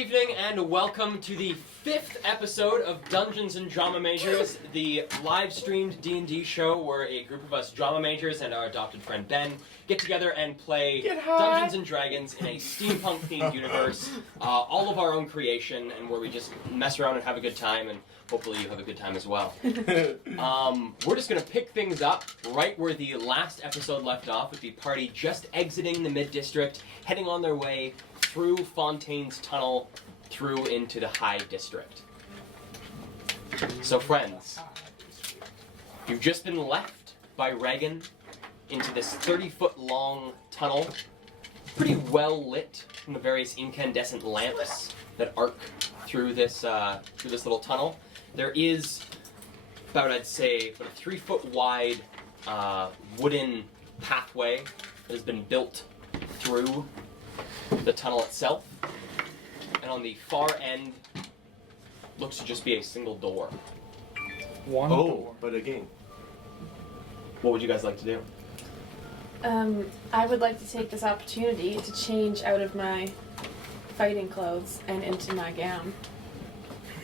evening and welcome to the 5th episode of Dungeons and Drama Majors, the live-streamed D&D show where a group of us drama majors and our adopted friend Ben get together and play Dungeons and Dragons in a steampunk-themed universe, all of our own creation, and where we just mess around and have a good time, and hopefully you have a good time as well. We're just going to pick things up right where the last episode left off, with the party just exiting the Mid-District, heading on their way through Fontaine's Tunnel, through into the High District. So friends, you've just been left by Reagan into this 30-foot long tunnel, pretty well lit from the various incandescent lamps that arc through this little tunnel. There is about, I'd say, about a 3-foot wide wooden pathway that has been built through the tunnel itself, and on the far end looks to just be a single door. One door. But again, what would you guys like to do? I would like to take this opportunity to change out of my fighting clothes and into my gown.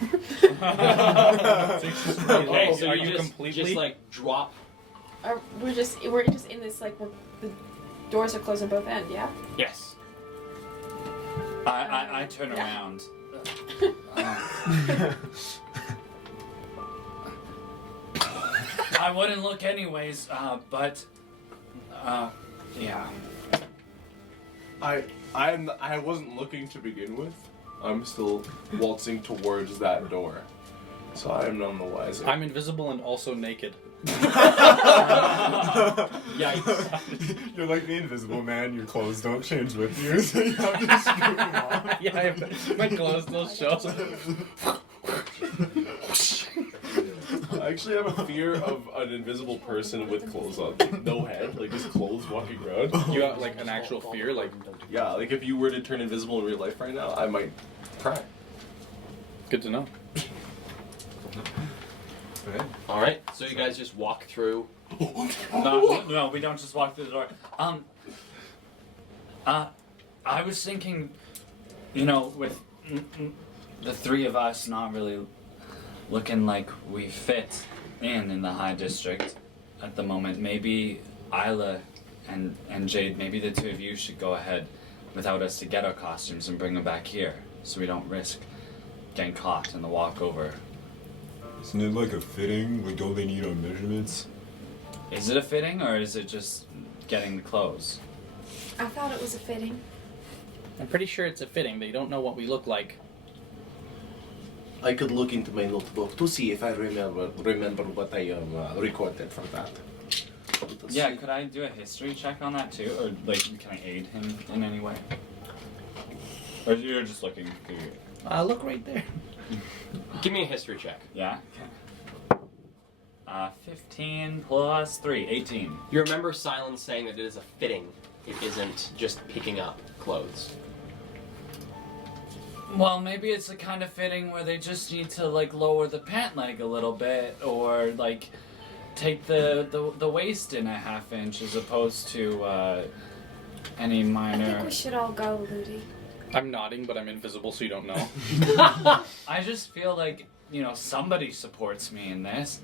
Okay, so are you you just completely like drop. We're just in this the doors are closed on both ends, yeah? Yes. I turn around. I wouldn't look anyways, but yeah. I wasn't looking to begin with. I'm still waltzing towards that door, so I am none the wiser. I'm invisible and also naked. Yikes. You're like the Invisible Man, your clothes don't change with you, so you have to screw them off. Yeah, my clothes don't show. I actually have a fear of an invisible person with clothes on, no head, like just clothes walking around. You got like an actual fear, like Yeah, like if you were to turn invisible in real life right now, I might cry. good to know. Alright, so you guys just walk through. No, we don't just walk through the door. I was thinking, with the three of us not really looking like we fit in the High District at the moment, maybe Isla and Jade, maybe the two of you should go ahead without us to get our costumes and bring them back here, so we don't risk getting caught in the walkover. Isn't it like a fitting? Like, don't they need our measurements? Is it a fitting, or is it just getting the clothes? I thought it was a fitting. I'm pretty sure it's a fitting. They don't know what we look like. I could look into my notebook to see if I remember what I recorded for that. Yeah, could I do a history check on that too? Or, can I aid him in any way? Or you're just looking through... Look right there. Give me a history check. Yeah? Okay. 15 plus 3, 18. You remember Silence saying that it is a fitting. It isn't just picking up clothes. Well, maybe it's the kind of fitting where they just need to, lower the pant leg a little bit, or, take the waist in a half inch as opposed to, any minor... I think we should all go, Ludi. I'm nodding, but I'm invisible, so you don't know. I just feel like, somebody supports me in this.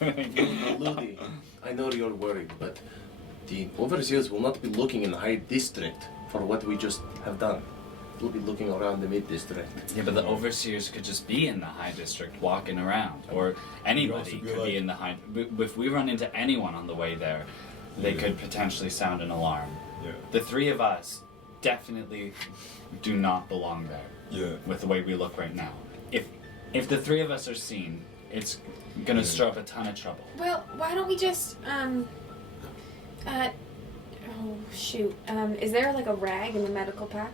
Ludi, I know you're worried, but the overseers will not be looking in the High District for what we just have done. We'll be looking around the Mid-District. Yeah, but the overseers could just be in the High District walking around, or anybody could be in the High... If we run into anyone on the way there, they could potentially sound an alarm. Yeah. The three of us definitely do not belong there. Yeah. With the way we look right now. If the three of us are seen, it's gonna stir up a ton of trouble. Well, why don't we just, is there a rag in the medical pack?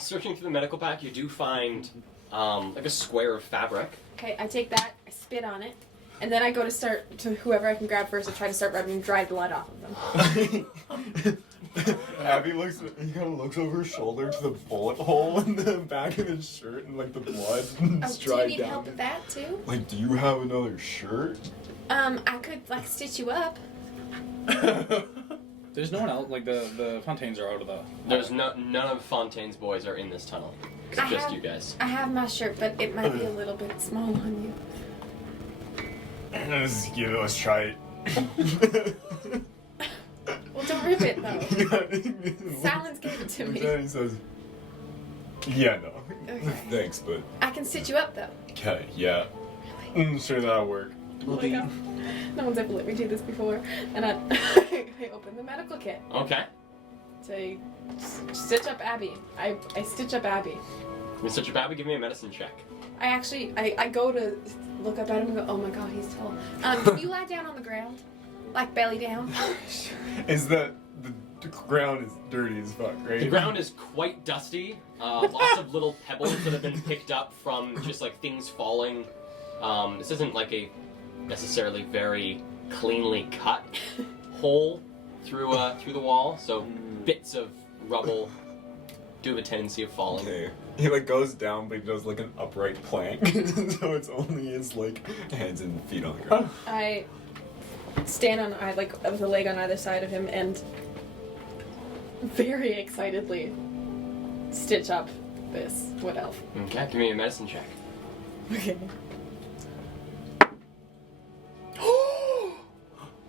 Searching through the medical pack, you do find a square of fabric. Okay, I take that, I spit on it, and then I go to whoever I can grab first and try to start rubbing dried blood off of them. Abby he kind of looks over his shoulder to the bullet hole in the back of his shirt, and the blood is Do you dried need down. help with that too? Do you have another shirt? I could stitch you up. There's no one else. The Fontaines are out of the... There's none of Fontaine's boys are in this tunnel. 'Cause it's just you guys. I have my shirt, but it might be a little bit small on you. Let's try it. Well, don't rip it though. Silence gave it to me. He says, yeah, no. Okay. Thanks, but I can stitch you up though. okay, yeah. Sure, that'll work. Oh my God. No one's ever let me do this before. And I open the medical kit. Okay. So I stitch up Abby. I stitch up Abby. Mr. Chababi, give me a medicine check. I go to look up at him and go, oh my God, he's tall. Can you lie down on the ground? Like belly down? Is that the ground is dirty as fuck, right? The ground is quite dusty. Lots of little pebbles that have been picked up from just like things falling. This isn't like a necessarily very cleanly cut hole through the wall, so bits of rubble do have a tendency of falling. Okay. He like goes down, but he does like an upright plank, so it's only his like hands and feet on the ground. I stand on with a leg on either side of him and very excitedly stitch up this wood elf. Okay, give me a medicine check. Okay.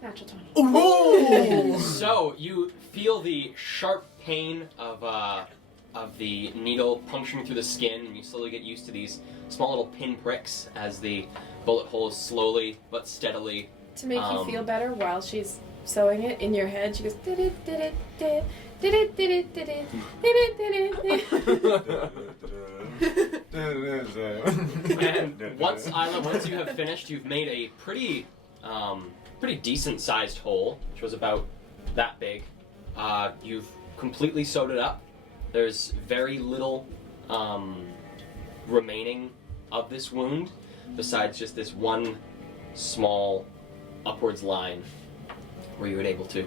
Natural 20. So you feel the sharp pain of the needle puncturing through the skin, and you slowly get used to these small little pin pricks as the bullet holes slowly but steadily. To make you feel better while she's sewing it in your head, she goes did it did it did did it did it did it did it did it. And once you have finished, you've made a pretty decent sized hole, which was about that big. You've completely sewed it up. There's very little remaining of this wound, besides just this one small upwards line where you were able to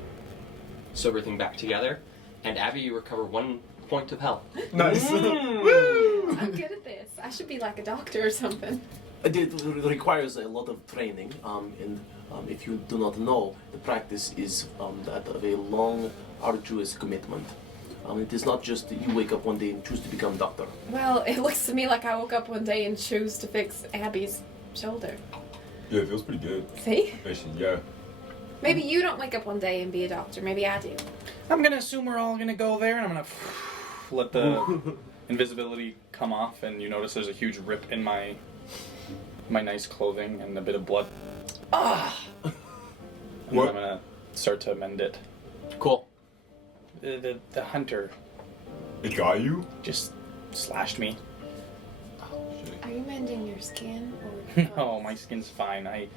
sew everything back together. And Abby, you recover 1 point of health. Nice. Woo! I'm good at this. I should be like a doctor or something. It requires a lot of training, and if you do not know, the practice is that of a long, arduous commitment. It is not just that you wake up one day and choose to become a doctor. Well, it looks to me like I woke up one day and chose to fix Abby's shoulder. Yeah, it feels pretty good. See? Actually, yeah. Maybe you don't wake up one day and be a doctor. Maybe I do. I'm gonna assume we're all gonna go there, and I'm gonna let the invisibility come off, and you notice there's a huge rip in my nice clothing and a bit of blood. Ah! And What? I'm gonna start to mend it. Cool. The hunter It got you? just slashed me. Are you mending your skin? Or No, my skin's fine. I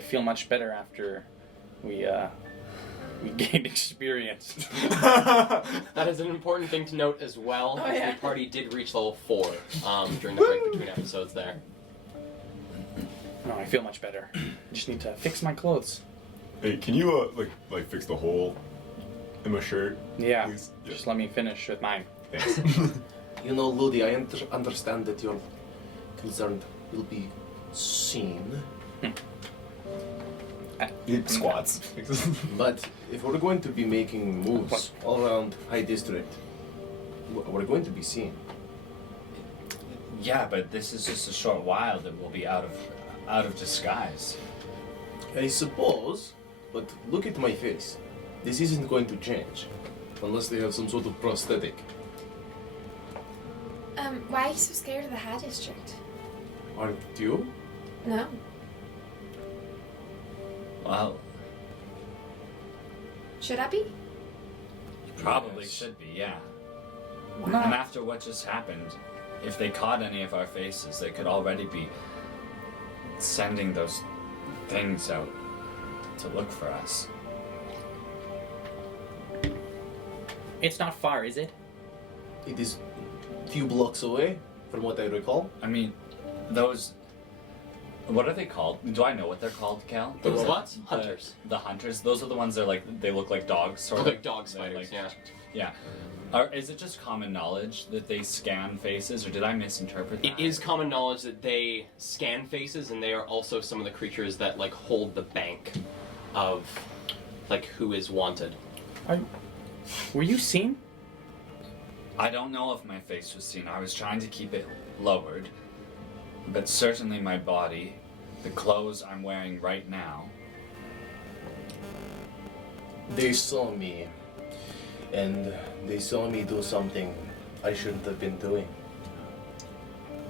feel much better after we gained experience. That is an important thing to note as well. Oh, yeah. The party did reach level 4 during the break between episodes there. No, I feel much better. I just need to fix my clothes. Hey, can you like fix the hole in my shirt? Yeah, Please? Yeah. just let me finish with mine. Thanks. You know, Ludi, I understand that you're concerned will be seen. It squats. But if we're going to be making moves all around High District, we're going to be seen. Yeah, but this is just a short while that we'll be out of disguise. I suppose, but look at my face. This isn't going to change. Unless they have some sort of prosthetic. Why are you so scared of the High District? Aren't you? No. Well, Should I be? you probably should be, yeah. And after what just happened, if they caught any of our faces, they could already be sending those things out to look for us. It's not far, is it? It is few blocks away, from what I recall. I mean, those... What are they called? Do I know what they're called, Cal? The Those are- robots? Hunters. The hunters. Those are the ones that are like, they look like dogs, sort Look of. like dog They're spiders, like- yeah. Yeah. Is it just common knowledge that they scan faces, or did I misinterpret that? It is common knowledge that they scan faces, and they are also some of the creatures that like hold the bank of like who is wanted. Were you seen? I don't know if my face was seen. I was trying to keep it lowered. But certainly my body, the clothes I'm wearing right now. They saw me, and they saw me do something I shouldn't have been doing.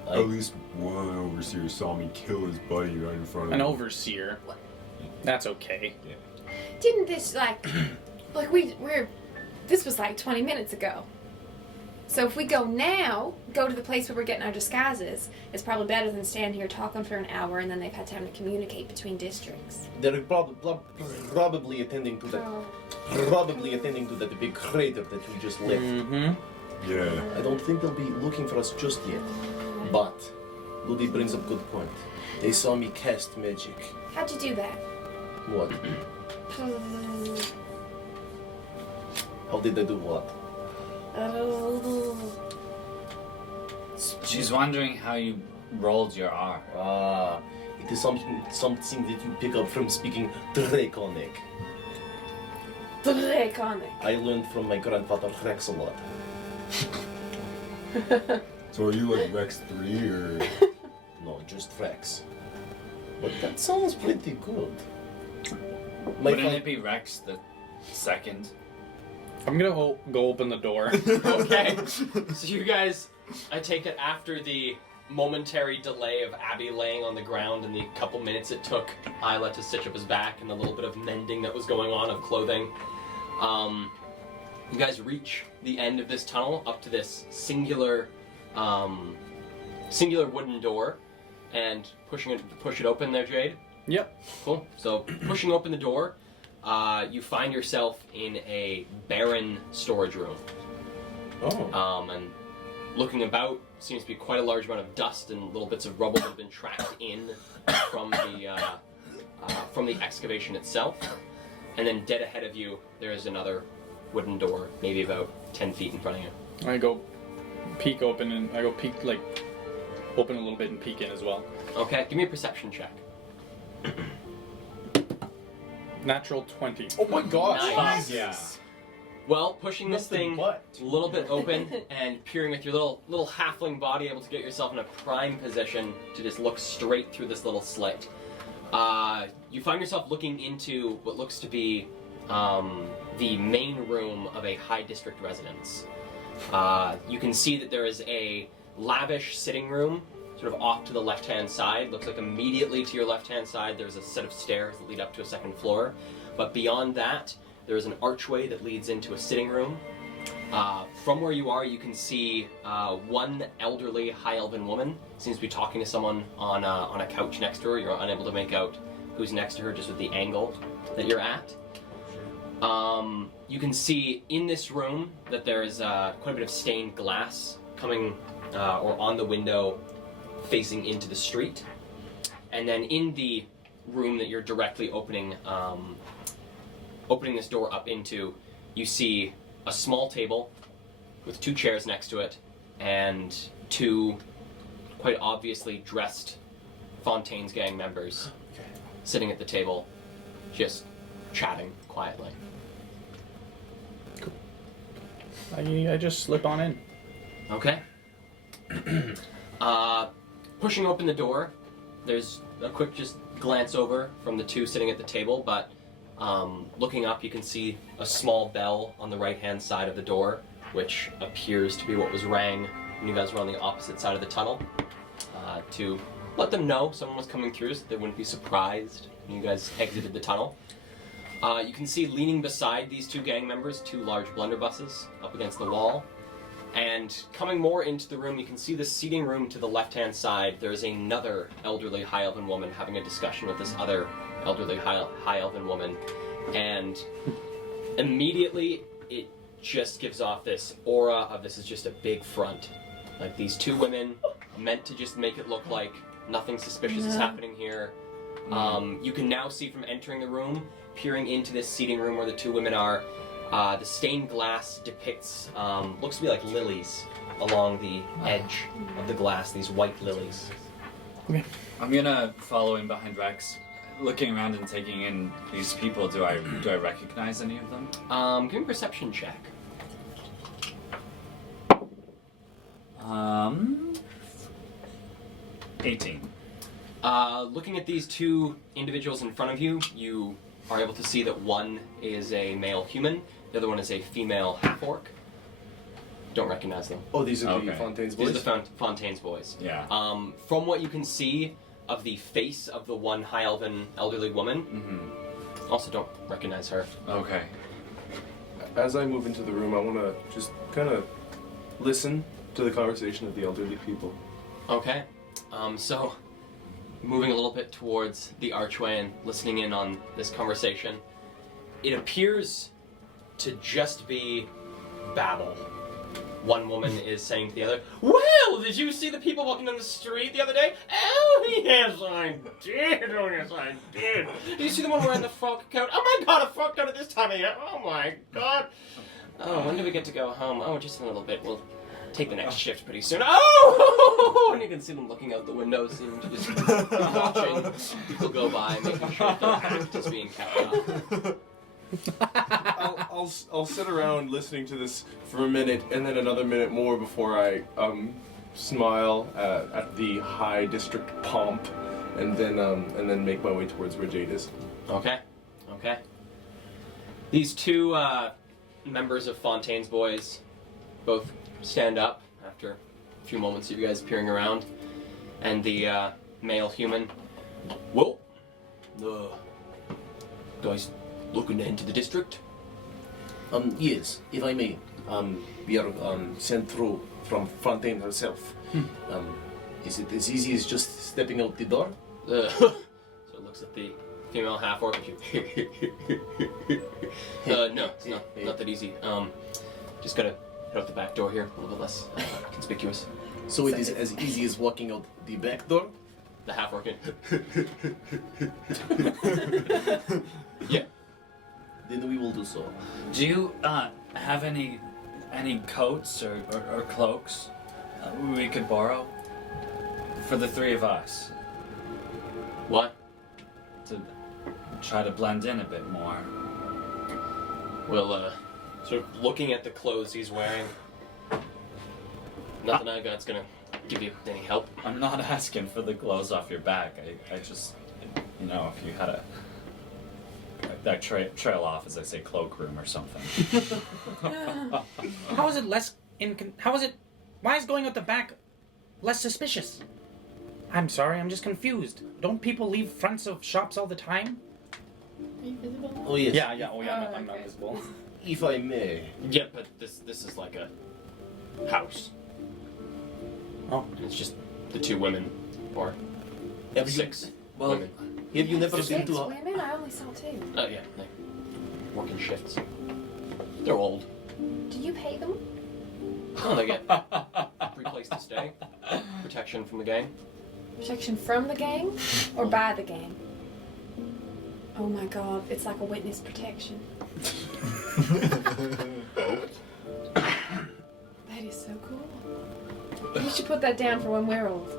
At least one overseer saw me kill his buddy right in front of An him. overseer. That's okay. Didn't this like we're this was like 20 minutes ago. So if we go now, go to the place where we're getting our disguises, it's probably better than standing here talking for an hour and then they've had time to communicate between districts. They're probably attending to that. Oh. Probably attending to that big crater that we just left. Mm-hmm. Yeah. I don't think they'll be looking for us just yet. But Ludi brings up a good point. They saw me cast magic. How'd you do that? What? How did I do what? She's wondering how you rolled your R. Ah, it is something that you pick up from speaking Draconic. Draconic. I learned from my grandfather Rex a lot. So are you like Rex 3 or? No, just Rex. But that sounds pretty good. Wouldn't it be Rex the second? I'm gonna go open the door. Okay. So you guys, I take it after the momentary delay of Abby laying on the ground and the couple minutes it took Isla to stitch up his back and the little bit of mending that was going on of clothing, you guys reach the end of this tunnel up to this singular wooden door and push it open there, Jade. Yep. Cool. So pushing open the door, you find yourself in a barren storage room. Oh. And looking about, seems to be quite a large amount of dust and little bits of rubble that have been tracked in from the excavation itself. And then dead ahead of you, there is another wooden door, maybe about 10 feet in front of you. I go peek open and I go peek like open a little bit and peek in as well. Okay, give me a perception check. Natural 20. Oh my gosh! Nice. Yeah. Well, pushing this Nothing thing but. a little bit open and peering with your little halfling body, able to get yourself in a prime position to just look straight through this little slit. You find yourself looking into what looks to be the main room of a high district residence. You can see that there is a lavish sitting room sort of off to the left-hand side. Looks like immediately to your left-hand side there's a set of stairs that lead up to a second floor. But beyond that, there is an archway that leads into a sitting room. From where you are, you can see one elderly high elven woman seems to be talking to someone on a couch next to her. You're unable to make out who's next to her just with the angle that you're at. You can see in this room that there is quite a bit of stained glass coming or on the window facing into the street. And then in the room that you're directly opening this door up into, you see a small table with two chairs next to it and two quite obviously dressed Fontaine's gang members sitting at the table just chatting quietly. I just slip on in. Okay. Pushing open the door, there's a quick just glance over from the two sitting at the table, but looking up you can see a small bell on the right-hand side of the door, which appears to be what was rang when you guys were on the opposite side of the tunnel, to let them know someone was coming through so they wouldn't be surprised when you guys exited the tunnel. You can see leaning beside these two gang members, two large blunderbusses up against the wall. And coming more into the room, you can see the seating room to the left-hand side. There's another elderly high elven woman having a discussion with this other elderly high elven woman. And immediately, it just gives off this aura of this is just a big front. Like these two women meant to just make it look like nothing suspicious is happening here. You can now see from entering the room, peering into this seating room where the two women are, the stained glass depicts, looks to be like lilies along the edge of the glass, these white lilies. Okay. I'm gonna follow in behind Rex, looking around and taking in these people. Do I recognize any of them? Give me a perception check. 18. Looking at these two individuals in front of you, you are able to see that one is a male human, the other one is a female half-orc. Don't recognize them. Oh, these are Okay. the Fontaine's These are boys? the Fontaine's boys. Yeah. From what you can see of the face of the one high elven elderly woman, Mm-hmm. also don't recognize her. Okay. As I move into the room, I want to just kind of listen to the conversation of the elderly people. Okay. So, moving a little bit towards the archway and listening in on this conversation, it appears to just be babble. One woman is saying to the other, "Well, did you see the people walking down the street the other day? Oh, yes, I did. Oh, yes, I did. Did you see the one wearing the frock coat? Oh, my God, a frock coat at this time of year. Oh, my God. Oh, when do we get to go home? Oh, just in a little bit. We'll take the next shift pretty soon. Oh!" And you can see them looking out the window, seeming to just be watching people go by, making sure their pact is being kept up. I'll sit around listening to this for a minute and then another minute more before I smile at the high district pomp and then make my way towards where Jade is. Okay. These two members of Fontaine's boys both stand up after a few moments of you guys peering around, and the male human, "Well, guys looking to enter the district?" Yes, if I may. We are sent through from Fontaine herself. Is it as easy as just stepping out the door? So it looks at the female half-orc and you. No, it's not that easy. Just gotta head out the back door here, a little bit less conspicuous. So it is as easy as walking out the back door? The half-orc. Yeah. Then we will do so. Do you have any coats or cloaks we could borrow for the three of us What? to try to blend in a bit more? Well, sort of looking at the clothes he's wearing, nothing I got's gonna give you any help. I'm not asking for the clothes off your back. I just, if you had that trail off, as I say, cloakroom or something. How is it less why is going out the back less suspicious? I'm sorry, I'm just confused. Don't people leave fronts of shops all the time? Are you visible? Oh yes. Yeah, I'm okay. not visible. If I may. Yeah, but this is like a house. Oh. And it's just the two women, or Have you, six Well, women. have you never been Six to a... women? I only saw two. Oh yeah, they work in shifts. They're old. Do you pay them? Oh, they get free place to stay, protection from the gang. Protection from the gang or by the gang? Oh my god, it's like a witness protection. That is so cool. You should put that down for when we're old.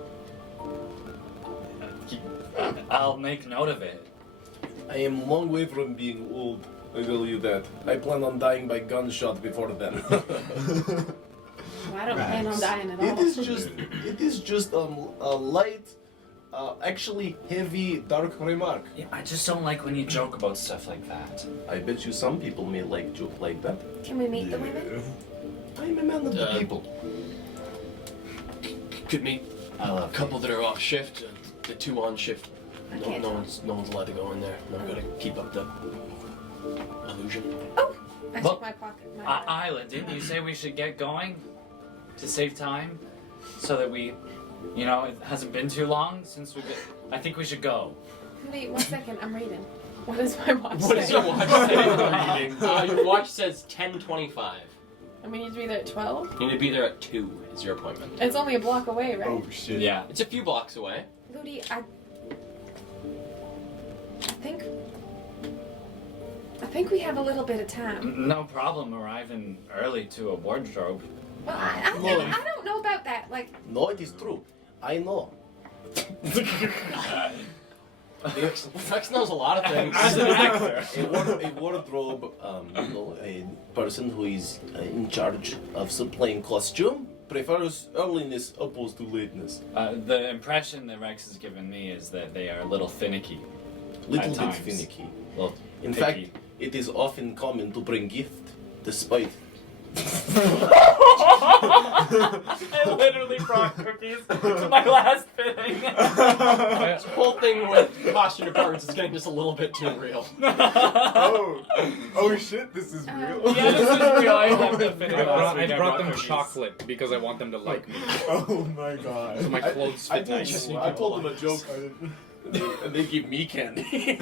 I'll make note of it. I am a long way from being old, I tell you that. I plan on dying by gunshot before then. Well, I don't plan on dying at all. It is just a light, actually heavy, dark remark. Yeah, I just don't like when you joke about stuff like that. I bet you some people may like joke like that. Can we meet the women? I'm a man of the people. Could meet a couple that are off shift, the two on shift. I No, can't no talk. one's allowed to go in there. No, gotta keep up the illusion. Oh! I Well, took my pocket. My Isla, didn't you say we should get going to save time so that we, it hasn't been too long since we've been... I think we should go. Wait, 1 second. I'm reading. What does my watch What say? does your watch say? Your watch says 10:25. And we need to be there at 12? You need to be there at 2 is your appointment. It's only a block away, right? Oh shit. Yeah. It's a few blocks away. Ludi, I think we have a little bit of time. No problem arriving early to a wardrobe. Well, I don't know about that. Like, No, it is true. I know. Rex knows a lot of things. As an actor. A wardrobe, a person who is in charge of supplying costume, prefers earliness opposed to lateness. The impression that Rex has given me is that they are a little finicky. Little At bit times. finicky. Well, In fact, it is often common to bring gift, despite. I literally brought cookies to my last fitting. This whole thing with costume departments is getting just a little bit too real. Oh shit! This is real. Yeah, this is real. I have the fitting last I week. brought them cookies. chocolate because I want them to like me. Oh my god. So my clothes I fit told, nice. I told them a joke. And they give me candy.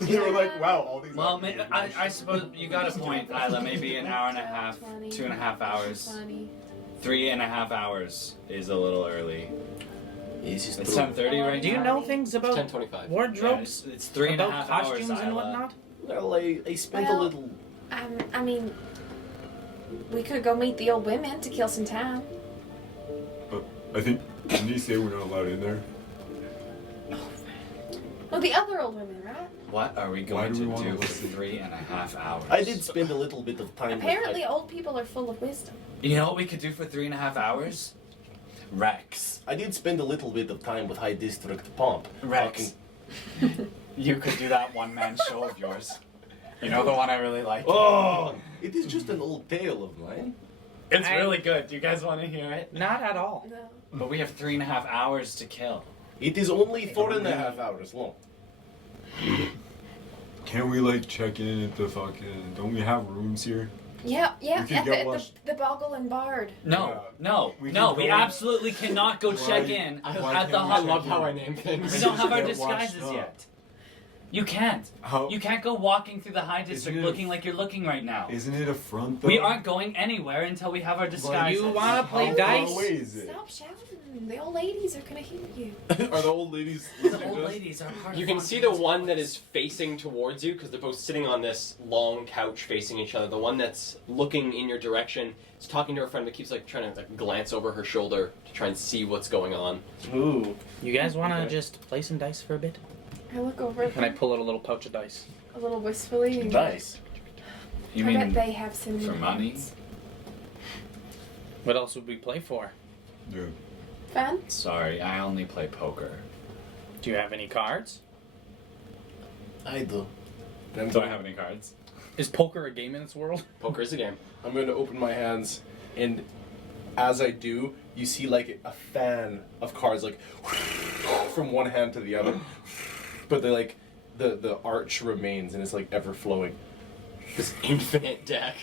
They were like, "Wow, all these." Well, I suppose you got a point, Isla. Maybe an hour and a half, 2.5 hours, 20. 3.5 hours is a little early. This is It's true. 10:30 right Do you now. know things about 10:25. Yeah, wardrobes? it's 3.5 about hours. costumes and Isla. whatnot? Well, I spent a Well- little. I mean, we could go meet the old women to kill some time. I think didn't he say we're not allowed in there? Well, the other old women, right? What are we Why going do we to wanna do for listen? 3.5 hours? I did spend a little bit of time. Apparently, old people are full of wisdom. You know what we could do for 3.5 hours? Rex. I did spend a little bit of time with High District Pomp. Rex. You could do that one-man show of yours. You know the one I really like? Oh, it is just an old tale of mine. It's really good. Do you guys want to hear it? Not at all. No. But we have 3.5 hours to kill. It is only 4.5 hours long. Can't we like check in at the fucking? Don't we have rooms here? Yeah, yeah. We could At get the, one. the Boggle and Bard. No, no, We no. can We go- absolutely cannot go check in why at the can't we I hut. love how I name things. We don't have our Get washed disguises up. yet. You can't. How? You can't go walking through the high district it- looking like you're looking right now. Isn't it a front though? We aren't going anywhere until we have our disguises. You wanna play How dice? far away is it? Stop shouting. The old ladies are gonna hear you. Are the old ladies? The old ladies are part You of can our see the team's one that voice. is facing towards you because they're both sitting on this long couch facing each other. The one that's looking in your direction is talking to her friend but keeps like trying to like glance over her shoulder to try and see what's going on. Ooh. You guys want to Okay. just play some dice for a bit? I look over at And I them pull out a little pouch of dice. a little wistfully. And Nice. You I bet mean they have some for money? cards. What else would we play for? Yeah. Fun? Sorry, I only play poker. Do you have any cards? I do. Do I have any cards? Is poker a game in this world? Poker is a game. I'm going to open my hands, and as I do, you see like a fan of cards like from one hand to the other, but they like the arch remains and it's like ever flowing. This infinite deck.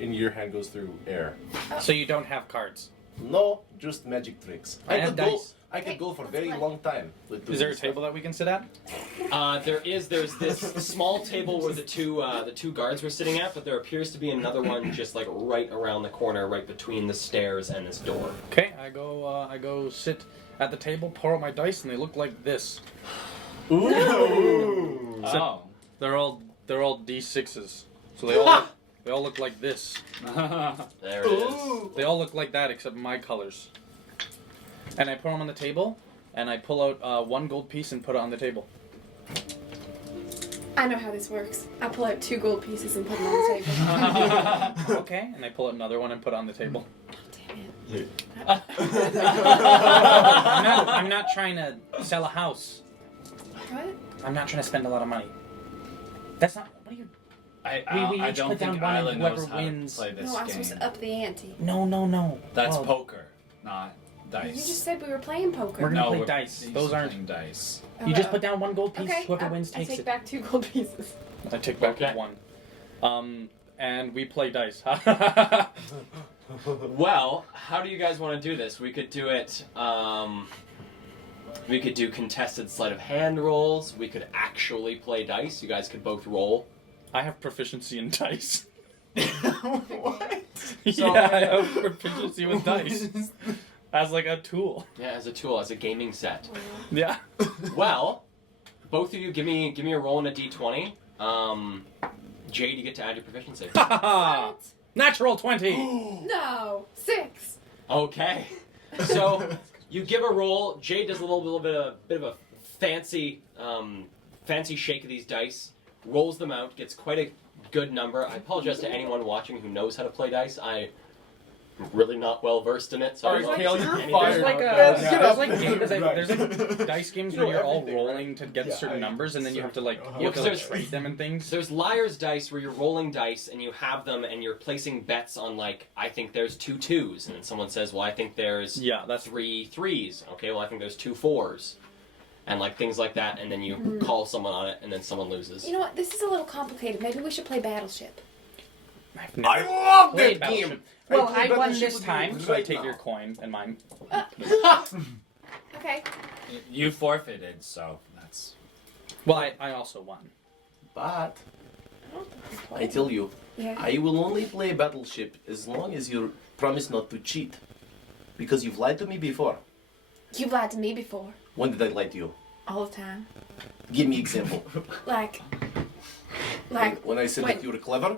And your hand goes through air. So you don't have cards. No, just magic tricks. I have could go. dice. I could go for a Let's very play. long time. With Is there a doing table that we can sit at? There's this small table where the two guards were sitting at, but there appears to be another one just like right around the corner, right between the stairs and this door. Okay, I go sit at the table, pour out my dice, and they look like this. stuff. Ooh. Oh. They're all D6s. So they all look like this. There it is. They all look like that except my colors. And I put them on the table, and I pull out one gold piece and put it on the table. I know how this works. I pull out 2 gold pieces and put them on the table. Okay, and I pull out another one and put it on the table. Damn it. I'm not trying to sell a house. What? I'm not trying to spend a lot of money. That's not. What are you? We I each don't put down think one and Isla knows whoever how wins. to play this No, I'm game. supposed to up the ante. No. That's Oh, poker, not dice. You just said we were playing poker. We're gonna no, play we're dice. he's Those aren't. playing dice. You just put down one gold piece. Okay, Whoever I, wins I takes take it. back 2 gold pieces. I take back Okay. one. And we play dice. Well, how do you guys want to do this? We could do it. We could do contested sleight of hand rolls. We could actually play dice. You guys could both roll. I have proficiency in dice. What? Yeah, I have proficiency with dice as like a tool. Yeah, as a tool, as a gaming set. Yeah. Well, both of you give me a roll in a d20. Jade, you get to add your proficiency. What? Natural 20. No, 6. Okay. So you give a roll. Jade does a little bit of a fancy shake of these dice, rolls them out, gets quite a good number. I apologize to anyone watching who knows how to play dice. I really not well versed in it, so I Alright, don't know Kale, if you're anything- fired. There's like Yeah. there's like Right. games there's like dice games You where know you're all everything, right? rolling to get Yeah, certain numbers, and then you have to like Yeah, you have to like because trade them and things. There's liar's dice where you're rolling dice and you have them and you're placing bets on like, I think there's 2 2s, and then someone says, well, I think there's Yeah, that's 3 3s. Okay, well, I think there's 2 4s. And like things like that, and then you call someone on it, and then someone loses. You know what? This is a little complicated. Maybe we should play Battleship. I've never I love played that game. Battleship. Well, play I won Battleship this with you time, so I right take now. your coin and mine. Okay. You forfeited, so that's. Well, I also won. But I tell you, Yeah. I will only play Battleship as long as you promise not to cheat. Because you've lied to me before. You've lied to me before. When did I lie to you? All the time. Give me example. Like, When I said wait. that you were clever?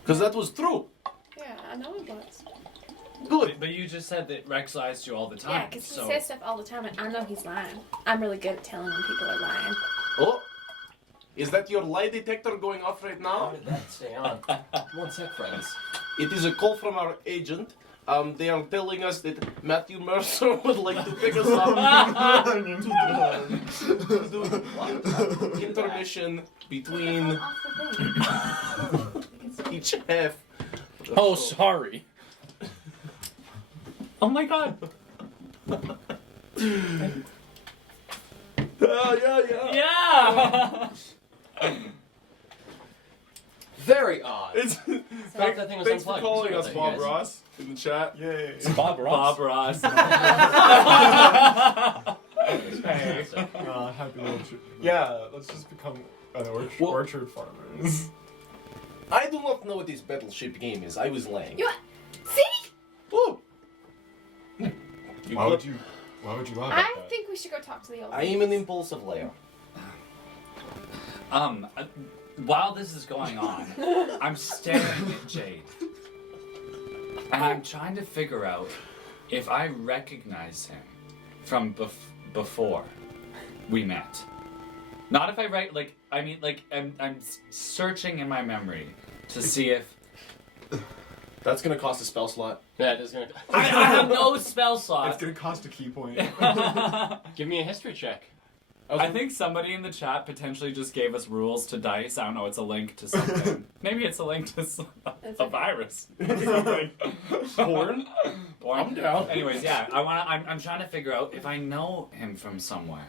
Because that was true. yeah, I know it was. Good. But you just said that Rex lies to you all the time. Yeah, because he so says stuff all the time, and I know he's lying. I'm really good at telling when people are lying. Oh, is that your lie detector going off right How now? did that stay on? One sec, friends. It is a call from our agent. They are telling us that Matthew Mercer would like to pick us up to do intermission between Off the thing. each half. Oh, sorry. Oh my god. Yeah. Yeah. Very odd. It's, thought that thing was thanks for unplugged. calling Sorry us, about that, Bob you guys. Ross, in the chat. Yay. It's Bob Ross. Bob Ross. Hey. Happy little Yeah, let's just become an Well- orchard farmers. I do not know what this battleship game is. I was lying. You see? Oh, Why would you lie about I that? think we should go talk to the old I am an impulsive liar. While this is going on, I'm staring at Jade. And I'm trying to figure out if I recognize him from before we met. Not if I I'm searching in my memory to see if That's gonna cost a spell slot. Yeah, it is gonna. I have no spell It's slot. gonna cost a key point. Give me a history check. I think somebody in the chat potentially just gave us rules to dice. I don't know. It's a link to something. Maybe it's a link to a virus. Something. Porn? Or I'm down. Anyways, yeah. I'm trying to figure out if I know him from somewhere.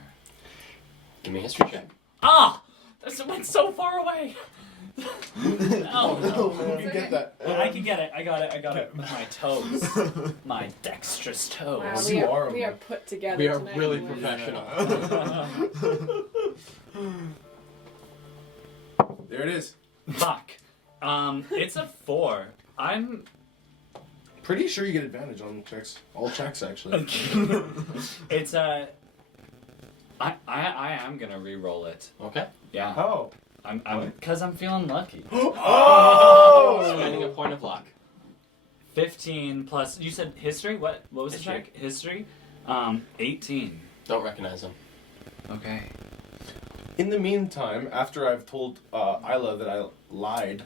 Give me a history check. Ah! This went so far away. Oh no, man. You okay. get that. I can get it. I got it with my toes. My dexterous toes. Wow, You are we are one. put together. We are tonight, really boys. professional. There it is. Fuck. It's a 4. I'm. Pretty sure you get advantage on checks. All checks, actually. It's a. I am gonna re-roll it. Okay. Yeah. Oh. I'm because I'm feeling lucky. Oh! Spending a point of luck. 15 plus. You said history. What was the History. check? History. 18. Don't recognize him. Okay. In the meantime, after I've told Isla that I lied,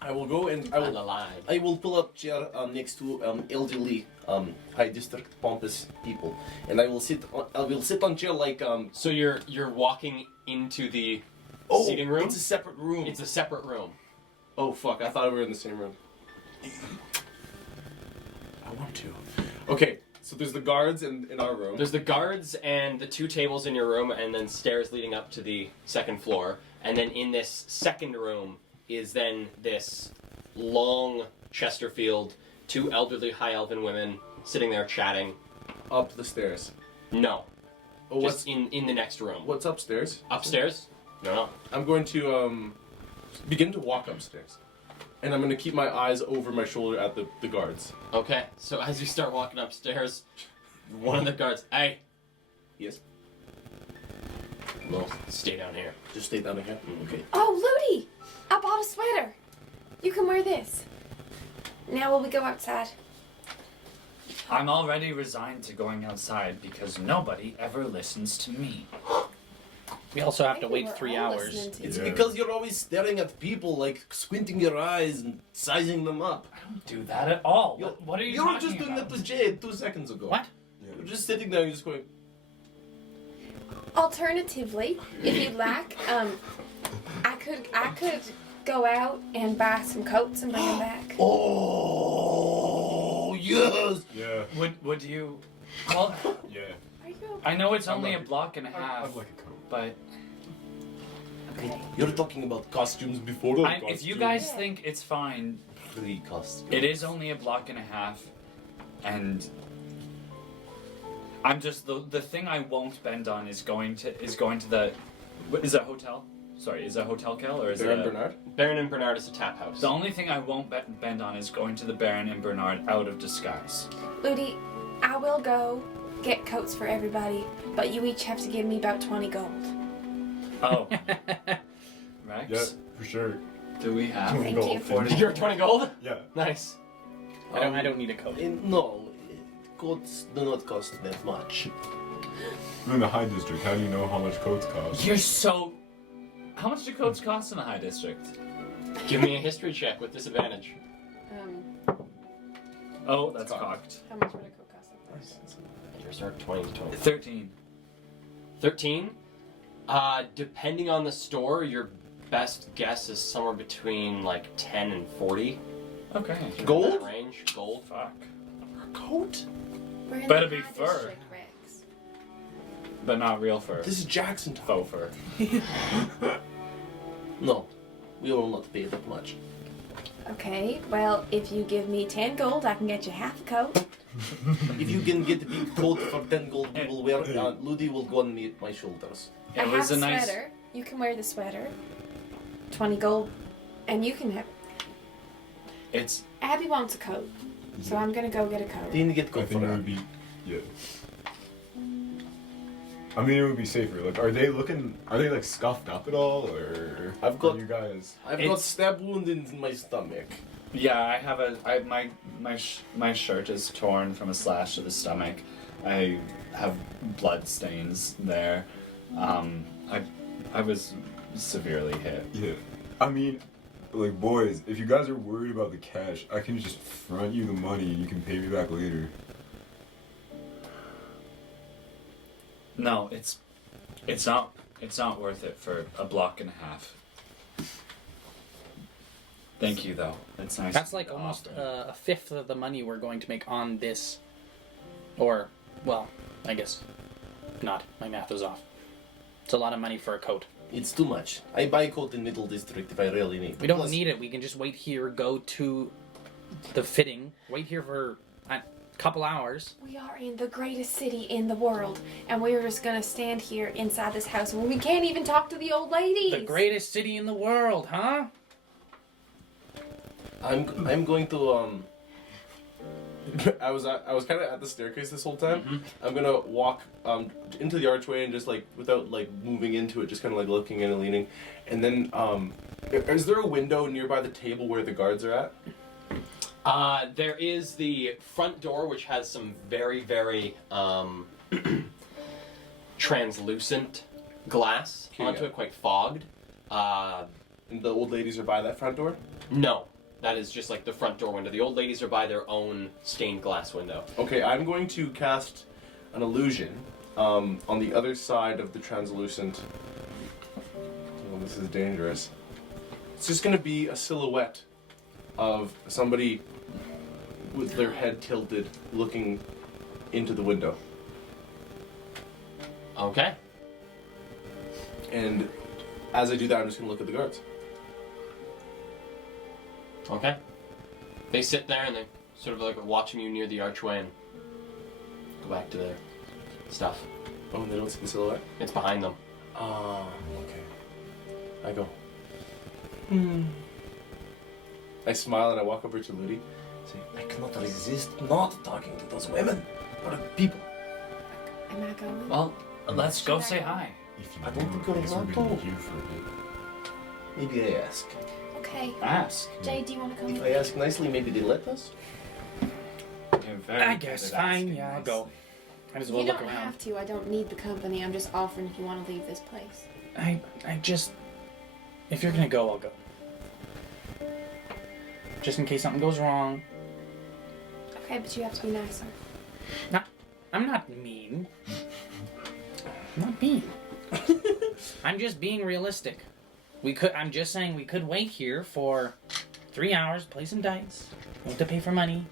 I will go and I'm alive. I will pull up chair next to elderly high district pompous people, and I will sit on chair like So you're walking into the seating room. It's a separate room. It's a separate room. Oh fuck! I thought we were in the same room. I want to. Okay, so there's the guards in our room. There's the guards and the 2 tables in your room, and then stairs leading up to the second floor. And then in this second room is then this long Chesterfield, 2 elderly high elven women sitting there chatting. up the stairs. No, Oh, just in the next room. what's upstairs? Upstairs? No. I'm going to begin to walk upstairs, and I'm going to keep my eyes over my shoulder at the guards. Okay, so as you start walking upstairs, one of the guards, hey, Yes. we'll stay down here. Just stay down again. Okay. Oh, Ludi! I bought a sweater. You can wear this. Now will we go outside? I'm already resigned to going outside because nobody ever listens to me. We also have to Maybe wait we're 3 all hours. listening to It's you. Yeah. because you're always staring at people, like squinting your eyes and sizing them up. I don't do that at all. You- What are you were talking just doing about? that to Jade 2 seconds ago. What? You're just sitting there and you're just going, Alternatively, if you'd like, I could go out and buy some coats and bring them back. oh, yes! Yeah. Would you? Well, Yeah. Are you okay? I know it's I'd only like a block and a half, I'd like a coat. but Okay. You're talking about costumes before the if you guys Yeah. think it's fine, pre-costumes. it is only a block and a half, and I'm just the thing I won't bend on is going to the. What, is it a hotel? Sorry, is it a hotel, Kel, or is Baron it a, Bernard? Baron and Bernard is a tap house. The only thing I won't bend on is going to the Baron and Bernard out of disguise. Ludi, I will go get coats for everybody, but you each have to give me about 20 gold. Oh, Rex, Yeah, for sure. do we have? Thank Gold. you. 40? You're 20 gold? Yeah. Nice. I don't need a coat. No, coats do not cost that much. We're in the high district. How do you know how much coats cost? You're so. How much do coats cost in the high district? Give me a history check with disadvantage. Oh, that's Cocked. cocked. How much would a coat cost? Yours are 20 to 20. 13. 13? Depending on the store, your best guess is somewhere between like 10 and 40. Okay. In Gold? that range. Gold. Fuck. Coat? We're in Better the be high fur. district, Rex. But not real fur. This is Jackson. Faux fur. No, we will not pay that much. Okay, well, if you give me 10 gold, I can get you half a coat. If you can get a big coat for 10 gold, we will wear. Ludi will go on my shoulders. I It have was a a nice. sweater. You can wear the sweater. 20 gold. And you can have. It's. Abby wants a coat. So I'm gonna go get a coat. Didn't get I coat think for it that. would be. Yeah. I mean, it would be safer. Like, are they looking? Are they like scuffed up at all, or I've got- are you guys? I've got It's- stab wound in my stomach. Yeah, I have a. My shirt is torn from a slash to the stomach. I have blood stains there. I was severely hit. Yeah. I mean, like, boys, if you guys are worried about the cash, I can just front you the money and you can pay me back later. No, it's not worth it for a block and a half. Thank you though. It's nice. That's like almost a fifth of the money we're going to make on this. Or, well, I guess not. My math is off. It's a lot of money for a coat. It's too much. I buy a coat in Middle District if I really need. We don't Plus, need it. We can just wait here, go to the fitting, wait here for a couple hours. We are in the greatest city in the world, and we're just gonna stand here inside this house when we can't even talk to the old ladies. The greatest city in the world, huh? I'm going to I was kind of at the staircase this whole time. I'm gonna walk into the archway and just like without like moving into it, just kind of like looking in and leaning, and then is there a window nearby the table where the guards are at? There is the front door, which has some very, very translucent glass Okay, onto yeah. it, quite fogged. And the old ladies are by that front door. No, that is just like the front door window. The old ladies are by their own stained glass window. Okay, I'm going to cast an illusion on the other side of the translucent. Oh, this is dangerous. It's just going to be a silhouette of somebody with their head tilted looking into the window. Okay. And as I do that, I'm just going to look at the guards. Okay. They sit there and they sort of like watching you near the archway and go back to their stuff. Oh, and they don't see the silhouette? It's behind them. Ah, okay. I go. I smile and I walk over to Ludi. Say, I cannot resist not talking to those women. Or people. Am I going? Well, let's go say hi. If you I don't think do, I I'm guess we're not gonna told. be here for a bit. Maybe I ask. Okay. Ask. Jay, do you want to come? If I ask nicely, maybe they let us? You're very I good guess at fine. asking Yeah, I'll nice. go. Might as well You look don't around. have to. I don't need the company. I'm just offering if you want to leave this place. I just... If you're gonna go, I'll go. Just in case something goes wrong. Okay, but you have to be nicer. I'm not mean. I'm not mean. I'm just being realistic. I'm just saying we could wait here for 3 hours, play some dice. Don't have to pay for money.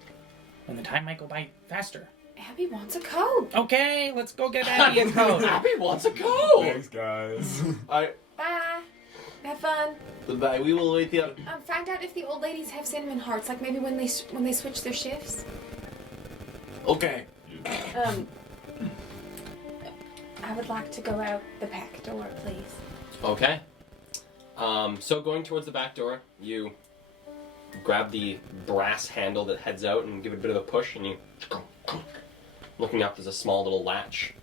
And the time might go by faster. Abby wants a code. Okay, let's go get Abby a code. Abby wants a code. Thanks, guys. Bye. Have fun. Goodbye. We will wait here. Find out if the old ladies have cinnamon hearts, like maybe when they switch their shifts. Okay. I would like to go out the back door, please. Okay. So going towards the back door, you grab the brass handle that heads out and give it a bit of a push, and you... Looking up, there's a small little latch.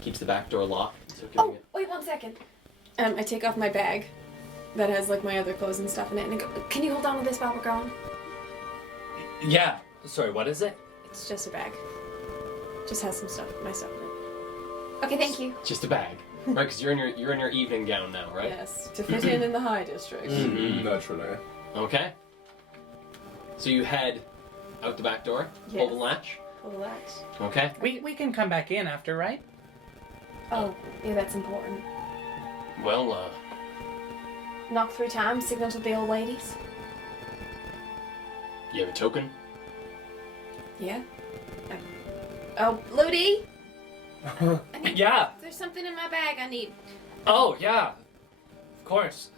Keeps the back door locked. So Oh, wait 1 second. I take off my bag that has like my other clothes and stuff in it, and I go, can you hold on to this while we're going? Yeah. Sorry, what is it? It's just a bag. Just has some stuff, my stuff in it. Okay, thank you. Just a bag. Right, because you're in your evening gown now, right? Yes, to fit in the high district. Naturally. Okay. So you head out the back door, pull the Yes. latch. Pull the latch. Okay. We can come back in after, right? Oh, yeah, that's important. Well, Knock 3 times, signal to the old ladies. you have a token? Yeah. Oh, Ludi! Yeah. There's something in my bag I need. Oh, yeah. Of course.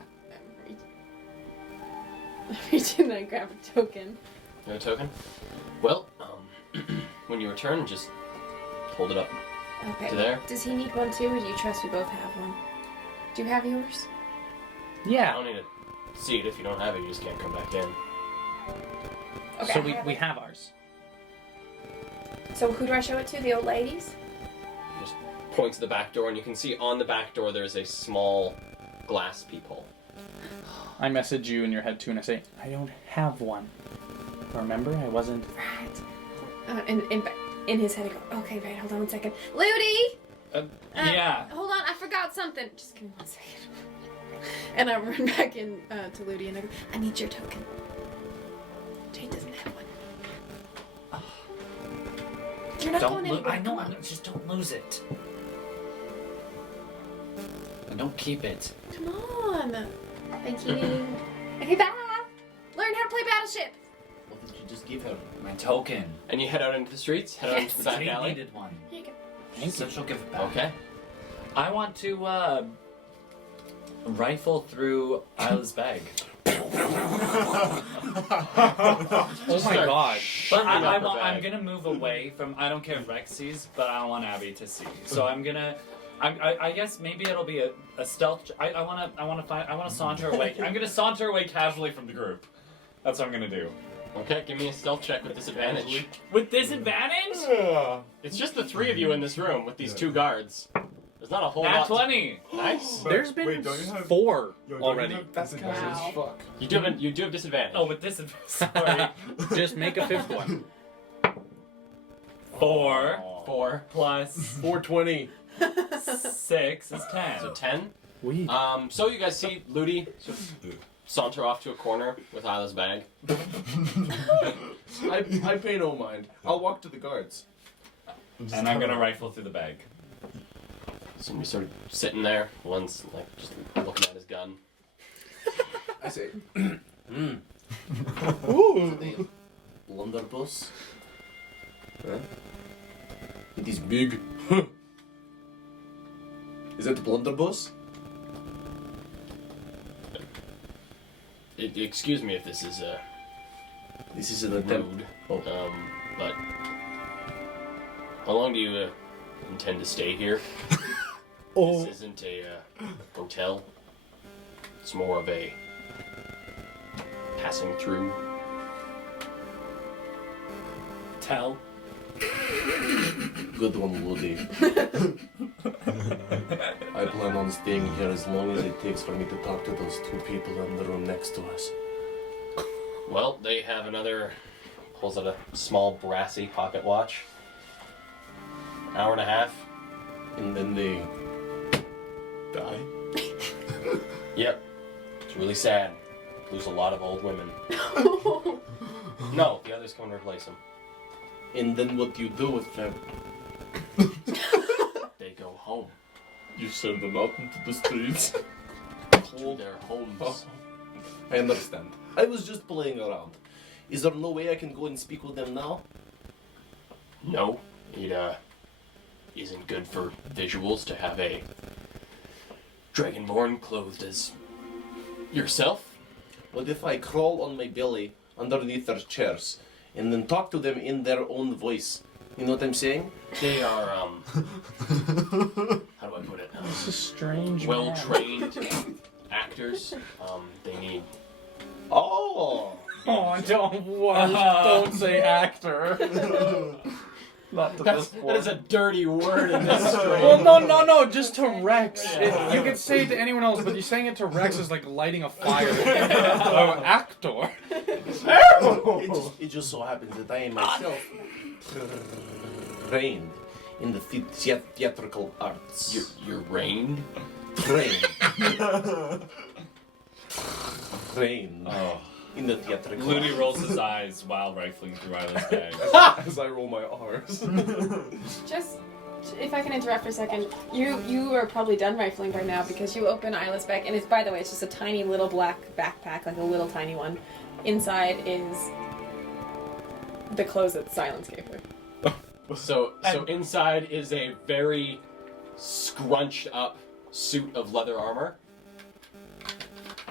Reach in and grab a token. You have a token? Well, when you return, just hold it up Okay. to there. Does he need one too, or do you trust we both have one? Do you have yours? I Yeah. don't need to see it. If you don't have it, you just can't come back in. Okay. So I we it. have ours. So who do I show it to? The old ladies? Just point to the back door, and you can see on the back door there's a small glass peephole. I message you in your head too, and I say, I don't have one. Remember, I wasn't... Right. In his head, I go, okay, right, hold on 1 second. Ludi! Yeah. Hold on, I forgot something. Just give me 1 second. And I run back in to Ludi and I go, I need your token. Jade doesn't have one. You're not going anywhere. I know. Come on. Just don't lose it. And don't keep it. Come on. Thank you. Okay, bye. Learn how to play Battleship. What did you just give her? My token. And you head out into the streets, head out into the back Jade alley. needed one. Here you go. So she'll give it back. Okay. I want to rifle through Isla's bag. Oh my Start god. But shooting up her I'm bag. gonna move away from. I don't care if Rex sees, but I don't want Abby to see. So I'm gonna. I guess maybe it'll be a stealth. I wanna saunter away. I'm gonna saunter away casually from the group. That's what I'm gonna do. Okay, give me a stealth check with disadvantage. With disadvantage? It's just the 3 of you in this room with these 2 guards. There's not a whole Nat lot. 20. Nice. There's been Wait, don't you have- 4 Yo, don't already. you have disadvantage? Fuck. You do have disadvantage. Oh, with disadvantage. Sorry. Just make a 5th one. 4 4. plus 420. 6 is 10. So 10. We. So you guys see Ludi saunter off to a corner with Isla's bag. I pay no mind. I'll walk to the guards. And I'm gonna rifle through the bag. So we sort of sitting there. One's like just looking at his gun. I say, The blunderbuss. huh? It is big. Is that the blunderbuss? Excuse me if this is This is an attempt. rude. Oh. But how long do you intend to stay here? This isn't a hotel. It's more of a passing through. Tell. Good one, Woody. I plan on staying here as long as it takes for me to talk to those 2 people in the room next to us. Well, they have another. Pulls out a small brassy pocket watch. Hour and a half. And then they die. Yep. It's really sad. Lose a lot of old women. No, the others come and replace them. And then what do you do with them? They go home You send them out into the streets. to their homes. Oh. I understand. I was just playing around. Is there no way I can go and speak with them now? No, it isn't good for visuals to have a dragonborn clothed as yourself. What if I crawl on my belly underneath their chairs and then talk to them in their own voice? You know what I'm saying? They are how do I put it? It's a strange. Well trained actors. They need. Oh! Oh, don't say actor. Not to this That is a dirty word in this Well, stream. no, just to Rex. You could say it to anyone else, but you saying it to Rex is like lighting a fire. Oh, actor. It just so happens that I am myself trained in the theatrical arts. You're rained. Trained. Trained Oh. in the theatrical Looney arts. rolls his eyes while rifling through Isla's bag. As I roll my R's. Just, if I can interrupt for a second, you are probably done rifling by now because you open Isla's bag, and it's, by the way, it's just a tiny little black backpack, like a little tiny one. Inside is the clothes that Silence gave her. So inside is a very scrunched up suit of leather armor.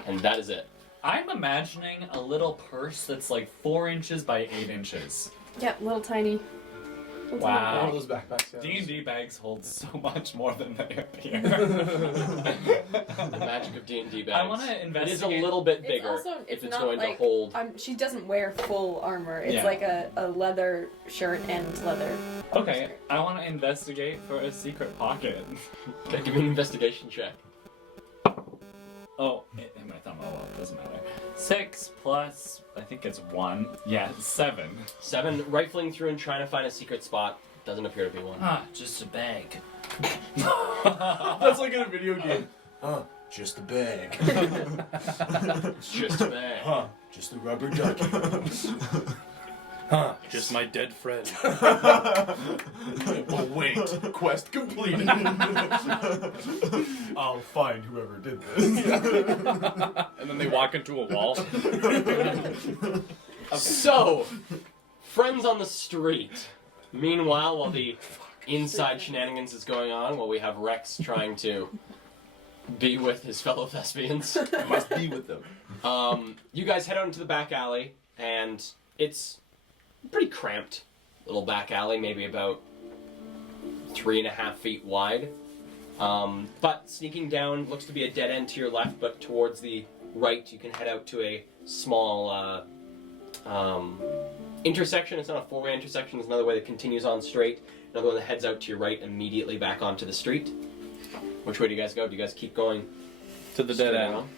And that is it. I'm imagining a little purse that's like 4 inches by 8 inches. Yep, little tiny. Little Wow. One of those backpacks. Yeah. D&D bags hold so much more than they appear. The magic of D&D bags. I want to It investigate. is a little bit It's bigger also- if it's not going like, to hold. she doesn't wear full armor. It's Yeah. like a leather shirt and leather. Okay, I want to investigate for a secret pocket. Okay, give me an investigation check. Oh, hit my thumb. Oh well, it doesn't matter. 6 plus, I think it's 1. Yeah, 7. 7, rifling through and trying to find a secret spot. Doesn't appear to be one. Ah, just a bag. That's like in a video game. Just a bag. It's just a bag. Just a rubber ducky. Just my dead friend. Oh wait, quest completed. I'll find whoever did this. And then they walk into a wall. So, friends on the street. Meanwhile, while the inside shenanigans is going on, while we have Rex trying to be with his fellow thespians, I must be with them. you guys head out into the back alley, and it's a pretty cramped little back alley, maybe about 3.5 feet wide. But sneaking down looks to be a dead end to your left, but towards the right you can head out to a small intersection. It's not a four-way intersection. There's another way that continues on straight. Another one that heads out to your right immediately back onto the street. Which way do you guys go? Do you guys keep going To the straight dead end. around?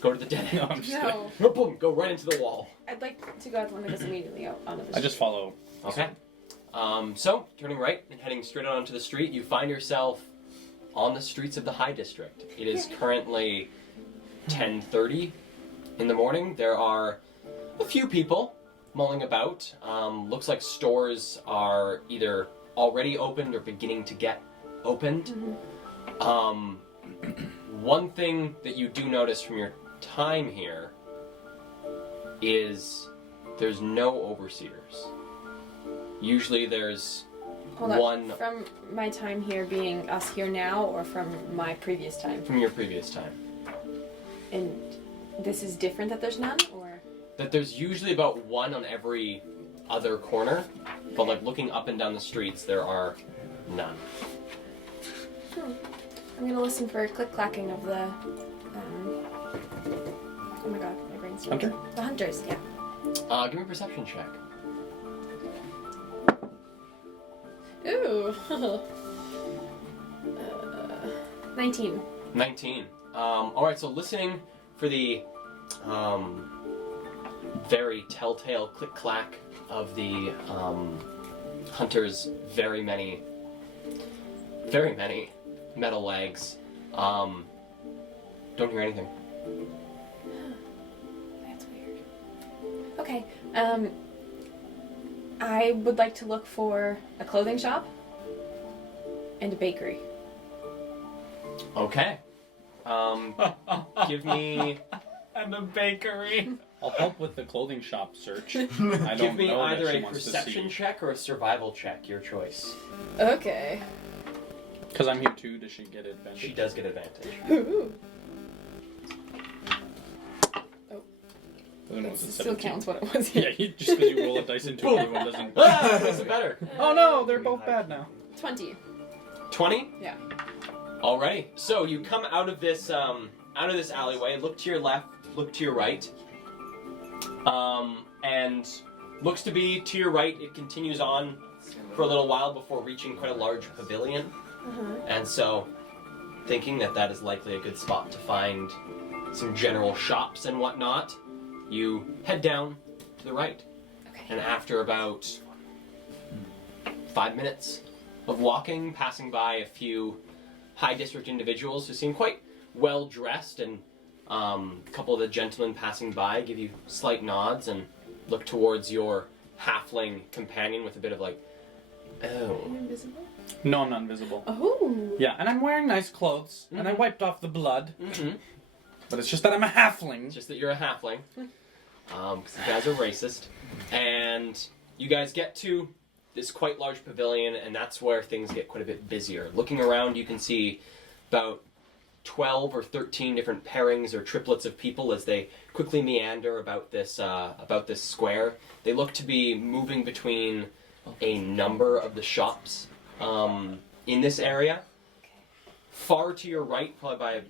Go to the dead end. No, I'm just kidding. No, Boom! Go right into the wall. I'd like to go out the one that goes immediately out onto the street. I just follow. Okay. So, turning right and heading straight out onto the street, you find yourself on the streets of the High District. It is currently 10:30 in the morning. There are a few people mulling about. Looks like stores are either already opened or beginning to get opened. One thing that you do notice from your time here is there's no overseers. Usually there's Hold on. one From my time here being us here now, or from my previous time? from your previous time. And this is different that there's none, or? That there's usually about one on every other corner, but like looking up and down the streets, there are none. I'm gonna listen for a click-clacking of the, oh my god, my brain's Hunter? The hunters, yeah. Give me a perception check. Ooh. 19. 19. Alright, so listening for the very telltale click-clack of the hunter's very many metal legs, Don't hear anything. That's weird. Okay. I would like to look for a clothing shop and a bakery. Okay. Give me And the bakery. I'll help with the clothing shop search. I give don't me know either that she a wants perception to see. check or a survival check, your choice. Okay. Because I'm here too, does she get advantage? She does get advantage. Ooh. Then It was it still 17? counts what it was. Yeah, just because you roll a dice into it, everyone doesn't. Ah, that's better. Oh no, they're both bad now. 20. 20? Yeah. Alrighty. So you come out of this alleyway, look to your left, look to your right. And looks to be to your right, it continues on for a little while before reaching quite a large pavilion. And so, thinking that that is likely a good spot to find some general shops and whatnot, you head down to the right. Okay. And after about 5 minutes of walking, passing by a few high district individuals who seem quite well dressed, and a couple of the gentlemen passing by give you slight nods and look towards your halfling companion with a bit of like, Are oh. you invisible? No, I'm not invisible. Oh. Yeah, and I'm wearing nice clothes, and I wiped off the blood, Mm-hmm. but it's just that I'm a halfling. It's just that you're a halfling. Because you guys are racist. And you guys get to this quite large pavilion, and that's where things get quite a bit busier. Looking around, you can see about 12 or 13 different pairings or triplets of people as they quickly meander about this square. They look to be moving between a number of the shops in this area. Far to your right, probably by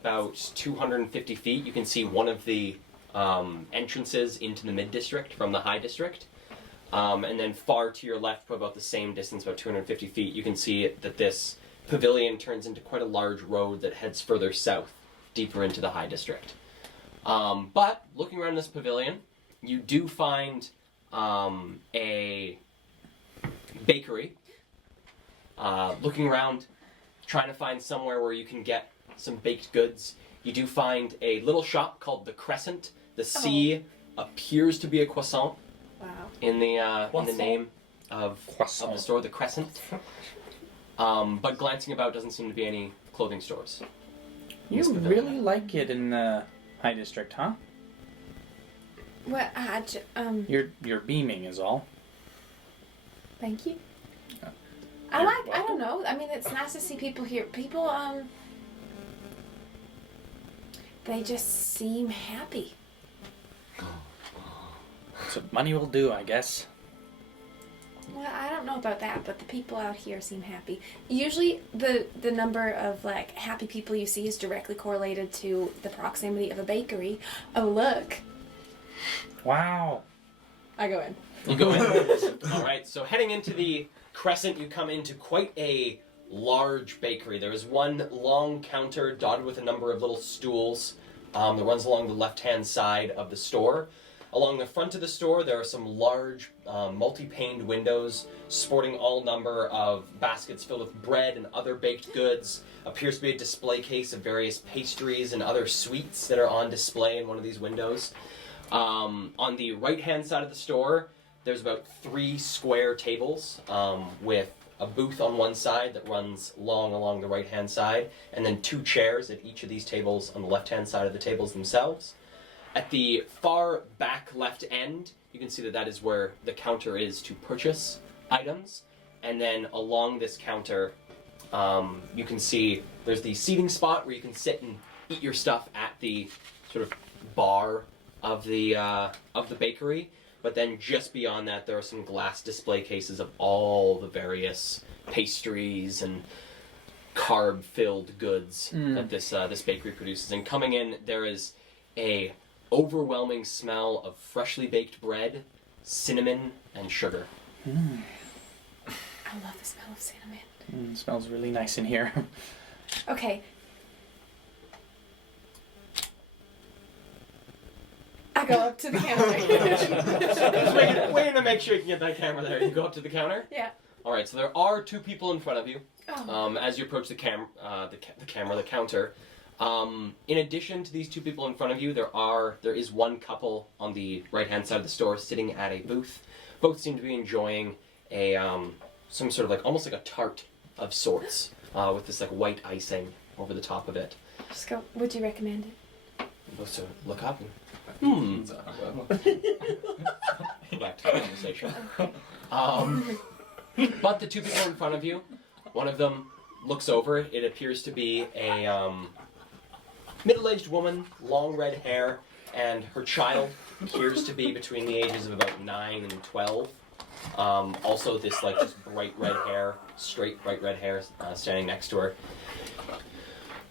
about 250 feet, you can see one of the entrances into the mid-district from the high district. And then far to your left, probably about the same distance, about 250 feet, you can see that this pavilion turns into quite a large road that heads further south, deeper into the high district. But looking around this pavilion, you do find a bakery. Looking around, trying to find somewhere where you can get some baked goods. You do find a little shop called the Crescent. The C appears to be a croissant Wow. in the name of Croissant. the store, the Crescent. But glancing about, doesn't seem to be any clothing stores. in this You pavilion. really like it in the high district, huh? Well, You're beaming is all. thank you. Yeah. I don't know. I mean, it's nice to see people here. People, they just seem happy. That's what money will do, I guess. Well, I don't know about that, but the people out here seem happy. Usually, the number of, like, happy people you see is directly correlated to the proximity of a bakery. Oh, look. Wow. I go in. You go in. All right. So heading into the Crescent, you come into quite a large bakery. There is one long counter dotted with a number of little stools that runs along the left-hand side of the store. Along the front of the store, there are some large multi-paned windows sporting all number of baskets filled with bread and other baked goods. Appears to be a display case of various pastries and other sweets that are on display in one of these windows. On the right-hand side of the store, there's about 3 square tables with a booth on one side that runs long along the right-hand side, and then 2 chairs at each of these tables on the left-hand side of the tables themselves. At the far back left end, you can see that is where the counter is to purchase items. And then along this counter, you can see there's the seating spot where you can sit and eat your stuff at the sort of bar of the bakery. But then just beyond that, there are some glass display cases of all the various pastries and carb-filled goods that this bakery produces. And coming in, there is a overwhelming smell of freshly baked bread, cinnamon, and sugar. I love the smell of cinnamon. It smells really nice in here. Okay. I go up to the counter. Just waiting to make sure you can get that camera there. You go up to the counter. Yeah. All right. So there are 2 people in front of you. Oh. As you approach the counter, In addition to these two people in front of you, there is one couple on the right-hand side of the store sitting at a booth. Both seem to be enjoying a some sort of like almost like a tart of sorts with this like white icing over the top of it. Just go. Would you recommend it? Both sort of look up and go back to the conversation. But the two people in front of you, one of them looks over. It appears to be a middle-aged woman, long red hair, and her child appears to be between the ages of about 9 and 12. Also, this like just bright red hair, straight bright red hair, standing next to her.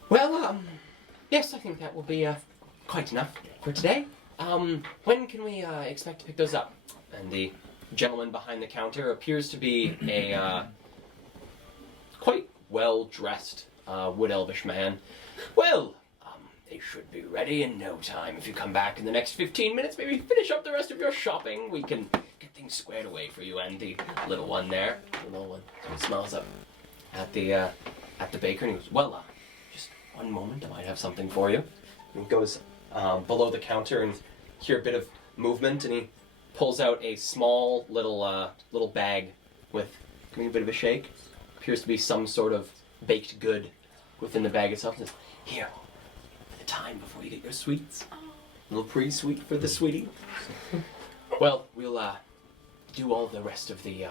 Well, yes, I think that will be quite enough for today. When can we expect to pick those up? And the gentleman behind the counter appears to be a quite well-dressed wood elvish man. Well, they should be ready in no time. If you come back in the next 15 minutes, maybe finish up the rest of your shopping, we can get things squared away for you. And the little one there, the little one, smiles up at the baker and he goes, well, just one moment, I might have something for you. And he goes below the counter and hear a bit of movement, and he pulls out a small little bag with, giving a bit of a shake. Appears to be some sort of baked good within the bag itself. And says, here, for the time before you get your sweets. A little pre-sweet for the sweetie. Well, we'll do all the rest of the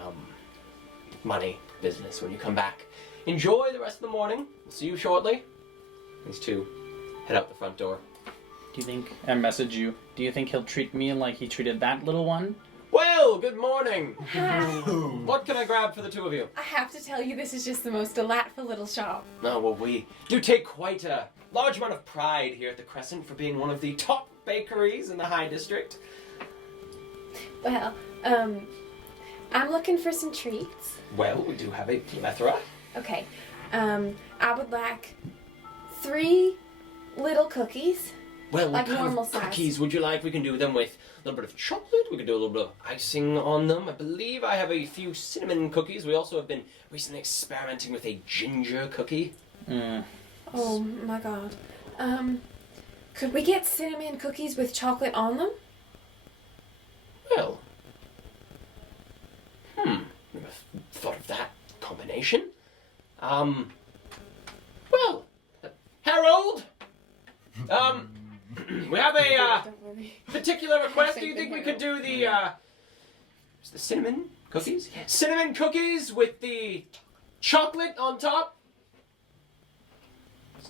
money business when you come back. Enjoy the rest of the morning. We'll see you shortly. These two head out the front door. Do you think, I message you, do you think he'll treat me like he treated that little one? Well, good morning. What can I grab for the two of you? I have to tell you, this is just the most delightful little shop. Oh, well, we do take quite a large amount of pride here at the Crescent for being one of the top bakeries in the High District. Well, I'm looking for some treats. Well, we do have a plethora. Okay, I would like 3 little cookies. Well, Like what kind normal of size. cookies would you like? We can do them with a little bit of chocolate. We can do a little bit of icing on them. I believe I have a few cinnamon cookies. We also have been recently experimenting with a ginger cookie. Oh my god. Could we get cinnamon cookies with chocolate on them? Well, never thought of that combination. Well, Harold, we have a Don't worry. particular request. Do you think we could do the cinnamon cookies? Cinnamon cookies with the chocolate on top?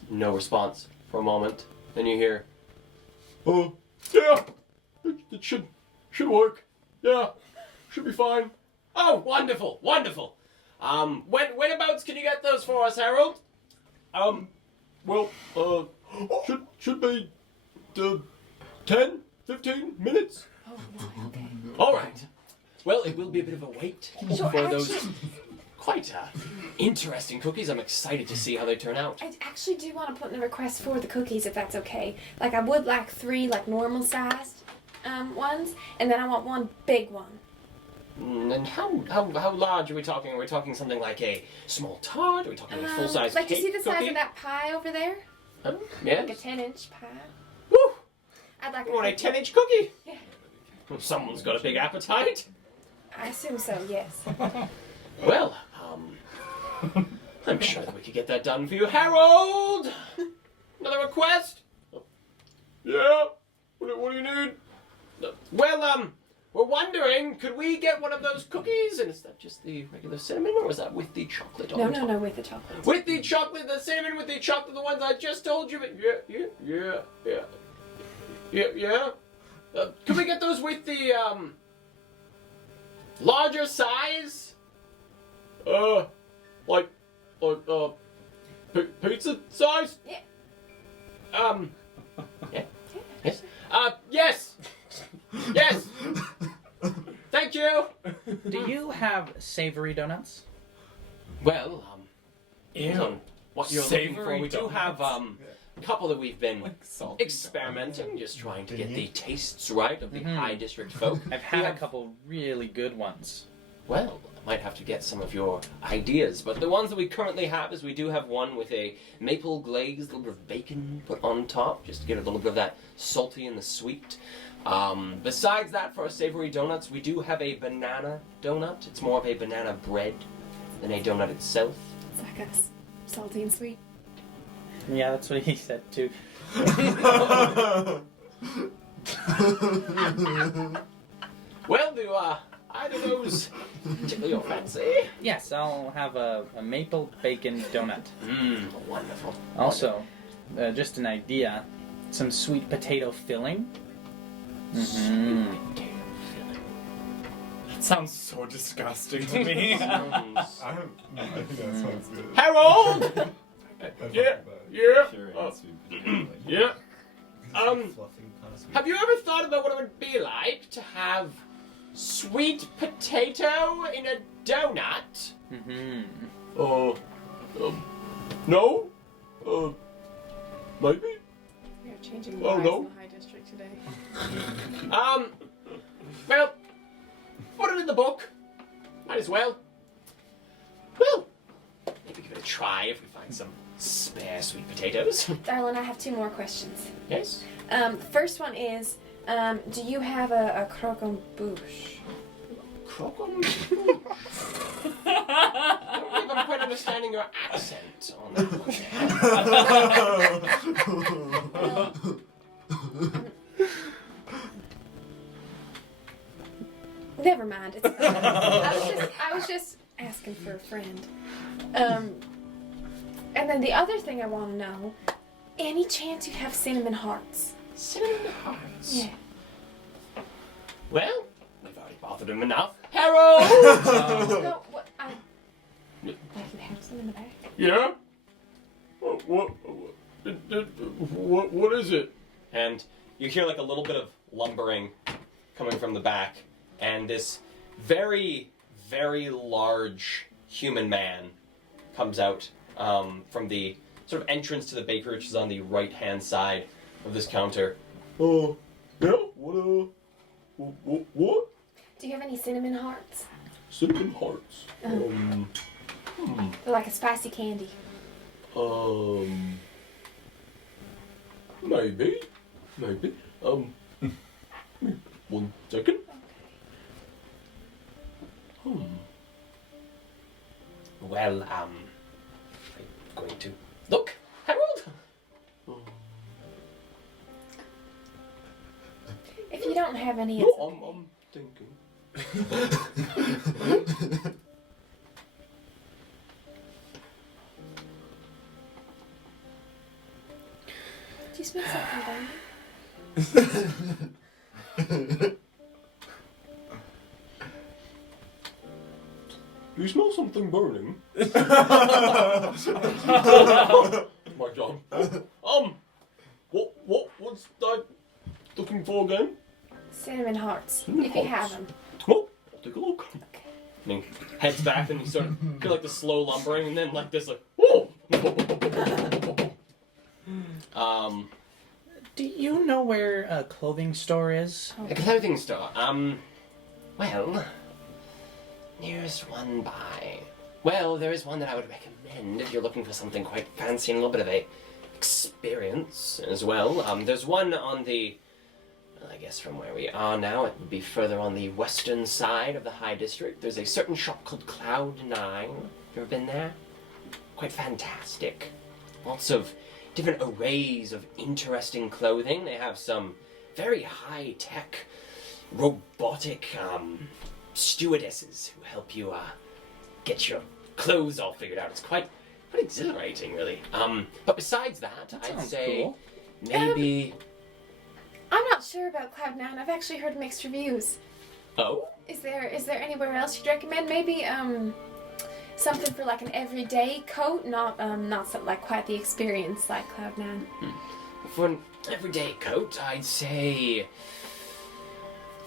No response for a moment. Then you hear, oh, yeah, it should work. Yeah, should be fine. Oh, wonderful, wonderful. Whenabouts can you get those for us, Harold? Well, should be 10, 15 minutes. Oh, okay. All right. Well, it will be a bit of a wait So for those actually- quite interesting cookies. I'm excited to see how they turn out. I actually do want to put in a request for the cookies, if that's okay. Like, I would like 3, like, normal-sized ones, and then I want 1 big one. And how large are we talking? Are we talking something like a small tart? Are we talking a full-size Like, do cake you see the size cookie? of that pie over there? Yes. Like a 10-inch pie. Woo! I'd like You want a big 10-inch cookie? Yeah. Well, someone's got a big appetite. one. I assume so, yes. Well, I'm sure that we could get that done for you. Harold! Another request? Yeah. What do you need? Well, we're wondering, could we get one of those cookies? And is that just the regular cinnamon, or is that with the chocolate on top? No, with the chocolate. With the chocolate, the cinnamon with the chocolate, the ones I just told you. Yeah. Could we get those with the, larger size? Pizza size? Yeah. Yes. Yes. Yes. Thank you. Do you have savory donuts? Well, depends on what you're looking for. Savory We do have a couple that we've been salty experimenting, just trying to get the tastes right of the High District folk. I've had We a have- couple really good ones. well, I might have to get some of your ideas. But the ones that we currently have is we do have one with a maple glaze, a little bit of bacon put on top, just to get a little bit of that salty and the sweet. Besides that, for our savory donuts, we do have a banana donut. It's more of a banana bread than a donut itself. It's like us, salty and sweet. Yeah, that's what he said too. Well, do either of those tickle your fancy? Yes, I'll have a maple bacon donut. Wonderful. Also, just an idea, some sweet potato filling. Sweet potato filling. That sounds so disgusting to me. Sounds- I think that sounds good. Harold! That's Yeah, not bad. yeah. Sure, Oh, it's sweet potato, like, yeah. fluffy kind of sweet. Have you ever thought about what it would be like to have sweet potato in a donut? Mm-hmm. No? Maybe? We are changing Oh, lives no. in the high district today. Well, put it in the book. Might as well. Well, maybe give it a try if we find some spare sweet potatoes. Darlin, I have 2 more questions. Yes? The first one is, do you have a croquembouche? Crocom? I don't believe I'm quite understanding your accent on that one. Never mind. It's I was just asking for a friend. And then the other thing I want to know, any chance you have cinnamon hearts? Cinnamon hearts. Yeah. Well, we've already bothered him enough. Harold! No, what I you have some in the back. Yeah? What is it? And you hear like a little bit of lumbering coming from the back, and this very, very large human man comes out from the sort of entrance to the bakery, which is on the right-hand side of this counter. Yeah? What? Do you have any cinnamon hearts? Cinnamon hearts. They're like a spicy candy. Maybe. 1 second. Well, I'm going to look, Harold. If you don't have any, No, it's I'm thinking. do you smell something burning? Do you smell something burning? My job. What's that looking for again? Cinnamon hearts, Cinnamon if you hearts. have them. Oh, I'll take a look. And he heads back and you sort of feel like the slow lumbering and then like this like, whoa! Do you know where a clothing store is? A clothing store. Well, nearest one by. Well, there is one that I would recommend if you're looking for something quite fancy and a little bit of a experience as well. There's one on the. Well, I guess from where we are now, it would be further on the western side of the High District. There's a certain shop called Cloud9. Have you ever been there? Quite fantastic. Lots of different arrays of interesting clothing. They have some very high-tech, robotic stewardesses who help you get your clothes all figured out. It's quite exhilarating, really. But besides that, I'd sounds say cool. maybe. I'm not sure about Cloud9. I've actually heard mixed reviews. Oh. Is there anywhere else you'd recommend? Maybe something for like an everyday coat, not something like quite the experience like Cloud9. For an everyday coat, I'd say.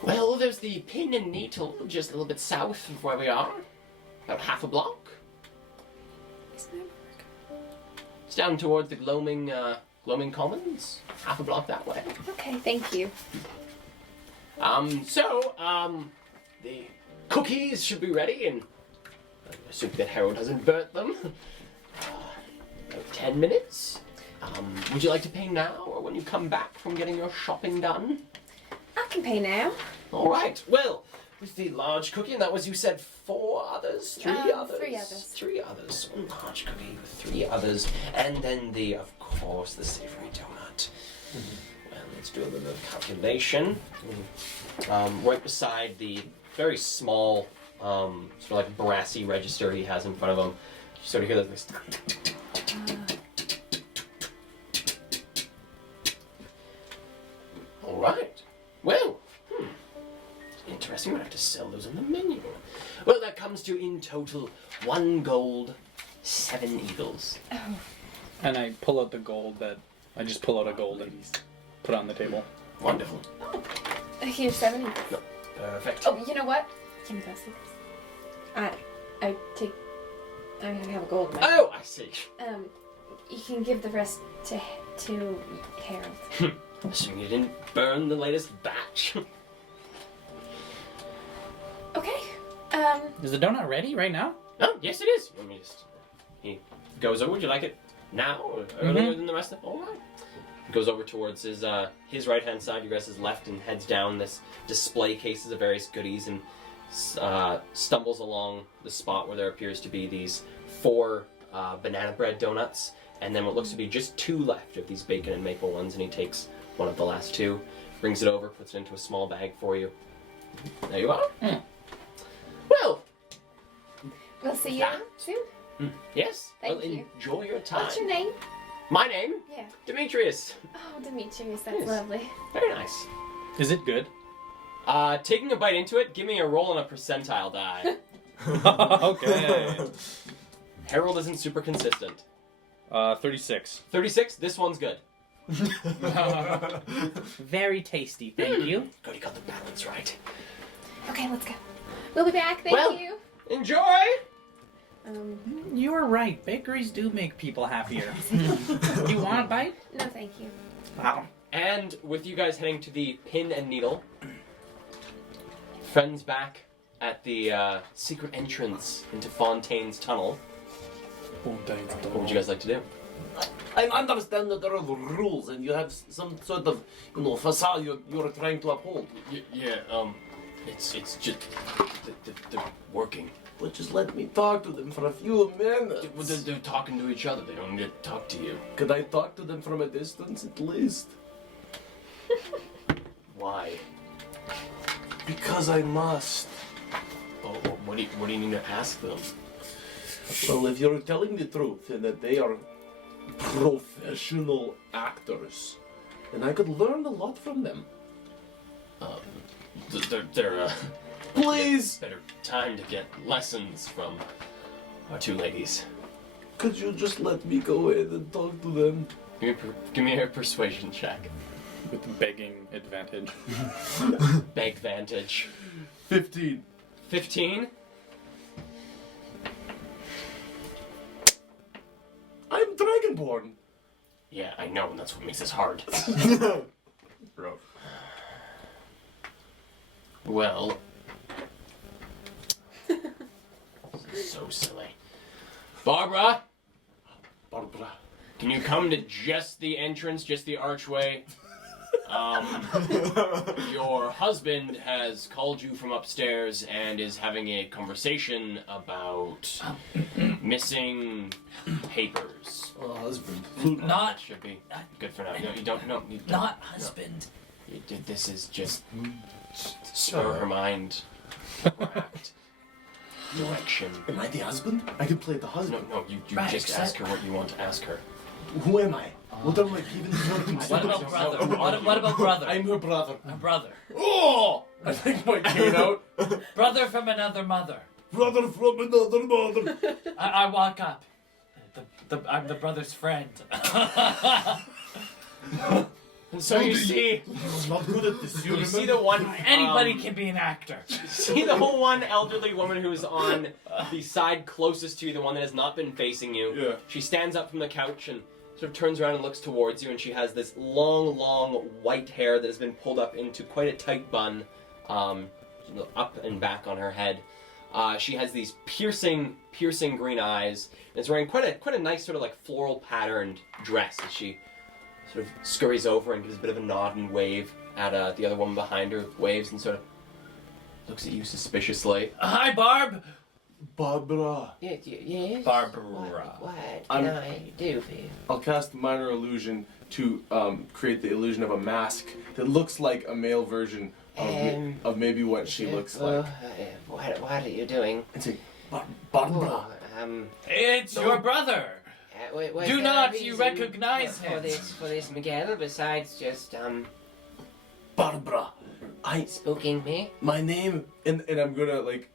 Well, there's the Pin and Needle, just a little bit south of where we are. About half a block. It's down towards the Gloaming Commons. Half a block that way. Okay, thank you. The cookies should be ready, and I assume that Harold hasn't burnt them. About 10 minutes. Would you like to pay now, or when you come back from getting your shopping done? I can pay now. All right. Well, with the large cookie, and that was, you said, 4 others? 3 others? 3 others. 3 others. 1 large cookie with 3 others. And then of course, the savory donut. Well, let's do a little bit of calculation. Right beside the very small, sort of like brassy register he has in front of him, you sort of hear this. All right. Well, interesting. We'll have to sell those on the menu. Well, that comes to, in total, 1 gold, 7 eagles. And I pull out the gold I just pull out a gold and put it on the table. Wonderful. Here's 7 eagles. No, perfect. Oh, you know what? Give me those things. I have a gold in my Oh, I see. You can give the rest to Harold. Assuming you didn't burn the latest batch. Okay. Is the donut ready right now? Oh, yes it is. Let me just... He goes over. Would you like it now or earlier than the rest of it? All right. He goes over towards his right-hand side, you guys' left, and heads down this display cases of various goodies and stumbles along the spot where there appears to be these 4 banana bread donuts, and then what looks to be just 2 left of these bacon and maple ones, and he takes one of the last 2, brings it over, puts it into a small bag for you. There you are. Well, We'll see you That- soon. yes. Thank well, you. enjoy your time. What's your name? My name? Yeah. Demetrius. Oh, Demetrius. That's Yes. lovely. Very nice. Is it good? Taking a bite into it, give me a roll on a percentile die. Okay. Harold isn't super consistent. 36. 36, this one's good. Very tasty, thank you. Good, you got the balance right. Okay, let's go. We'll be back. Thank Well- you. Enjoy! You were right. Bakeries do make people happier. You want a bite? No, thank you. Wow. And with you guys heading to the Pin and Needle, friends back at the secret entrance into Fontaine's tunnel, what would you guys like to do? I understand that there are rules and you have some sort of, facade you're trying to uphold. It's just they're working. But just let me talk to them for a few minutes. Well, they're talking to each other. They don't need to talk to you. Could I talk to them from a distance at least? Why? Because I must. Oh, what do you need to ask them? Well, if you're telling the truth and that they are professional actors, then I could learn a lot from them. They're Please! better time to get lessons from our 2 ladies. Could you just let me go ahead and talk to them? Give me a persuasion check. With begging advantage. Beg vantage. 15. 15? I'm Dragonborn. Yeah, I know, and that's what makes this hard. Bro. Well. So silly. Barbara, Barbara. can you come to just the entrance, just the archway? Your husband has called you from upstairs and is having a conversation about missing papers. Oh, husband. That Not, should be good for now. No, you don't. No, you don't. not husband. You did. This is just spur her mind. Act. Direction. Am I the husband? I can play the No, husband. no. You Right, just ask her what you want to ask her. Who am I? What am I even talking to? What about brother? What about brother? I'm her brother. A brother. Oh! I take my cane out. Brother from another mother. Brother from another mother. I walk up. I'm the brother's friend. And so you see, I'm not good at this. you see the one. Anybody can be an actor. See the whole one elderly woman who's on the side closest to you, the one that has not been facing you. Yeah. She stands up from the couch and sort of turns around and looks towards you, and she has this long, long white hair that has been pulled up into quite a tight bun. up and back on her head. She has these piercing green eyes, and is wearing quite a nice sort of like floral patterned dress as she sort of scurries over and gives a bit of a nod and wave at the other woman behind her, waves and sort of looks at you suspiciously. Hi, Barb. Barbara. Yes? Barbara. What I'm- can I do for you? I'll cast minor illusion to create the illusion of a mask that looks like a male version of maybe what she looks like. What are you doing? And say, Barbara. Oh, It's your brother. was Do there not a you reason recognize for him? For this, Miguel, besides just, Barbara. spooking me? My name, and I'm gonna like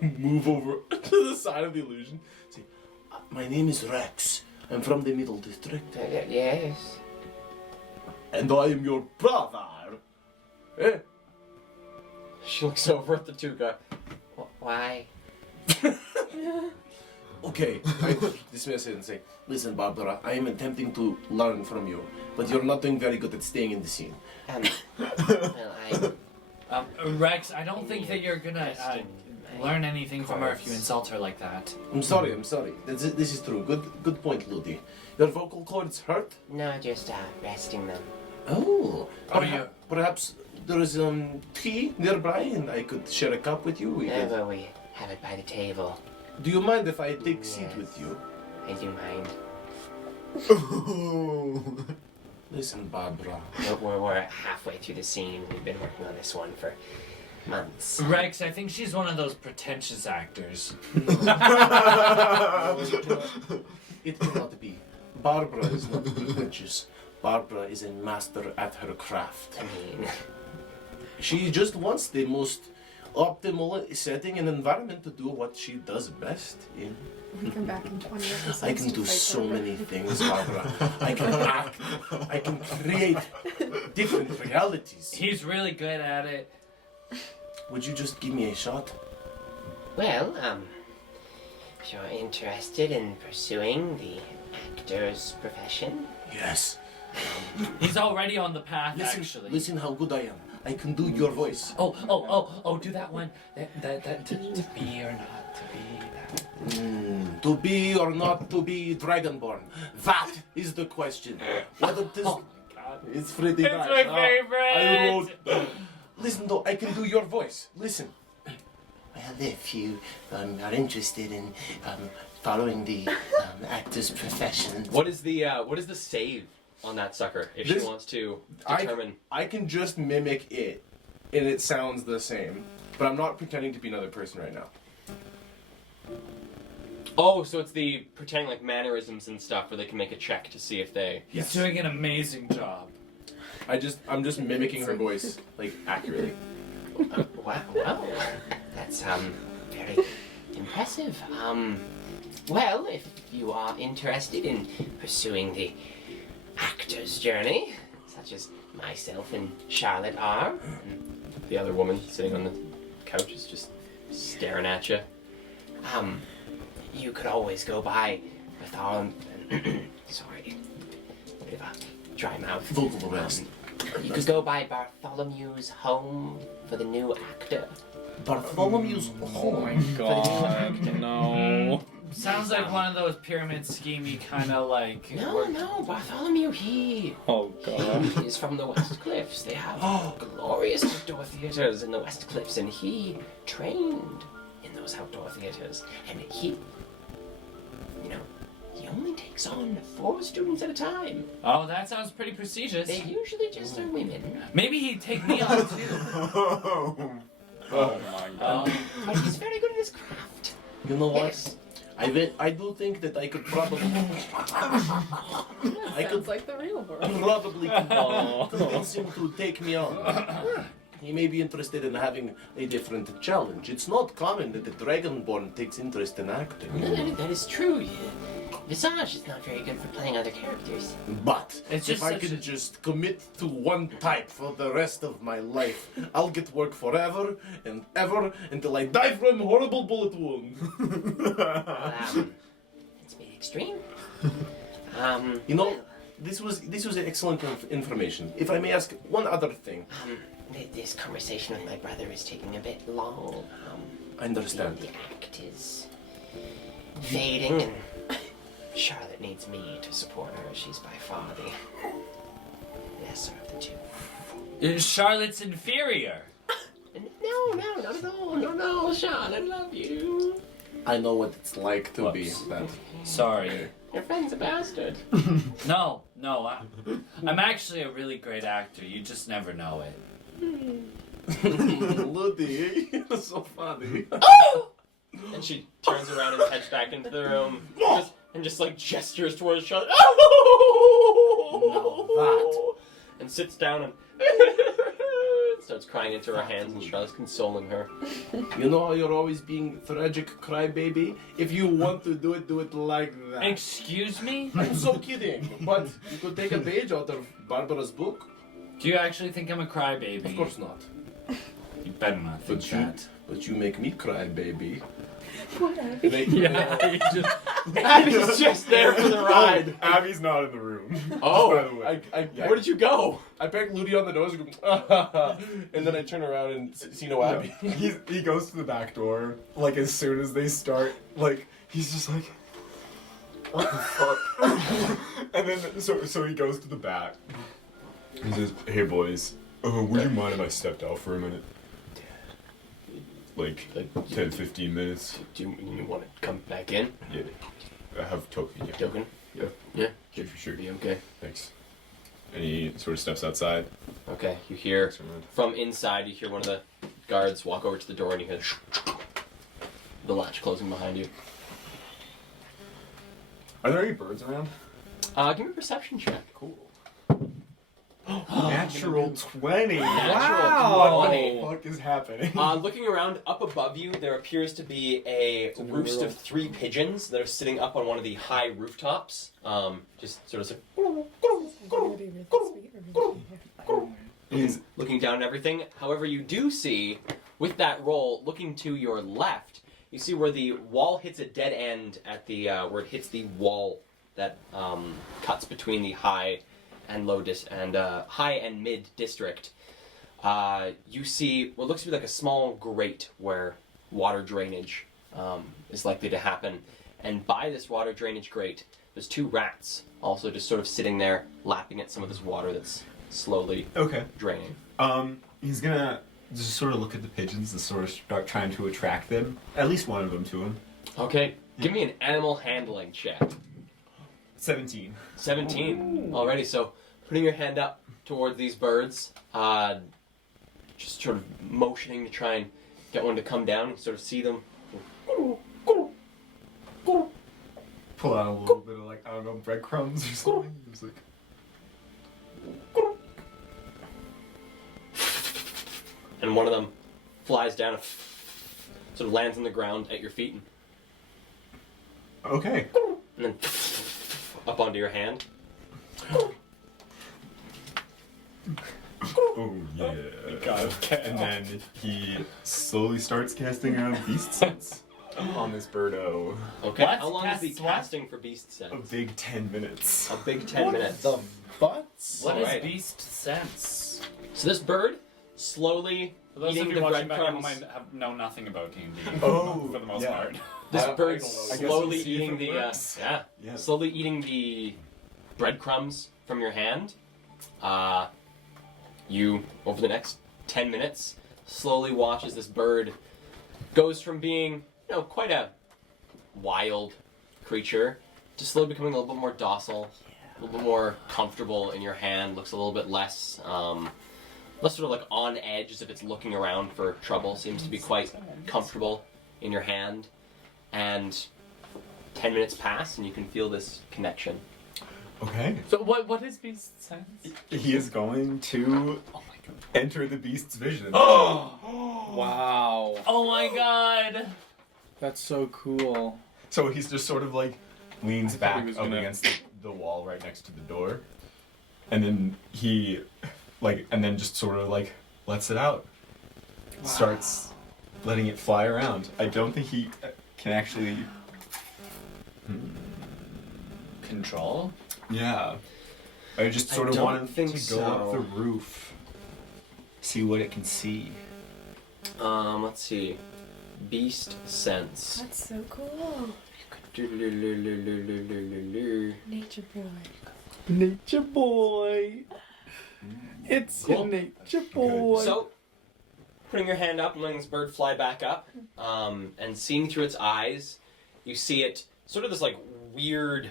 move over to the side of the illusion. Say, my name is Rex. I'm from the Middle District, Yes. and I am your brother. Eh? She looks over at the two guys. Why? Okay, I dismiss it and say, listen, Barbara, I am attempting to learn from you, but you're not doing very good at staying in the scene. Well, Rex, I don't think that you're gonna learn anything from her if you course. insult her like that. I'm sorry. This is true. Good point, Ludi. Your vocal cords hurt? no, just, resting them. Oh, Oh, yeah. Perhaps there is tea nearby and I could share a cup with you. Well, we have it by the table. Do you mind if I take a seat with you? I do mind. Listen, Barbara. We're halfway through the scene. We've been working on this one for months. Rex, I think she's one of those pretentious actors. It cannot be. Barbara is not pretentious. Barbara is a master at her craft. I mean, She just wants the most optimal setting and environment to do what she does best in. We come back in 20 episodes. I can to do fight so Barbara. many things, Barbara. I can act. I can create different realities. He's really good at it. Would you just give me a shot? well, if you're interested in pursuing the actor's profession, Yes. He's already on the path, Listen, actually. listen how good I am. I can do your voice. Oh, do that one. That to be or not to be. To be or not to be Dragonborn? That is the question. Whether it is... Oh my god. It's pretty It's nice. my huh? favorite. I wrote... Listen though, I can do your voice. Listen. Well, if you are interested in following the actor's profession, What is the save on that sucker if This- she wants to I- determine? I can just mimic it, and it sounds the same. But I'm not pretending to be another person right now. Oh, so it's the pretending like mannerisms and stuff where they can make a check to see if they. He's doing an amazing job. I'm just mimicking her voice, like, accurately. wow, that's very impressive. Well, if you are interested in pursuing the actor's journey, such as myself and Charlotte are, and The other woman sitting on the couch is just staring at you. you could always go by Bartholomew. Sorry, bit of a dry mouth. Vocal rest. You could go by Bartholomew's home for the new actor. Bartholomew's Oh home. my god, no. Sounds like one of those pyramid schemey kind of like. No, Bartholomew, he Oh god. is from the West Cliffs. They have glorious outdoor theaters in the West Cliffs, and he trained in those outdoor theaters. And he only takes on 4 students at a time. Oh, that sounds pretty prestigious. They usually just are women. Maybe he'd take me on too. Oh my god. But he's very good at his craft. You know what? Yes. I do think that I could probably. I could Sounds like the real world. probably Oh. convince him to take me on. He may be interested in having a different challenge. It's not common that the Dragonborn takes interest in acting. That is true. Visage is not very good for playing other characters. But It's if just I such could a- just commit to one type for the rest of my life, I'll get work forever and ever until I die from a horrible bullet wound. Well, it's a bit extreme. You know, this was excellent information. If I may ask one other thing. This conversation with my brother is taking a bit long. I understand. The act is fading, and Charlotte needs me to support her. She's by far the lesser of the two. Charlotte's inferior. No, not at all. No, Charlotte, I love you. I know what it's like to be Whoops. that. Sorry. Your friend's a bastard. No, I'm actually a really great actor. You just never know it. Luddy, you're so funny. And she turns around and heads back into the room and just like gestures towards Charlotte. And sits down and starts crying into her hands, and Charlotte's consoling her. You know how you're always being tragic crybaby? If you want to do it like that. Excuse me? I'm so kidding. But you could take a page out of Barbara's book. Do you actually think I'm a crybaby? Of course not. You better not think that. But you make me cry, baby. What, Abby? Yeah, you just... Abby's just there for the ride. Abby's not in the room. Oh, by the way. Where did you go? I peck Ludi on the nose and go, and then I turn around and see no Abby. He goes to the back door, like, as soon as they start, like, he's just like, what the fuck? And then, so he goes to the back. He says, hey, boys, would you mind if I stepped out for a minute? Like 10, 15 minutes. Do you want to come back in? Yeah. I have token, yeah. Token? Yeah. Yeah. Yeah, for sure. Be okay. Thanks. And he sort of steps outside. Okay, you hear Looks around. from inside, you hear one of the guards walk over to the door and you hear the latch closing behind you. Are there any birds around? Give me a perception check. Cool. Natural 20. Natural What 20. the fuck is happening? Looking around, up above you, there appears to be a roost of 3 pigeons that are sitting up on one of the high rooftops. Just sort of looking down at everything. However, you do see, with that roll, looking to your left, you see where the wall hits a dead end at the where it hits the wall that cuts between the high and low high and mid district. You see what looks to be like a small grate where water drainage is likely to happen. And by this water drainage grate, there's 2 rats also just sort of sitting there lapping at some of this water that's slowly draining. He's gonna just sort of look at the pigeons and sort of start trying to attract them. At least one of them to him. Okay, give me an animal handling check. 17. 17 already, so putting your hand up towards these birds, just sort of motioning to try and get one to come down and sort of see them. Pull out a little bit of, like, I don't know, breadcrumbs or something. It's like, And one of them flies down and sort of lands on the ground at your feet okay. and then up onto your hand. Oh, yeah. And then he slowly starts casting out beast sense on this birdo. Okay, What? how long is the Cast what? casting for beast sense? A big 10 minutes. A big 10 minutes. Butts? What is Alright. beast sense? So this bird slowly For those eating of the you watching back at home, breadcrumbs. I know nothing about D&D. Oh, for the most yeah. part. This I bird's don't know. I guess slowly we'll see if eating it the works. Yeah. slowly eating the breadcrumbs from your hand. You over the next 10 minutes slowly watch as this bird goes from being, quite a wild creature to slowly becoming a little bit more docile, a little bit more comfortable in your hand. Looks a little bit less sort of like on edge, as if it's looking around for trouble. Seems to be quite comfortable in your hand. And 10 minutes pass and you can feel this connection. Okay. So what is beast sense? He is going to enter the beast's vision. Wow. Oh my god! That's so cool. So he's just sort of like leans I thought back he was up gonna- against the wall right next to the door. And then he just sort of like lets it out. Starts letting it fly around. I don't think he can actually Control? Yeah. I just sort I of don't wanted think to go up so. the roof, see what it can see. Let's see. Beast sense. That's so cool. Nature boy. Nature boy. It's Cool. your nature boy. So, putting your hand up and letting this bird fly back up, and seeing through its eyes, you see it sort of this like weird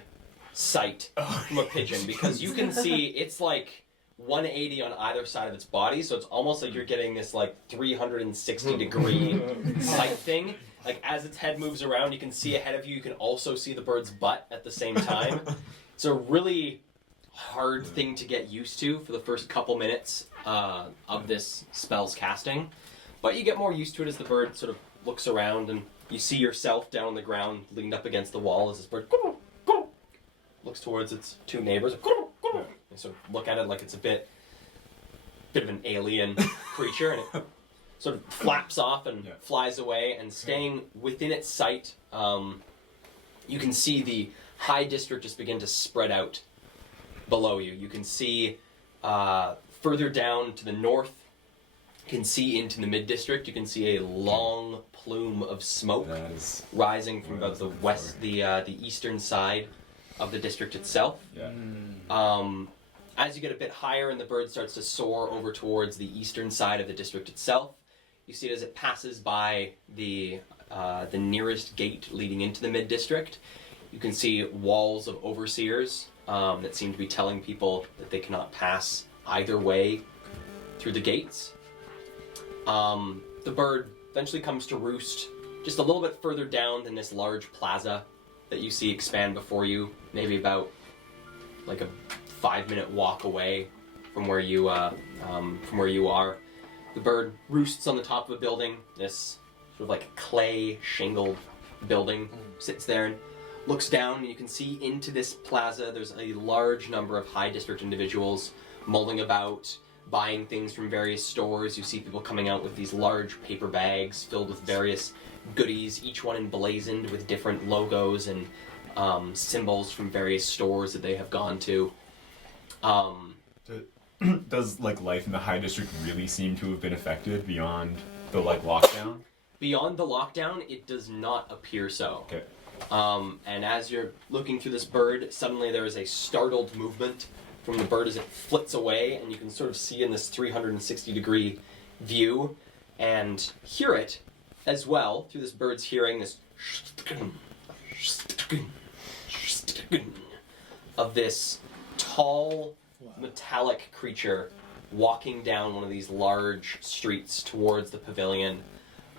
sight from a pigeon, because you can see it's like 180 on either side of its body, so it's almost like you're getting this like 360 degree sight thing. Like as its head moves around, you can see ahead of you. You can also see the bird's butt at the same time. It's a really hard thing to get used to for the first couple minutes of this spell's casting, but you get more used to it as the bird sort of looks around, and you see yourself down on the ground leaned up against the wall as this bird looks towards its two neighbors. And sort of look at it like it's a bit of an alien creature, and it sort of flaps off and flies away, and staying within its sight, you can see the high district just begin to spread out below you. You can see further down to the north, you can see into the mid district. You can see a long plume of smoke That is. rising from about the west, the eastern side of the district itself. Yeah. As you get a bit higher and the bird starts to soar over towards the eastern side of the district itself, you see it as it passes by the nearest gate leading into the mid district. You can see walls of overseers that seem to be telling people that they cannot pass either way through the gates. The bird eventually comes to roost just a little bit further down than this large plaza that you see expand before you, maybe about like a 5-minute walk away from where you are. The bird roosts on the top of a building, this sort of like clay shingled building, sits there and looks down, and you can see into this plaza. There's a large number of high district individuals mulling about, buying things from various stores. You see people coming out with these large paper bags filled with various goodies, each one emblazoned with different logos and symbols from various stores that they have gone to. Does like life in the high district really seem to have been affected beyond the like lockdown? Beyond the lockdown, it does not appear so. Okay. And as you're looking through this bird, suddenly there is a startled movement from the bird as it flits away, and you can sort of see in this 360-degree view and hear it as well through this bird's hearing, this of this tall, metallic creature walking down one of these large streets towards the pavilion.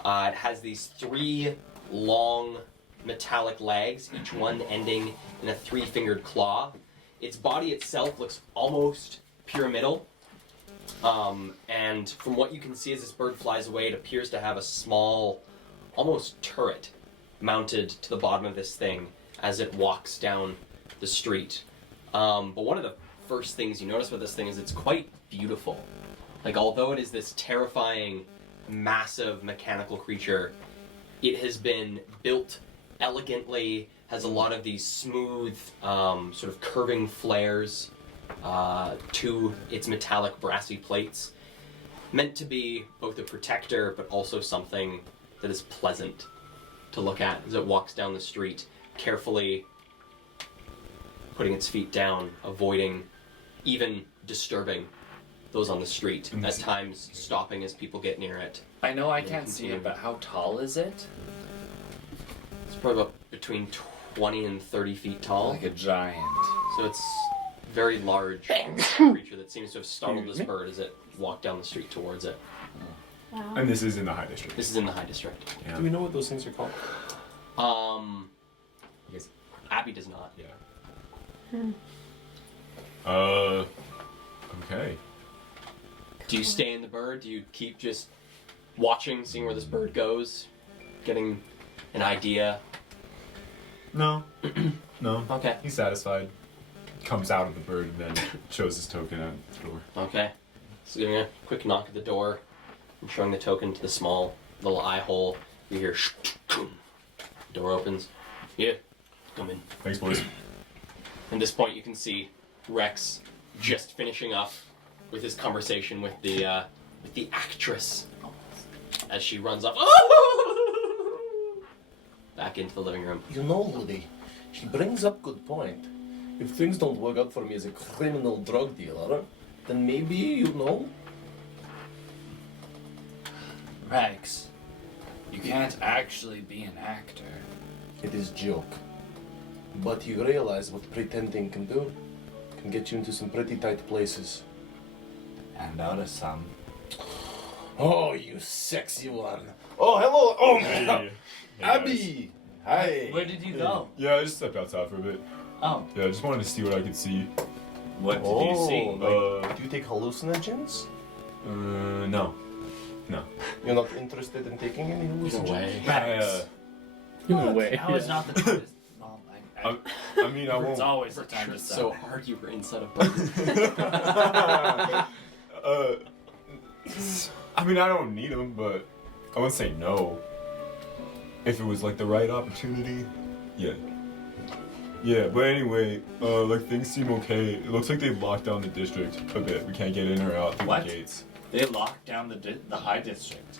It has these 3 long metallic legs, each one ending in a 3-fingered claw. Its body itself looks almost pyramidal, and from what you can see as this bird flies away, it appears to have a small, almost turret mounted to the bottom of this thing as it walks down the street. But one of the first things you notice about this thing is it's quite beautiful. Like, although it is this terrifying, massive mechanical creature, it has been built elegantly, has a lot of these smooth, sort of curving flares to its metallic brassy plates, meant to be both a protector but also something that is pleasant to look at as it walks down the street, carefully putting its feet down, avoiding even disturbing those on the street, at times stopping as people get near it. I know I can't see it, but how tall is it? It's probably about between 20 and 30 feet tall. Like a giant. So it's a very large creature that seems to have startled this bird as it walked down the street towards it. Wow. And this is in the high district. This is in the high district. Yeah. Do we know what those things are called? Yes. Abby does not. Yeah. Okay. Do you stay in the bird? Do you keep just watching, seeing where this bird goes, getting an idea? No. No. Okay. He's satisfied. Comes out of the bird and then shows his token at the door. Okay. So giving a quick knock at the door and showing the token to the small little eye hole. You hear door opens. Yeah, come in. Thanks, boys. At this point, you can see Rex just finishing up with his conversation with the actress as she runs off back into the living room. You know, Lily, she brings up good point. If things don't work out for me as a criminal drug dealer, then maybe, you know... Rex, you can't actually be an actor. It is joke. But you realize what pretending can do? Can get you into some pretty tight places. And out of some. Oh, you sexy one. Oh, hello. Oh, Hey, Abby. Hi. Where did you go? Yeah, I just stepped outside for a bit. Oh, Yeah, I just wanted to see what I could see. what did you see? Do you take hallucinogens? No. You're not interested in taking any hallucinogens? Way. Rex, No way. now is not the time to... Well, I mean, I it's won't. always the time to Tripped sell. so hard you were inside a boat. I mean, I don't need them, but I wouldn't say no. If it was like the right opportunity, yeah. Yeah, but anyway, like things seem okay. It looks like they've locked down the district a bit. We can't get in or out through What? the gates. They locked down the high district.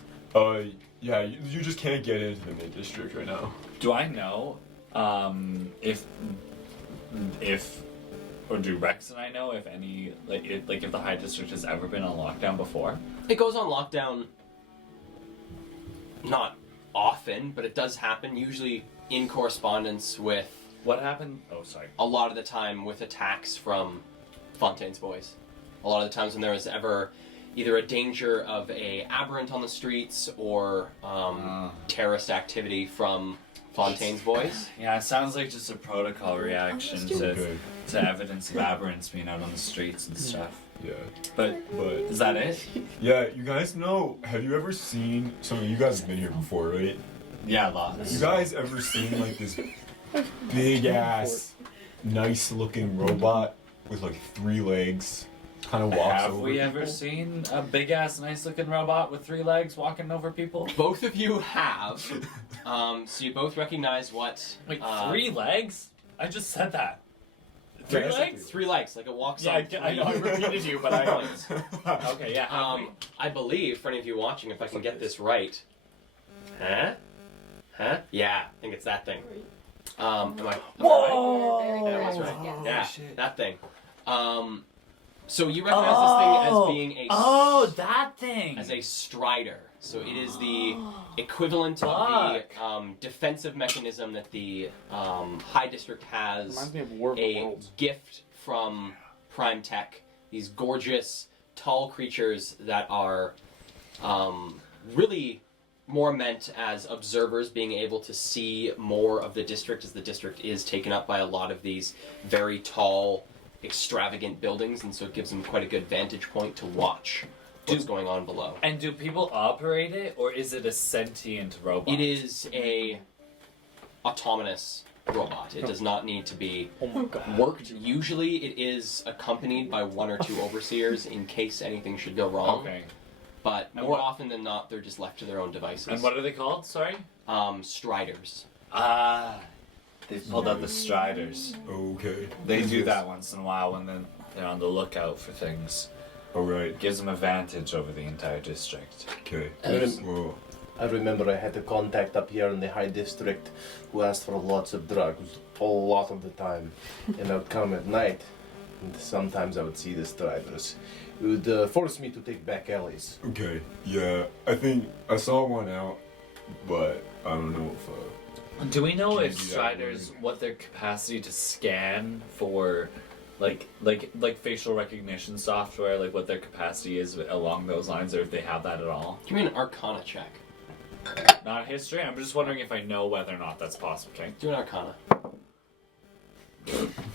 Yeah, you just can't get into the mid district right now. Do I know if or do Rex and I know if any if the high district has ever been on lockdown before? It goes on lockdown not often, but it does happen, usually in correspondence with, What happened? Oh, sorry. a lot of the time, with attacks from Fontaine's boys. A lot of the times when there was ever either a danger of a aberrant on the streets or terrorist activity from Fontaine's boys. Yeah, it sounds like just a protocol reaction Okay. to evidence of aberrants being out on the streets and stuff. Yeah. But But is that it? yeah, you guys know, have you ever seen you guys have been here before, right? Yeah, lots. You guys ever seen like this big ass, nice looking robot with like 3 legs? Kind of walks Have over we people? ever seen a big ass, nice looking robot with 3 legs walking over people? Both of you have. So you both recognize what... Wait, 3 legs? I just said that. 3 Yeah, legs? 3 legs, like it walks Yeah, on I know I repeated you, but I points. Okay, yeah. have we? I believe, for any of you watching, if I can get this right. Huh? Yeah, I think it's that thing. Am I right? Whoa! Yeah, that's right. Yes. Yeah, shit. that thing. So you recognize this thing as being a that thing. as a strider. So it is the equivalent of the defensive mechanism that the High District has. Reminds me of War of the A Worlds. gift from Prime Tech. These gorgeous, tall creatures that are really more meant as observers, being able to see more of the district, as the district is taken up by a lot of these very tall, extravagant buildings, and so it gives them quite a good vantage point to watch what's going on below. And do people operate it, or is it a sentient robot? It is a autonomous robot. It does not need to be Oh my god. worked. Usually it is accompanied by 1 or 2 overseers in case anything should go wrong. Okay. But And more what- often than not, they're just left to their own devices. And what are they called? Sorry? Striders. Ah, they pulled out the striders. Okay. They do that once in a while when they're on the lookout for things. Alright. Gives them a vantage over the entire district. Okay. Yes. Well, I remember I had a contact up here in the High District who asked for lots of drugs, a lot of the time. And I would come at night, and sometimes I would see the striders. It would force me to take back alleys. okay. Yeah, I think I saw one out, but I don't know if Do we know Can if you do that striders, word? what their capacity to scan for, like facial recognition software, like what their capacity is along those lines, or if they have that at all? Give me an Arcana check. Not history. I'm just wondering if I know whether or not that's possible. Okay. Do an Arcana.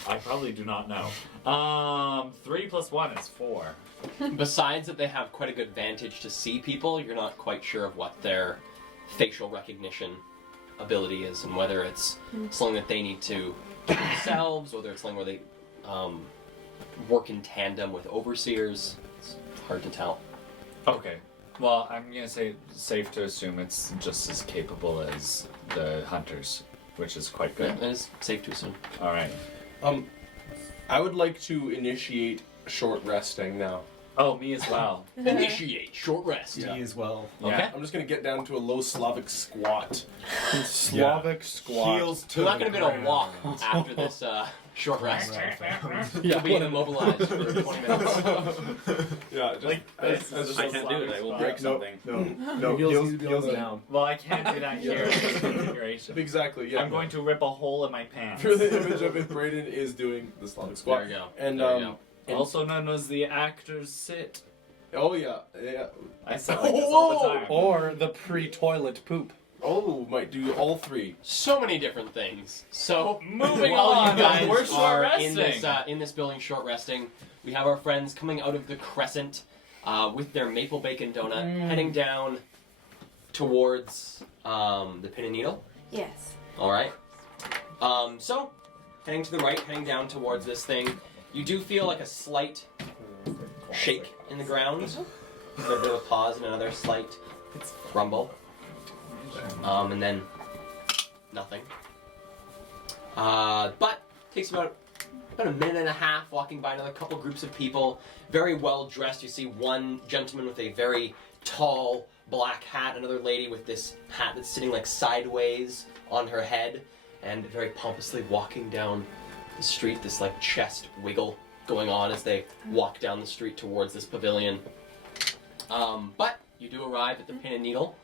I probably do not know. 3 + 1 is 4. Besides that they have quite a good vantage to see people, you're not quite sure of what their facial recognition ability is, and whether it's something that they need to do themselves, or whether it's something where they work in tandem with overseers. It's hard to tell. Okay. Well, I'm gonna say safe to assume it's just as capable as the hunters, which is quite Yeah, good. that is safe to assume. All right. I would like to initiate short resting now. Oh, me as well. Initiate short rest. Me as well. Okay. I'm just gonna get down to a low Slavic squat. Slavic squat. Heels to We're not the going to be able to ground. walk after this short rest. You'll Yeah. be immobilized for 20 minutes. Yeah, just, I can't do it. I will break something. No, Heels heels, need to be heels on the- down. Well, I can't do that here in this configuration. Exactly. Yeah. I'm going to rip a hole in my pants. For the image of it, Brayden is doing the Slavic squat. There you go. And There you go. and- Also known as the actor's sit. oh yeah, yeah. I sound like this all the time. Or the pre-toilet poop. Oh, might do all three. So many different things. So Moving while on, you guys we're short are resting. in this building short resting, we have our friends coming out of the Crescent with their maple bacon donut, heading down towards the Pin and Needle. Yes. All right. So heading to the right, heading down towards this thing, you do feel like a slight shake in the ground. A bit of a pause and another slight rumble. And then nothing. But takes about a minute and a half walking by another couple groups of people, very well dressed. You see one gentleman with a very tall black hat, another lady with this hat that's sitting like sideways on her head, and very pompously walking down the street, this like chest wiggle going on as they walk down the street towards this pavilion. But you do arrive at the Pin and Needle.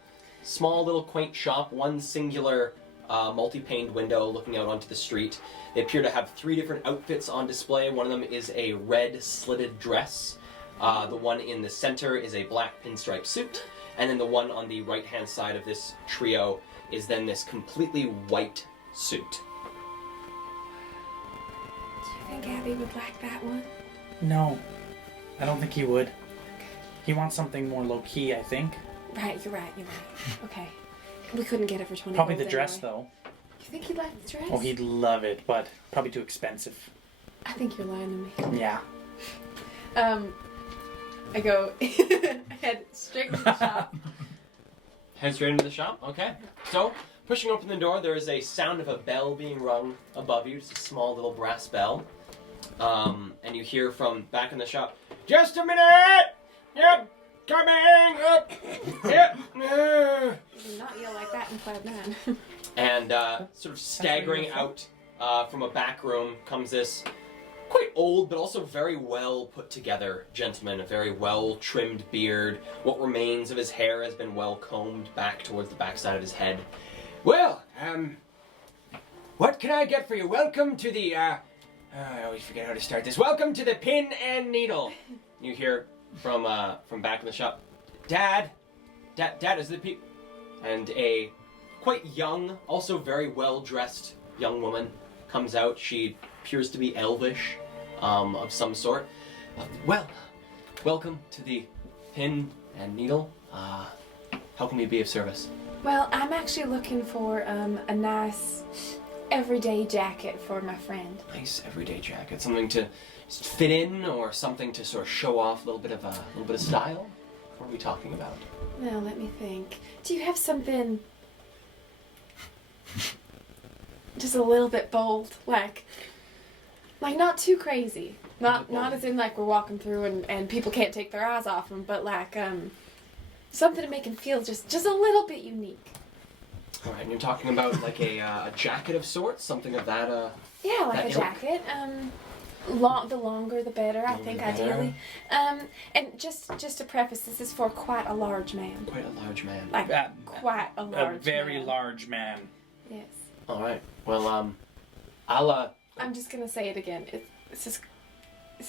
Small little quaint shop, one singular multi-paned window looking out onto the street. They appear to have 3 different outfits on display. One of them is a red slitted dress. The one in the center is a black pinstripe suit. And then the one on the right-hand side of this trio is then this completely white suit. Do you think Abby would like that one? No, I don't think he would. He wants something more low-key, I think. Right, you're right. Okay. We couldn't get it for 20 Probably the gold dress, anyway. though. You think he'd like the dress? Oh, he'd love it, but probably too expensive. I think you're lying to me. Yeah. I go head straight to the shop. Head straight into the shop. Okay. So, pushing open the door, there is a sound of a bell being rung above you. Just a small little brass bell. And you hear from back in the shop, "Just a minute! Yep, coming up! Yep!" You do not yell like that in Cloud 9. And sort of staggering out from a back room comes this quite old but also very well put together gentleman, a very well trimmed beard. What remains of his hair has been well combed back towards the backside of his head. "Well, what can I get for you? Welcome to the, I always forget how to start this. Welcome to the Pin and Needle." You hear from back in the shop, Dad, is the people?" And a quite young, also very well-dressed young woman comes out. She appears to be elvish, of some sort. "Well, welcome to the Pin and Needle. How can we be of service?" Well, I'm actually looking for a nice everyday jacket for my friend. Nice everyday jacket, something to just fit in, or something to sort of show off a little bit of style. What are we talking about? Now, let me think. Do you have something just a little bit bold, like not too crazy, not as in like we're walking through and people can't take their eyes off them, but like something to make them feel just a little bit unique. All right, and you're talking about like a jacket of sorts, something of that. Yeah, like That a ilk? jacket. The longer the better, I think, ideally. And just to preface, this is for quite a large man. Quite a large man. Like quite a large A very man. large man. Yes. All right. Well, I'll I'm just gonna say it again. This is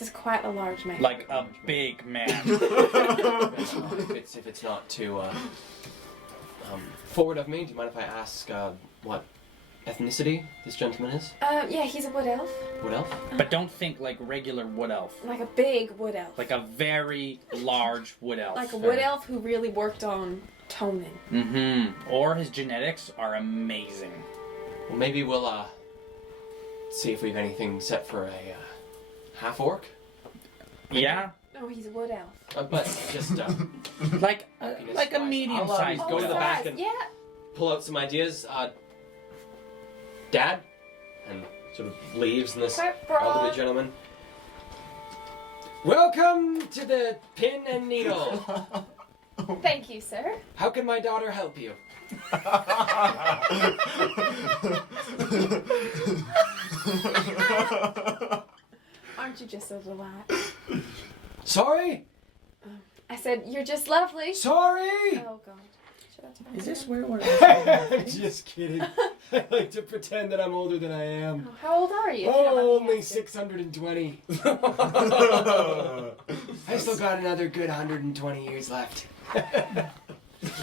quite a large man. Like a big man. if it's not too forward of me, do you mind if I ask what ethnicity this gentleman is? Yeah, he's a wood elf. Wood elf? But don't think like regular wood elf. Like a big wood elf. Like a very large wood elf. Like a wood elf who really worked on toning. Mm-hmm. Or his genetics are amazing. Well, maybe we'll see if we have anything set for a half orc. Yeah. No, he's a wood elf. But just Like happiness-wise. a medium-sized Go to the wood back elf. and Yeah. pull out some ideas. Dad, and sort of leaves in this Quite broad. elderly gentleman. Welcome to the Pin and Needle. Thank you, sir. How can my daughter help you? Aren't you just so delight? Sorry? I said, you're just lovely. Sorry? Oh, God. Should I turn Is this around? where we're I'm just kidding. I like to pretend that I'm older than I am. Oh, how old are you? if you don't mind me Only asking? 620. I still got another good 120 years left.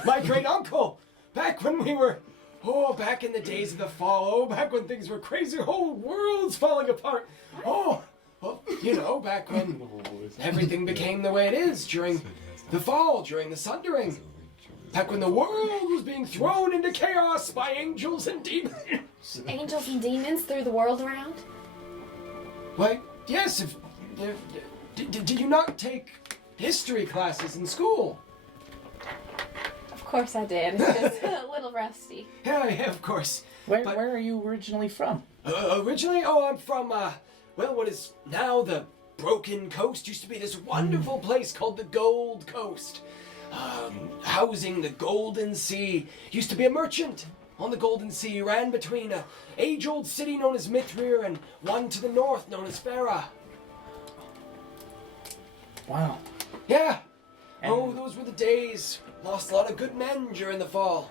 My great uncle, back when we were, back in the days of the fall, back when things were crazy, whole world's falling apart. Back when everything became the way it is during the fall, during the sundering. Back when the world was being thrown into chaos by angels and demons. Angels and demons threw the world around? Why, yes, did you not take history classes in school? Of course I did. It's just a little rusty. Yeah, of course. Where are you originally from? Originally, I'm from, what is now the Broken Coast. Used to be this wonderful place called the Gold Coast. Housing the Golden Sea. Used to be a merchant on the Golden Sea. Ran between an age-old city known as Mithrir and one to the north known as Farah. Wow. Yeah. And- Those were the days. Lost a lot of good men during the fall.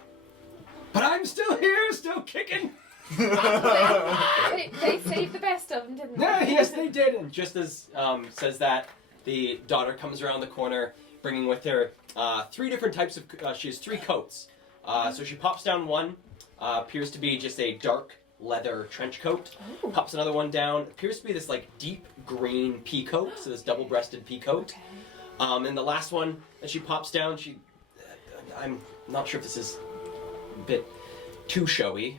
But I'm still here, still kicking. They saved the best of them, didn't they? Yeah, yes, they did. And just as says that, the daughter comes around the corner, bringing with her 3 different types of. She has 3 coats. So she pops down one. Appears to be just a dark leather trench coat. Ooh. Pops another one down. Appears to be this like deep green pea coat. So this double-breasted pea coat. Okay. And the last one that she pops down, I'm not sure if this is a bit too showy,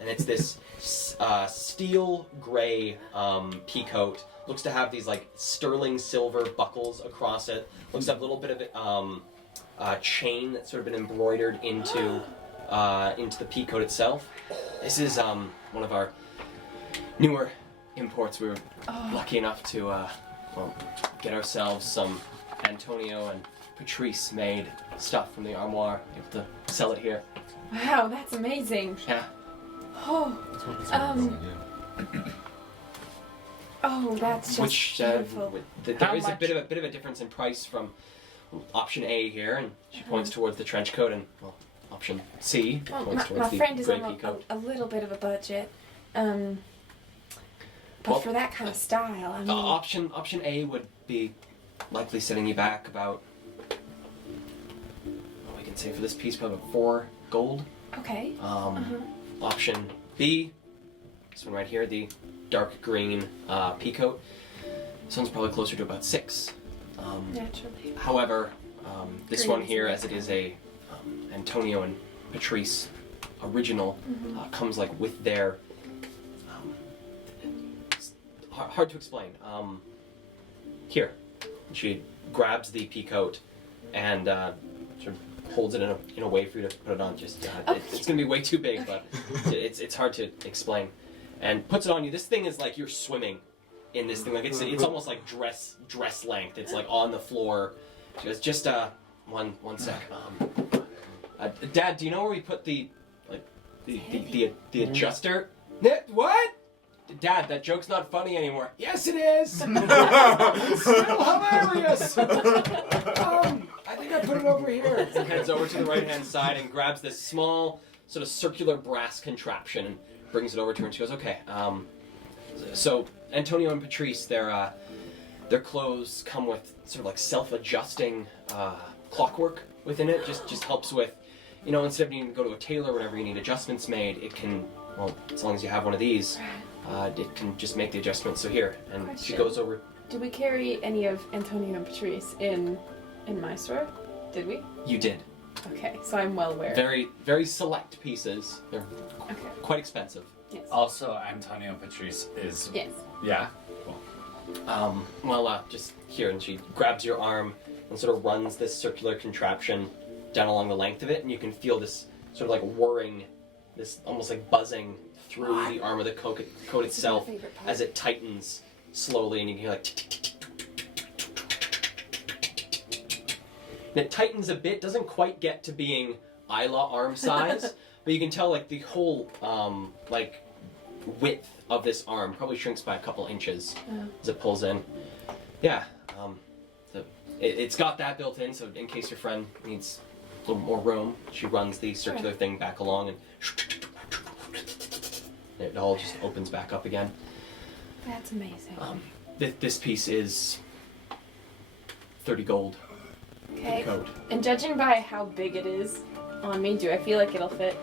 and it's this steel gray pea coat. Looks to have these like sterling silver buckles across it. Looks to have a little bit of chain that's sort of been embroidered into the pea coat itself. This is one of our newer imports. We were lucky enough to get ourselves some Antonio and Patrice made stuff from the armoire. Able to sell it here. Wow, that's amazing. Yeah. Oh, that's just Which beautiful. there How is a much- bit of a difference in price from option A here, and she points towards the trench coat, and option C Well, points my towards the friend is grey on pea coat. a little bit of a budget. But Well, for that kind of style, I mean... Option A would be likely setting you back about. We can say for this piece probably about 4 gold. Okay. Option B, this one right here, the dark green pea coat. This one's probably closer to about 6. Naturally. However, this Green one is here, the as it is a Antonio and Patrice original, comes like with their. It's hard to explain. Here, she grabs the pea coat and sort of holds it in a way for you to put it on. Just it's gonna be way too big, but it's hard to explain. And puts it on you. This thing is like you're swimming in this thing. Like it's almost like dress length. It's like on the floor. She goes, just one sec. Dad, do you know where we put the adjuster? What? Dad, that joke's not funny anymore. Yes, it is. It's still hilarious. I think I put it over here. And heads over to the right-hand side and grabs this small, sort of circular brass contraption and brings it over to her. And she goes, "Okay." So Antonio and Patrice, their clothes come with sort of like self-adjusting clockwork within it. Just helps with, instead of needing to go to a tailor whenever you need adjustments made, it can, as long as you have one of these, it can just make the adjustments. So here, and she Question. goes over. Did we carry any of Antonio and Patrice in my store? Did we? You did. Okay, so I'm well aware. Very, very select pieces. They're Okay. quite expensive. Yes. Also, Antonio Patrice is. Yes. Yeah. Cool. Just here, and she grabs your arm and sort of runs this circular contraption down along the length of it, and you can feel this sort of like whirring, this almost like buzzing through the arm of the coat itself favorite part. as it tightens slowly, and you can hear like tick, tick, tick, tick, tick, tick, tick, It tightens a bit, doesn't quite get to being Isla arm size, but you can tell like the whole like width of this arm probably shrinks by a couple inches as it pulls in. Yeah, so it's got that built in, so in case your friend needs a little more room, she runs the circular thing back along and it all just opens back up again. That's amazing. This piece is 30 gold. Okay. Coat. And judging by how big it is on me, do I feel like it'll fit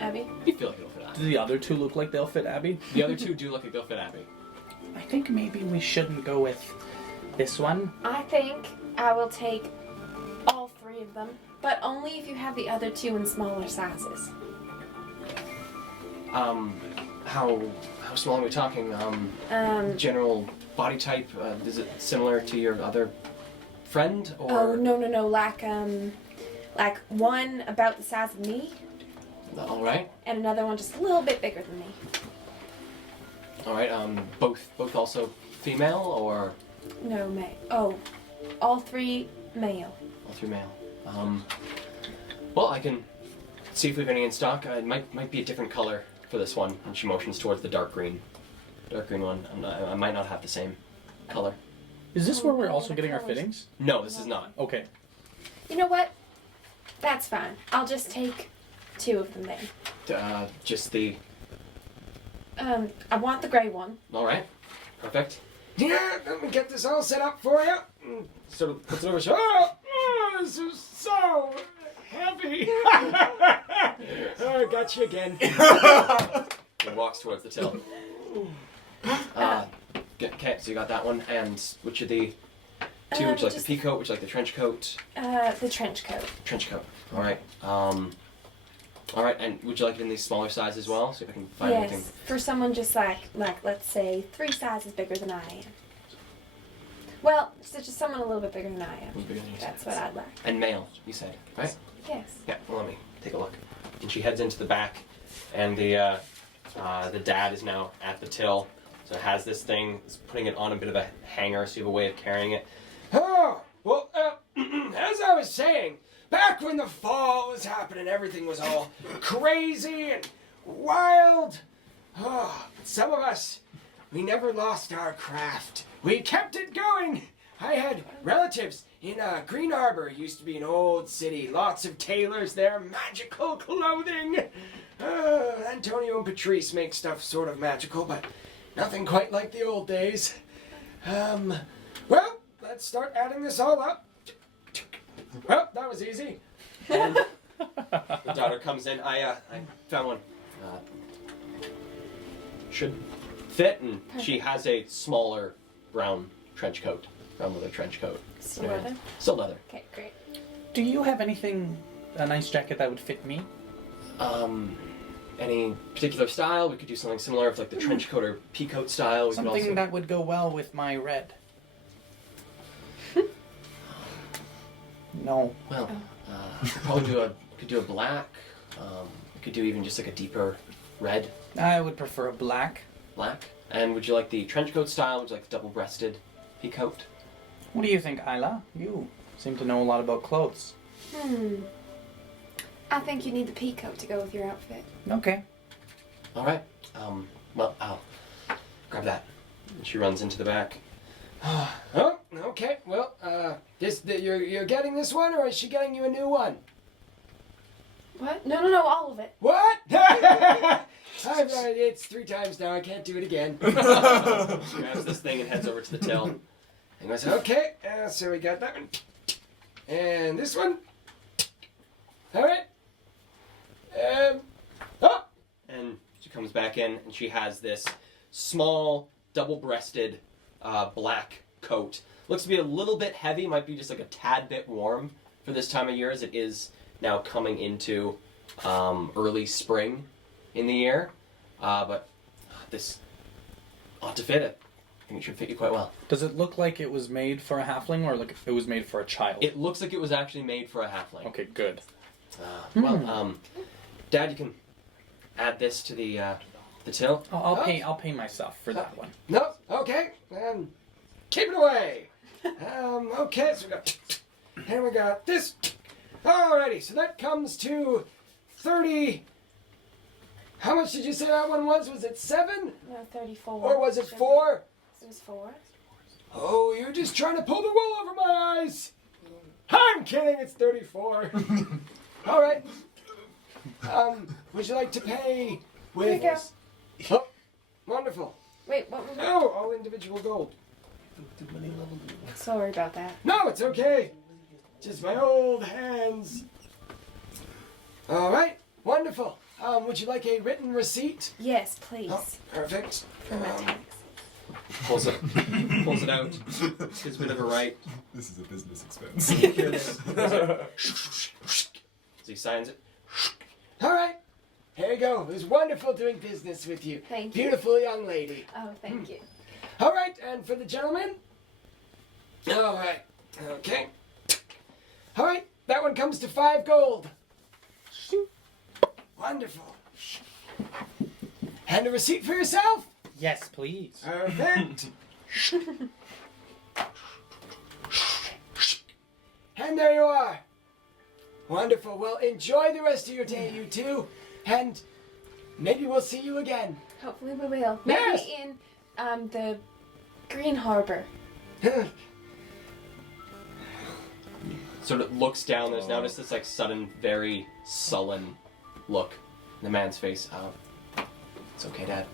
Abby? You feel like it'll fit Abby. Do the other two look like they'll fit Abby? The other two do look like they'll fit Abby. I think maybe we shouldn't go with this one. I think I will take all 3 of them, but only if you have the other 2 in smaller sizes. How small are we talking? General body type, is it similar to your other friend, or? Oh, no, like one about the size of me, All right, and another one just a little bit bigger than me. all right. Both also female, or No, male. Oh, all 3 male. all 3 male? Well, I can see if we have any in stock. It might be a different color for this one. And she motions towards the dark green one. I might not have the same color. Is this where we're also getting our fittings? No, this is not. Okay. You know what? That's fine. I'll just take 2 of them then. Just the. I want the gray one. All right, perfect. Yeah, let me get this all set up for you. Sort of puts it over. This is so heavy. Oh, got you again. And walks towards the till. Okay, so you got that one, and which of the 2? Would you like the pea coat? Would you like the trench coat? The trench coat. Trench coat. All right. All right, and would you like it in these smaller size as well? See if I can find Yes, anything. for someone just like let's say 3 sizes bigger than I am. Well, so just someone a little bit bigger than I am. Bigger than you That's said. what I'd like. And male, you said, right? Yes. Yeah. Well, let me take a look. And she heads into the back, and the dad is now at the till. So it has this thing. It's putting it on a bit of a hanger, so you have a way of carrying it. Oh, well, as I was saying, back when the fall was happening, everything was all crazy and wild. Oh, some of us, we never lost our craft. We kept it going. I had relatives in Green Arbor. Used to be an old city. Lots of tailors there. Magical clothing. Antonio and Patrice make stuff sort of magical, but nothing quite like the old days. Well, let's start adding this all up. Well, that was easy. And the daughter comes in. I found one. Should fit, and she has a smaller brown trench coat. Brown leather trench coat. Still Yeah. leather? Still leather. Okay, great. Do you have anything, a nice jacket that would fit me? Any particular style? We could do something similar with like the trench coat or pea coat style. We Something could also... that would go well with my red. No. Well, probably could do a black. We could do even just like a deeper red, I would prefer a black. black. And would you like the trench coat style? Would you like the double-breasted pea coat? What do you think, Isla? You seem to know a lot about clothes. I think you need the pea coat to go with your outfit. Okay. All right. Well, I'll grab that. And she runs into the back. Oh, okay. Well, you're getting this one, or is she getting you a new one? What? No, all of it. What? It's 3 times now. I can't do it again. She grabs this thing and heads over to the till. And goes, okay. So we got that one, and this one. All right. Oh. And she comes back in, and she has this small, double-breasted, black coat. Looks to be a little bit heavy. Might be just like a tad bit warm for this time of year, as it is now coming into early spring in the year. But this ought to fit it. I think it should fit you quite well. Does it look like it was made for a halfling, or like it was made for a child? It looks like it was actually made for a halfling. Okay, good. Well, Dad, you can add this to the till. I'll pay myself for that one. No. Okay. Keep it away. Okay. So we got And we got this. Alrighty, so that comes to 30. How much did you say that one was? Was it 7? No, 34. Or was it 4? It was 4. Oh, you're just trying to pull the wool over my eyes. I'm kidding, it's 34. Alright. Would you like to pay with... Here you go. Oh, wonderful. Wait, what was it? Oh, all individual gold. Sorry about that. No, it's okay. Just my old hands. Alright, wonderful. Would you like a written receipt? Yes, please. Oh, perfect. For my tax. Pulls it out. Gives a bit of a right. This is a business expense. Here it is. So he signs it. Alright. Here you go. It was wonderful doing business with you. Thank you. Beautiful young lady. Oh, thank you. Alright, and for the gentleman? Alright. Okay. Alright, that one comes to 5 gold. Wonderful. And a receipt for yourself? Yes, please. Perfect. And there you are. Wonderful. Well, enjoy the rest of your day, you two. And maybe we'll see you again. Hopefully we will. Maybe Yes. in the Green Harbor. Sort of looks down. There's now just this like sudden, very sullen look in the man's face. It's okay, Dad.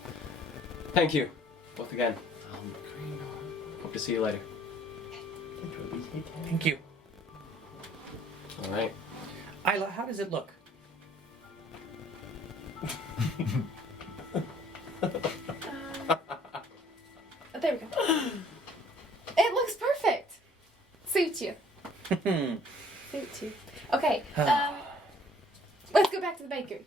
Thank you, both again. Hope to see you later. Thank you. All right. Isla, how does it look? There we go. It looks perfect. Suits you. Suits you. Okay. Let's go back to the bakery.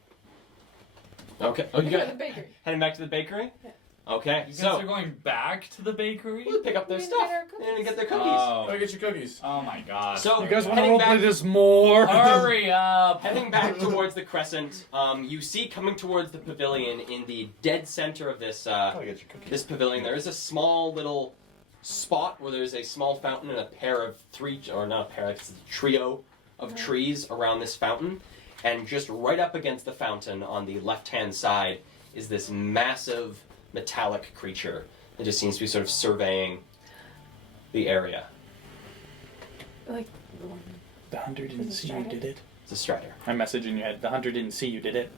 Okay. Oh, you Go got to the bakery. heading back to the bakery? Yeah. Okay. You guys So are going back to the bakery? we'll pick up their We stuff get our cookies. and get their cookies. Oh. Oh, get your cookies. Oh my gosh. So You guys want to heading roleplay back, this more? Hurry up! heading back towards the crescent, you see coming towards the pavilion in the dead center of this Oh, get your cookies. this pavilion. There is a small little spot where there's a small fountain and a pair of not a pair, it's a trio of trees around this fountain. And just right up against the fountain on the left-hand side is this massive metallic creature that just seems to be sort of surveying the area. Like, The hunter didn't Is it see you Strider? did it. It's a strider. My message in your head. The hunter didn't see you did it.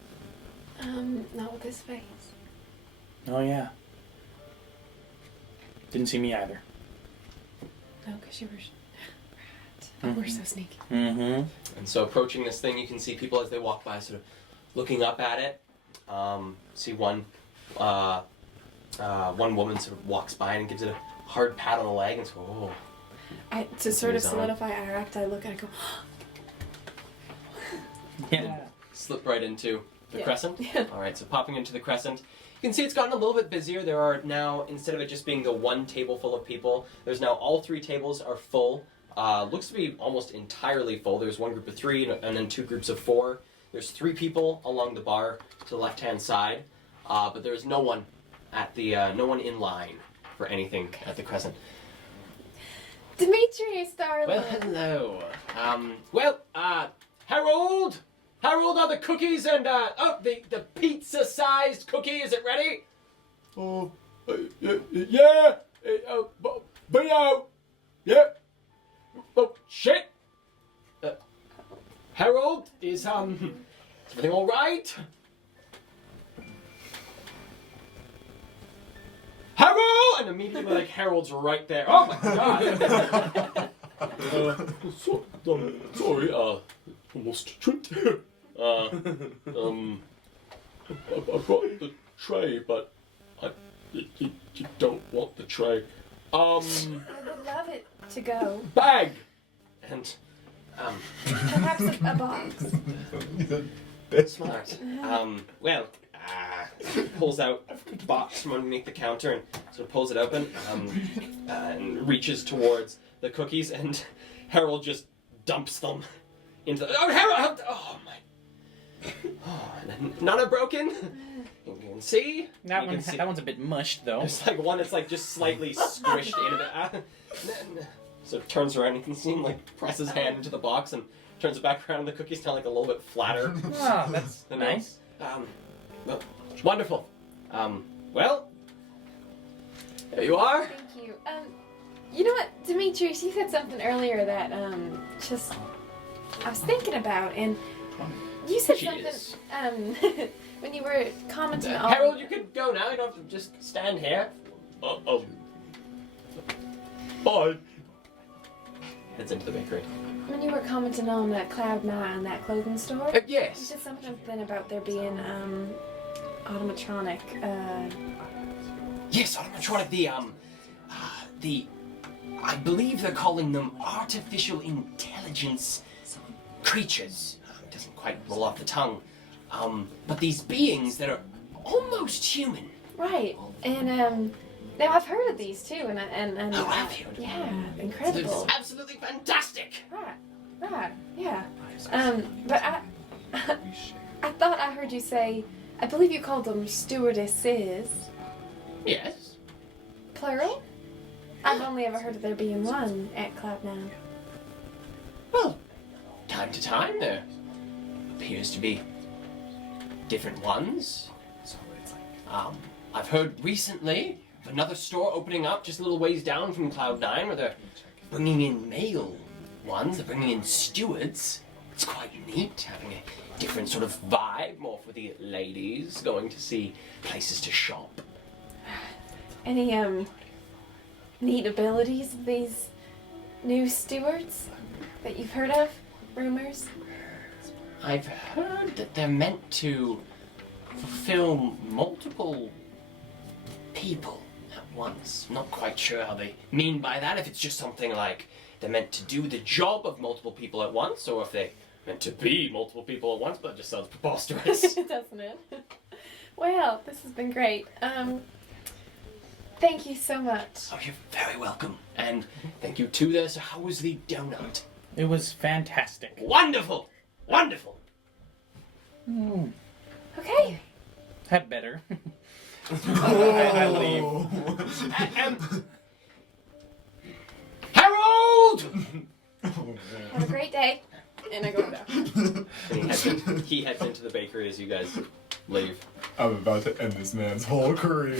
not with his face. Oh yeah. Didn't see me either. No, because you were. Rat. Oh, we're so sneaky. Mm-hmm. And so approaching this thing, you can see people as they walk by sort of looking up at it. See one woman sort of walks by and gives it a hard pat on the leg and says, "Oh." To sort of Continues on. solidify our act, I look and I go, Yeah. Slip right into the Yeah. crescent. Yeah. All right, so popping into the crescent, you can see it's gotten a little bit busier. There are now, instead of it just being the one table full of people, there's now all 3 tables are full. Looks to be almost entirely full. There's one group of 3 and then 2 groups of 4. There's 3 people along the bar to the left-hand side, but there's no one at the no one in line for anything at the crescent. Demetrius, darling. Well, hello. Harold, are the cookies and the pizza-sized cookie? Is it ready? Oh, yeah. But out. Yeah. Oh, shit! Harold, is everything all right? Harold! And immediately, like, Harold's right there. Oh my god! Sorry, almost tripped. I brought the tray, but you don't want the tray. I would love it to go. Bag! And, Perhaps a box. smart. Pulls out a box from underneath the counter and sort of pulls it open, and reaches towards the cookies, and Harold just dumps them into the... Oh, Harold! Oh, my... Oh, and none are broken. You can see. That You one. can see- That one's a bit mushed though. There's like one that's like just slightly squished into the... So turns around, you can see him like press his hand into the box and turns it back around, and the cookie's now like a little bit flatter. Ah, that's than nice. Well, wonderful. Well, there you are. Thank you. You know what, Demetrius, you said something earlier that just I was thinking about, and you said something Cheers. when you were commenting on Harold, you could go now. You don't have to just stand here. Bye. Heads into the bakery. when you were commenting on that Cloud9, that clothing store. You Yes. said something about there being automatronic. Yes, animatronic. The I believe they're calling them artificial intelligence creatures. It doesn't quite roll off the tongue. But these beings that are almost human. Right, and now I've heard of these too, and Oh, have you? yeah, It's incredible. absolutely fantastic. Right, yeah. But I thought I heard you say, I believe you called them stewardesses, Yes. plural. I've only ever heard of there being one at Cloud9. Well, time to time there appears to be different ones. I've heard recently of another store opening up just a little ways down from Cloud9 where they're bringing in male ones. They're bringing in stewards. It's quite neat, having a different sort of vibe, more for the ladies going to see places to shop. Any neat abilities of these new stewards that you've heard of? Rumors? I've heard that they're meant to fulfill multiple people at once. Not quite sure how they mean by that, if it's just something like they're meant to do the job of multiple people at once, or if they're meant to be multiple people at once, but it just sounds preposterous. Doesn't it? Well, this has been great. Thank you so much. Oh, you're very welcome. And thank you too there. So how was the donut? It was fantastic. Wonderful! Wonderful! Okay. Had better. I leave. Harold! Have a great day. And I go down. And he heads into the bakery as you guys leave. I'm about to end this man's whole career.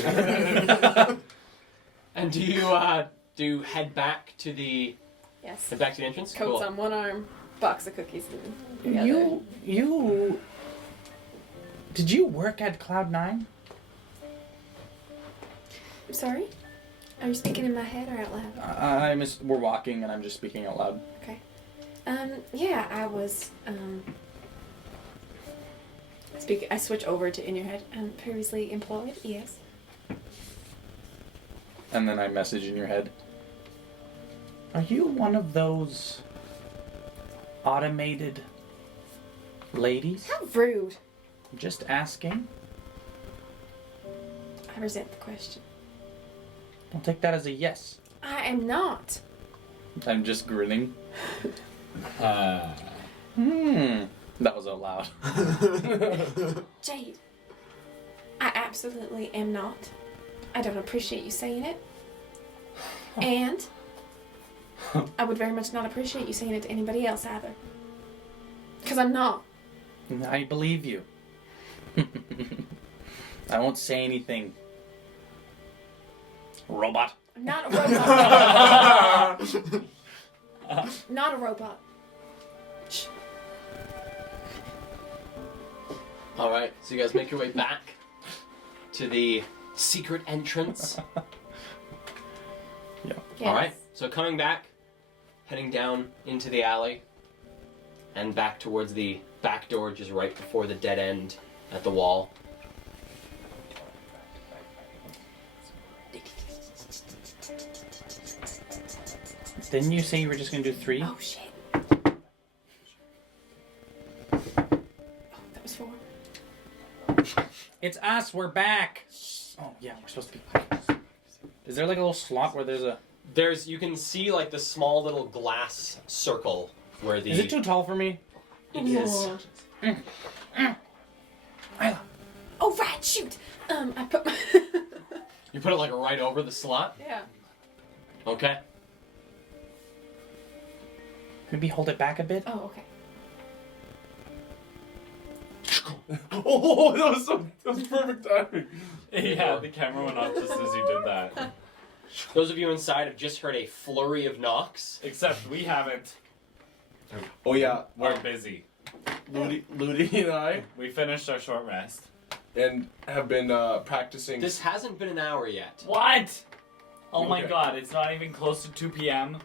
And do you head back to the Yes. entrance? Coats Cool. on one arm, box of cookies in the other. You did you work at Cloud9? I'm sorry? Are you speaking in my head or out loud? We're walking and I'm just speaking out loud. Okay. Yeah, I was, I switch over to in your head. previously employed, yes. And then I message in your head. Are you one of those automated ladies? How rude. Just asking. I resent the question. Don't take that as a yes. I am not. I'm just grinning. That was out loud. Jade, I absolutely am not. I don't appreciate you saying it. And I would very much not appreciate you saying it to anybody else either. Because I'm not. I believe you. I won't say anything. Robot. I'm not a robot. Not a robot. Shh. All right. So you guys make your way back to the secret entrance. Yeah. Yes. All right. So coming back, heading down into the alley, and back towards the back door, just right before the dead end at the wall. Didn't you say you were just gonna do 3? Oh, shit. Oh, that was 4. It's us. We're back. Oh yeah, we're supposed to be back. Is there like a little slot where there's a? You can see like the small little glass circle where the. Is it too tall for me? It is. Isla. Oh, right, shoot. I put my... You put it like right over the slot. Yeah. Okay. Maybe hold it back a bit. Oh, okay. Oh, that was perfect timing. Yeah, the camera went off just as you did that. Those of you inside have just heard a flurry of knocks. Except we haven't. Oh yeah, We're busy. Ludi and I We finished our short rest. and have been practicing. This hasn't been an hour yet. What? Oh my Okay. god, it's not even close to 2 p.m.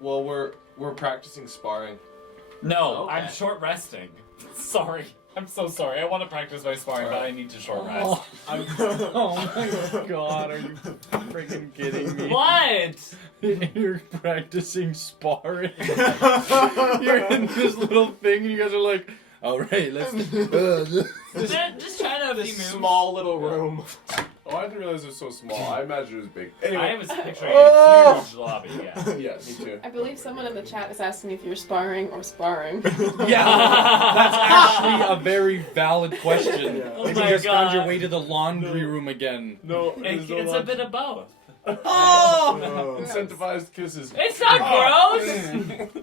Well, we're practicing sparring. No, Okay. I'm short resting. Sorry. I'm so sorry. I want to practice my sparring, but I need to short rest. Oh my god, are you freaking kidding me? What? You're practicing sparring. You're in this little thing and you guys are like, alright, let's... Just trying out a This few moves. small little room. Oh, I didn't realize it was so small. I imagined it was big. I Anyway, was picturing a huge lobby, yeah. yeah, me too. I believe someone in the chat is asking if you're sparring or sparring. Yeah, that's actually a very valid question. Oh Maybe my you just found your God. way to the laundry room again. No, It's a bit of both. Oh! Incentivized kisses. It's not gross!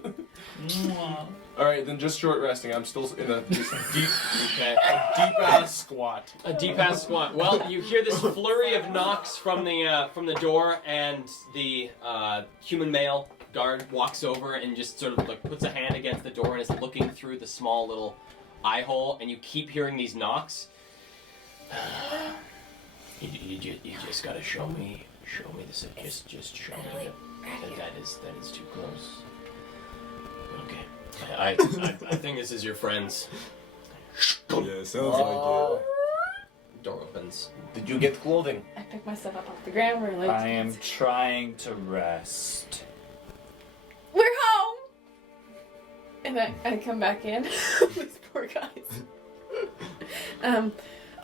All right, then just short resting. I'm still in a deep Okay. ass squat. A deep ass squat. Well, you hear this flurry of knocks from the door, and the human male guard walks over and just sort of like puts a hand against the door and is looking through the small little eye hole, and you keep hearing these knocks. You just gotta show me this. Just show me that is too close. Okay. I think this is your friends. Yeah, sounds like it. Door opens. Did you get clothing? I pick myself up off the ground. We're like, I am trying to rest. we're home! And I come back in. These poor guys.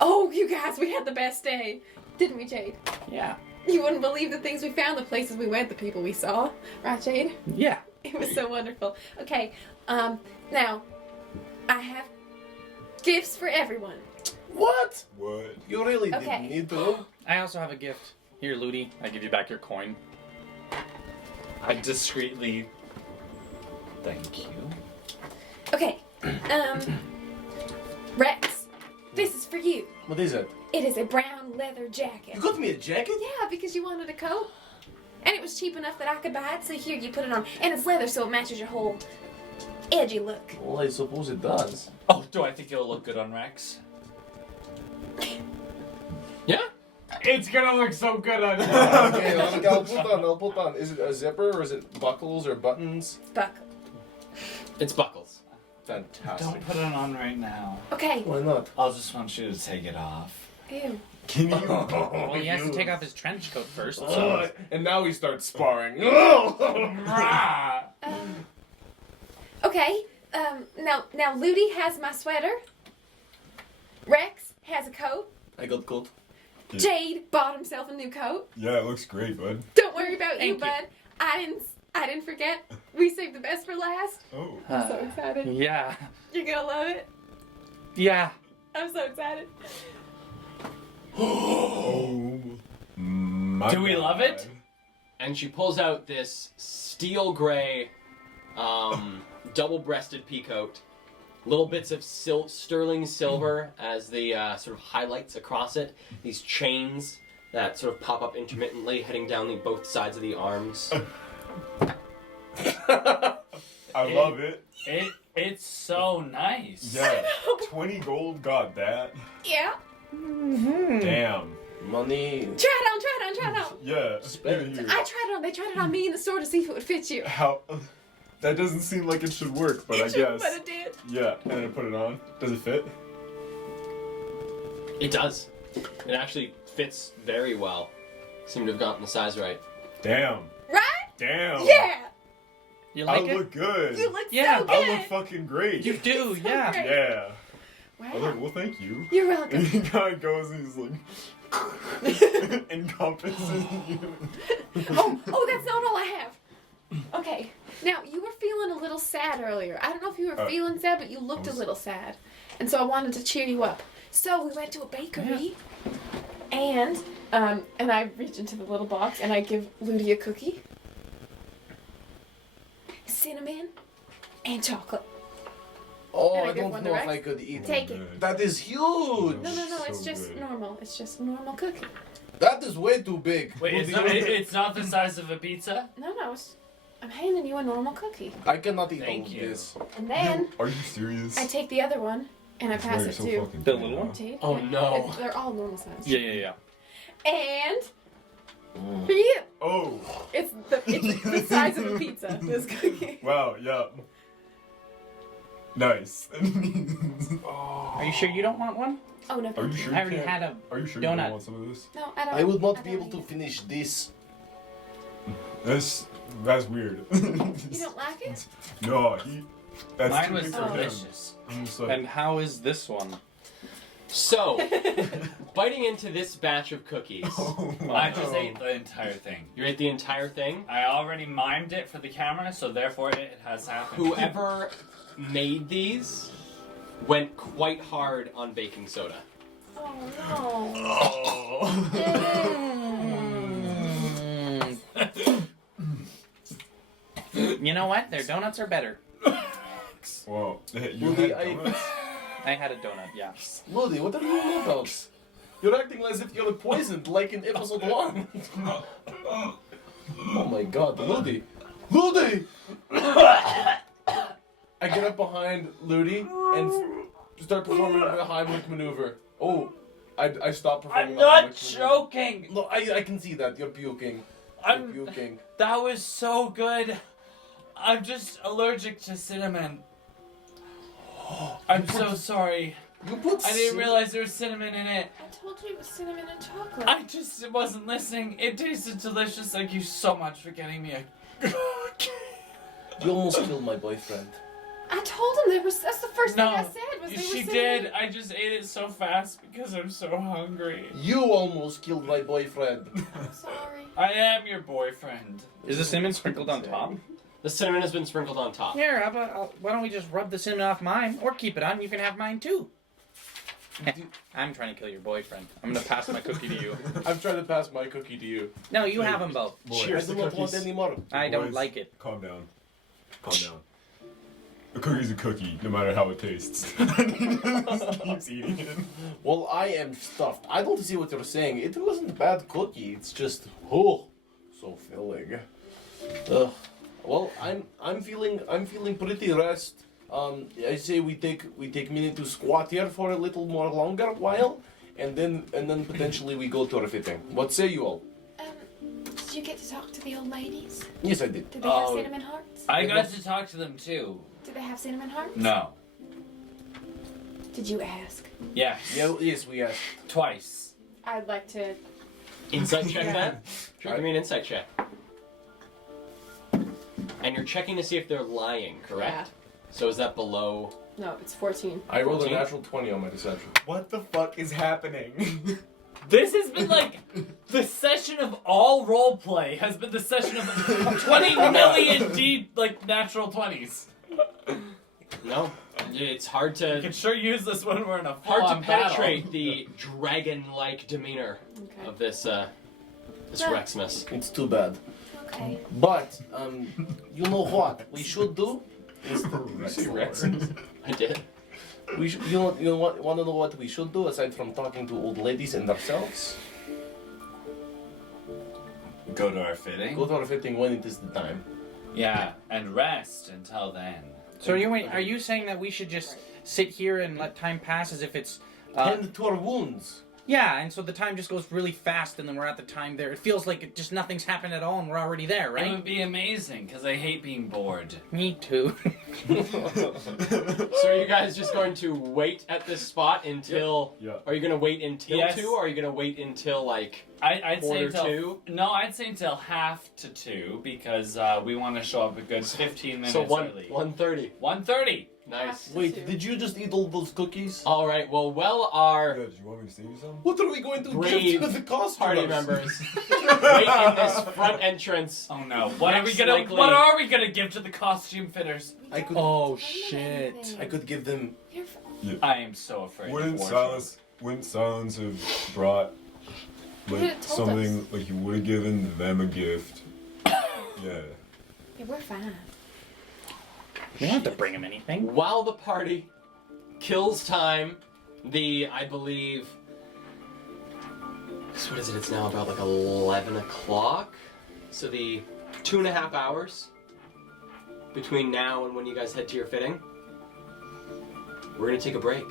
Oh, you guys, we had the best day. Didn't we, Jade? Yeah. You wouldn't believe the things we found, the places we went, the people we saw. Right, Jade? Yeah. It was so wonderful. Okay, now, I have gifts for everyone. What? What? You really Okay. didn't need to? I also have a gift. Here, Ludi. I give you back your coin. I discreetly... Thank you. Okay, Rex, this is for you. What is it? It is a brown leather jacket. You got me a jacket? Yeah, because you wanted a coat. And it was cheap enough that I could buy it, so here, you put it on. And it's leather, so it matches your whole edgy look. Well, I suppose it does. Oh, do I think it'll look good on Rex? Yeah. It's gonna look so good on Okay, I'll put on. Is it a zipper or is it buckles or buttons? Buckle. It's buckles. Fantastic. Don't put it on right now. Okay. Why not? I'll just want you to take it off. Ew. Can you? Well, he has to take off his trench coat first. Oh, and now we start sparring. Okay. Now Ludi has my sweater. Rex has a coat. I got cold. Jade bought himself a new coat. Yeah, it looks great, bud. Don't worry about you, Thank you. bud. I didn't forget. We saved the best for last. Oh. I'm so excited. Yeah. You're gonna love it. Yeah. I'm so excited. Oh. My Do we God. love it? And she pulls out this steel gray, double-breasted peacoat. Little bits of sterling silver as the sort of highlights across it. These chains that sort of pop up intermittently, heading down both sides of the arms. I love it. It's so nice. Yeah. 20 gold got that. Yeah. Damn. Money. Try it on. Yeah. Spend here. I tried it on. They tried it on me in the store to see if it would fit you. How? That doesn't seem like it should work, but I It should, guess. but it did. Yeah, and then I put it on. Does it fit? It does. It actually fits very well. Seem to have gotten the size right. Damn. Right? Damn. Yeah. You I like it? look good. You look Yeah, so good. I look fucking great. You do, So yeah. great. Yeah. Wow. I was like, well, thank you. You're And welcome. the guy goes and he's like, encompasses you. Oh, that's not all I have. Okay. Now, you were feeling a little sad earlier. I don't know if you were feeling sad, but you looked a little sad. And so I wanted to cheer you up. So we went to a bakery, and I reach into the little box and I give Ludi a cookie. cinnamon and chocolate. Oh, Can I I give don't one know to if Rex? I could eat Take it. it. That is huge. No, it's So just good. normal. It's just a normal cookie. That is way too big. Wait, it's not the size of a pizza? No, I'm handing you a normal cookie. I cannot eat Thank all of you. this. And then Are you serious? I take the other one and I That's why pass you're it so to fucking The thin, little huh? one? Tate. Oh, no. They're all normal size. Yeah. And for you, Oh, it's the size of a pizza. This cookie. wow, yeah. Nice. Are you sure you don't want one? Oh no. Are thank you you. sure? I already you can't- had a Are you sure donut. you don't want some of this? No, I don't. I would not I be don't able to need it. finish this. That's weird. You don't like it? No, that's Mine too was big for him. delicious. I'm just like, And how is this one? So, biting into this batch of cookies, oh I my just ate the entire thing. you ate the entire thing. I already mimed it for the camera, so therefore it has happened. Whoever made these went quite hard on baking soda. Oh no. You know what? Their donuts are better. Well, you Ludi, had donuts? I had a donut, yeah. Ludi, what are you on about? You're acting as if you're poisoned, like in episode 1. Oh my god, Ludi. Ludi! I get up behind Ludi and start performing the Heimlich maneuver. Oh, I stop performing I'm the not Heimlich joking! maneuver. Look, I can see that. You're puking. I'm- You're puking. That was so good. I'm just allergic to cinnamon. I'm so sorry. You put I didn't realize there was cinnamon in it. I told you it was cinnamon and chocolate. I just wasn't listening. It tasted delicious. Thank you so much for getting me a cookie. You almost killed my boyfriend. I told him that's the first thing I said was they were she cinnamon. did. I just ate it so fast because I'm so hungry. You almost killed my boyfriend. I'm sorry. I am your boyfriend. Is the cinnamon sprinkled on top? The cinnamon has been sprinkled on top. Here, how about, why don't we just rub the cinnamon off mine? Or keep it on, you can have mine too. I'm trying to kill your boyfriend. I'm gonna pass my cookie to you. I'm trying to pass my cookie to you. No, you have them both. Boy, I do not want any more. I don't Boys, like it. Calm down. Calm down. A cookie's a cookie, no matter how it tastes. He just keeps eating it. Well, I am stuffed. I don't see what you're saying. It wasn't a bad cookie. It's just so filling. Ugh. Well, I'm feeling pretty rest. I say we take minute to squat here for a little more longer while, and then potentially we go tour fitting. What say you all? Did you get to talk to the old ladies? Yes, I did. Did they have cinnamon hearts? I got to talk to them too. Did they have cinnamon hearts? No. Did you ask? Yes. Yeah, yes, we asked. Twice. I'd like to. Insight check Yeah. that? Sure, give me an insight check. And you're checking to see if they're lying, correct? So is that below? No, it's 14. I rolled a 14? natural 20 on my deception. What the fuck is happening? This has been like the session of all roleplay has been the session of 20 million natural 20s. No. It's hard We to can sure use this when we're in a hard to full-on battle. penetrate the dragon-like demeanor Okay. of this Yeah. Rexmas. It's too bad. Okay. But you know what we should do? You say Rexmas? I did. We should, you know what? Want to know what we should do aside from talking to old ladies and ourselves? Go to our fitting. Go to our fitting when it is the time. Yeah, and rest until then. So are you saying that we should just sit here and let time pass as if it's... Tend to our wounds. Yeah, and so the time just goes really fast and then we're at the time there. It feels like just nothing's happened at all and we're already there, It right? would be amazing because I hate being bored. Me too. So are you guys just going to wait at this spot until... Yeah. Are you going to wait until Yes. 2, or are you going to wait until, like... I'd say Quarter until two? No, I'd say until 1:30 because we want to show up a good 15 minutes So early. 1:30. 1:30. Nice. Wait, did you just eat all those cookies? All right, well, our Good, you want me to sing you some? What are we going to Brave give to the customers? party members wait in this front entrance. Oh no! What are we Next gonna? likely- What are we gonna give to the costume fitters? I could, Oh, shit. I could give them. You're f- I am so afraid. Wouldn't of wardrobe. Silence have brought You like could've told something like you would have given them a gift? Yeah. yeah, we're fine. We don't have to bring him anything. While the party kills time, I believe, so what is it? It's now about like 11 o'clock. So the 2.5 hours between now and when you guys head to your fitting, we're gonna take a break.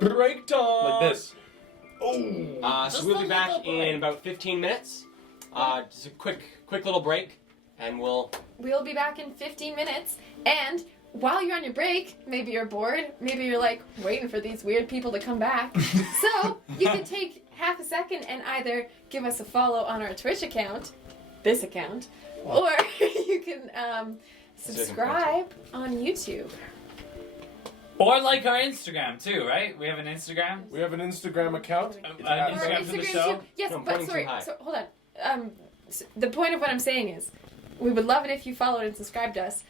Break time! Like this. So we'll be back in about 15 minutes. Just a quick little break, and we'll be back in 15 minutes. And while you're on your break, maybe you're bored, maybe you're like waiting for these weird people to come back. So you can take half a second and either give us a follow on our Twitch account, this account, or you can subscribe on YouTube. Or like our Instagram too, right? We have an Instagram. We have an Instagram account. Instagram for the show. Too. Yes, No, I'm but pointing sorry. too high. So hold on. The point of what I'm saying is, we would love it if you followed and subscribed us.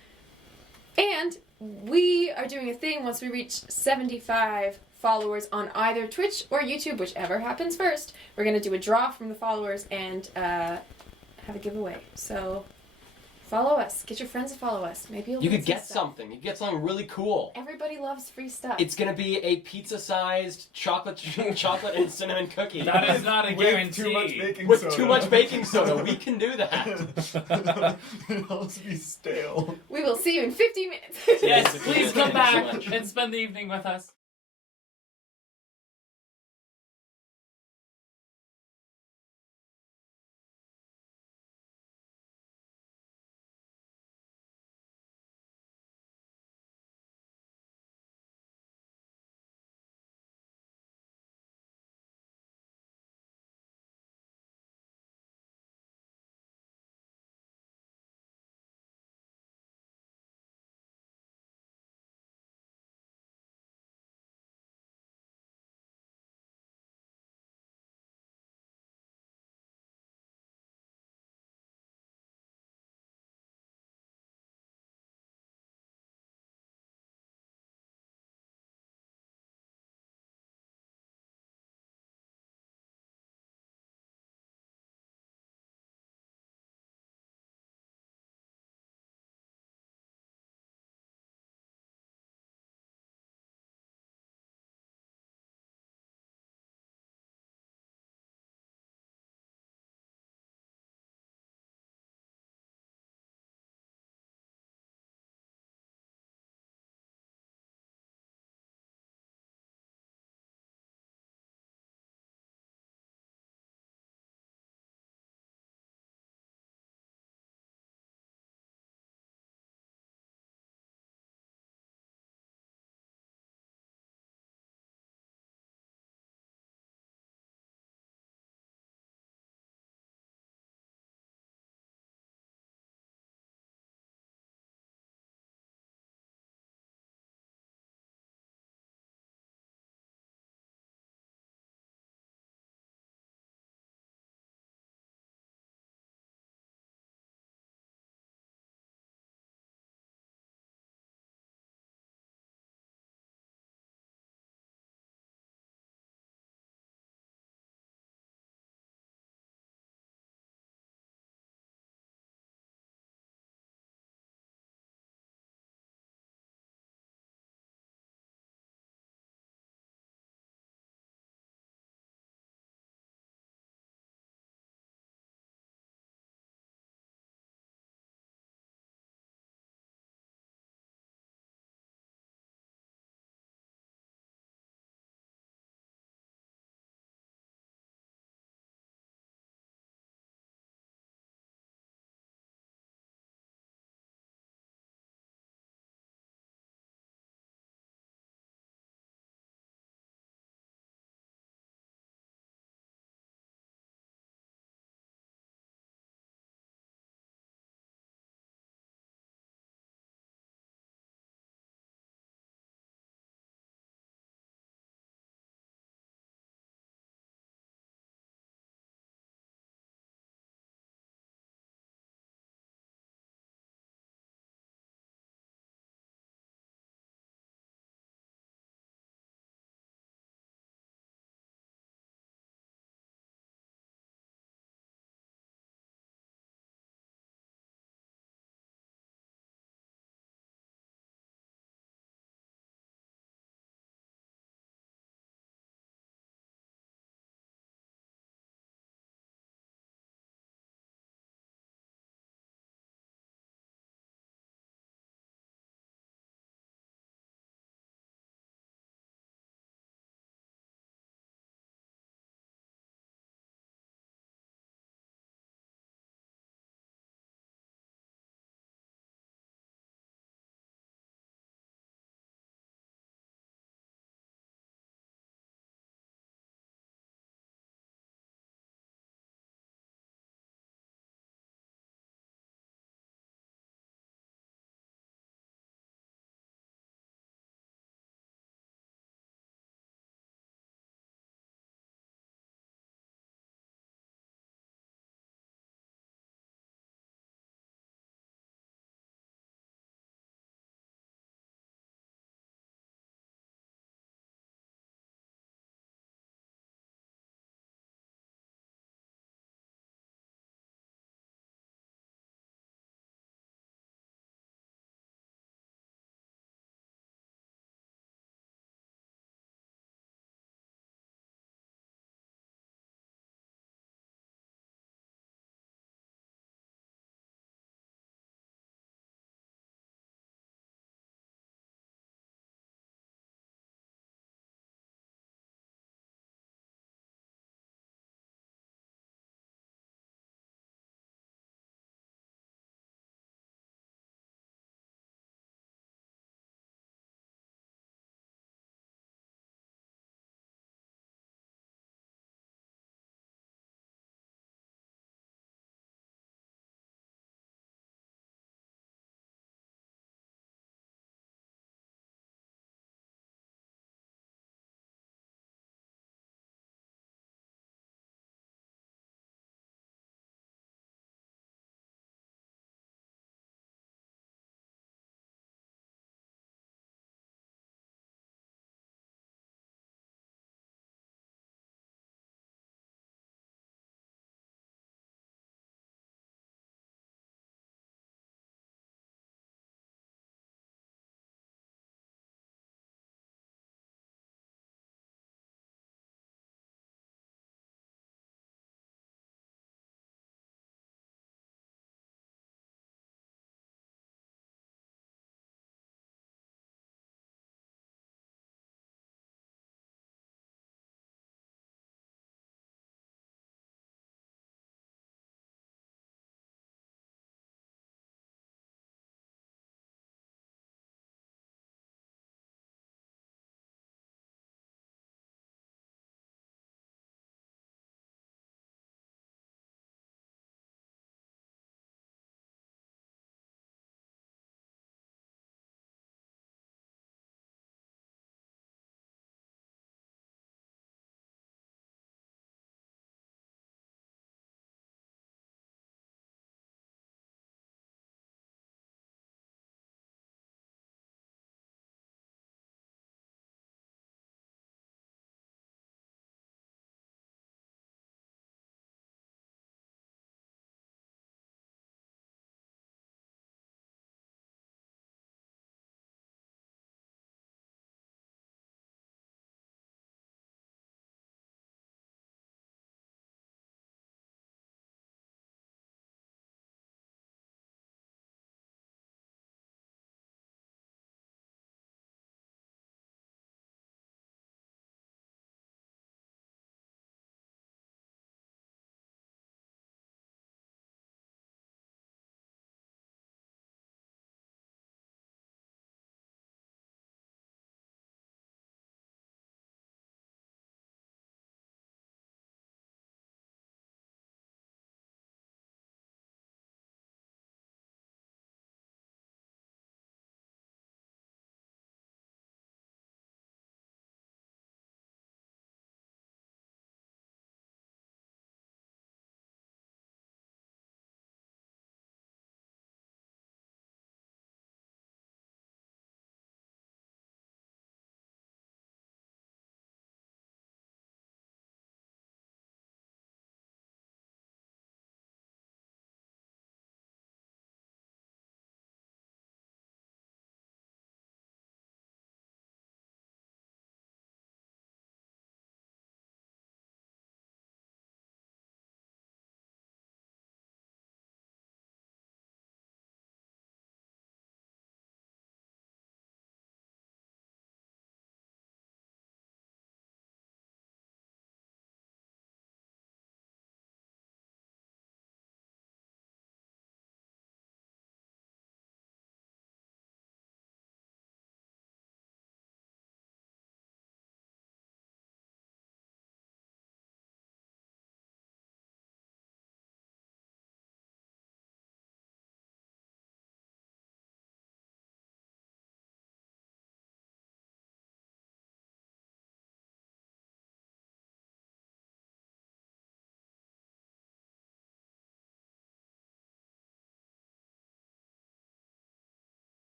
And we are doing a thing once we reach 75 followers on either Twitch or YouTube, whichever happens first. We're gonna do a draw from the followers and have a giveaway. So follow us. Get your friends to follow us. Maybe you'll you win could get some stuff. something. You could get something really cool. Everybody loves free stuff. It's gonna be a pizza-sized chocolate and cinnamon cookie. That is not a With guarantee. too much baking With soda. too much baking soda. We can do that. It'll also be stale. We will see you in 15 minutes. Yes, please come Thank you so back much. and spend the evening with us.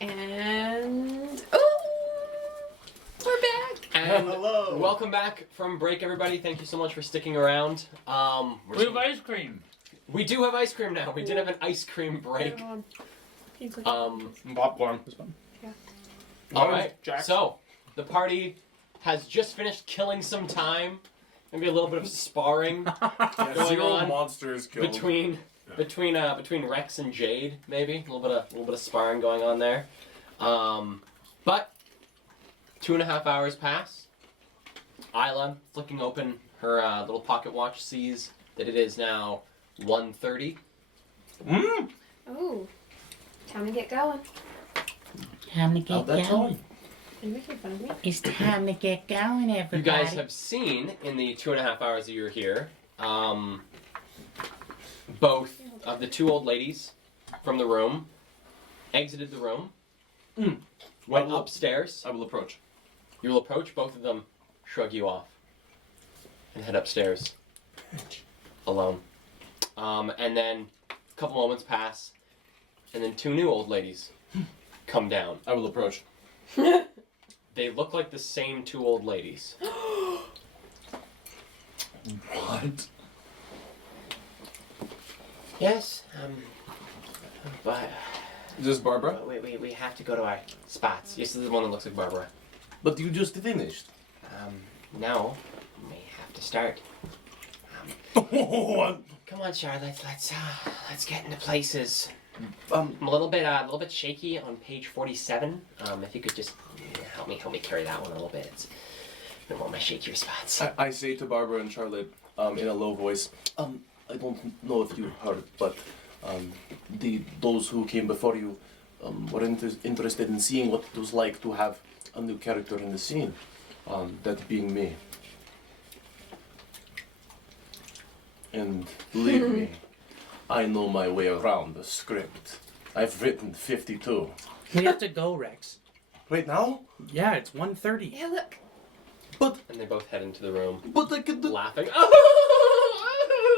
And we're back. And Hello. welcome back from break, everybody. Thank you so much for sticking around. We have ice cream. We do have ice cream now. We did have an ice cream break. Popcorn. This one. All right. Jack. So the party has just finished killing some time. Maybe a little bit of sparring going Zero on monsters killed. between Rex and Jade. Maybe a little bit of sparring going on there. But 2.5 hours pass. Isla, flicking open her little pocket watch, sees that it is now 1:30. Oh, time to get going. Time to get going. Are you making fun of me? It's time to get going, everybody. You guys have seen in the 2.5 hours that you were here, both of the two old ladies from the room exited the room, went upstairs. I will approach. You will approach, both of them shrug you off, and head upstairs alone. And then a couple moments pass, and then two new old ladies come down. I will approach. They look like the same two old ladies. What? Yes, but Is this Barbara? we have to go to our spots. Yes, this is the one that looks like Barbara. But you just finished. No, we have to start. Come on, Charlotte. Let's get into places. I'm a little bit shaky on page 47. If you could just help me carry that one a little bit. It's one of my shakier spots. I say to Barbara and Charlotte in a low voice, I don't know if you heard, but those who came before you were interested in seeing what it was like to have a new character in the scene. That being me. And believe me, I know my way around the script. I've written 52. We have to go, Rex. Right now? Yeah, it's 1:30. Yeah, look. And they both head into the room, But I could. laughing.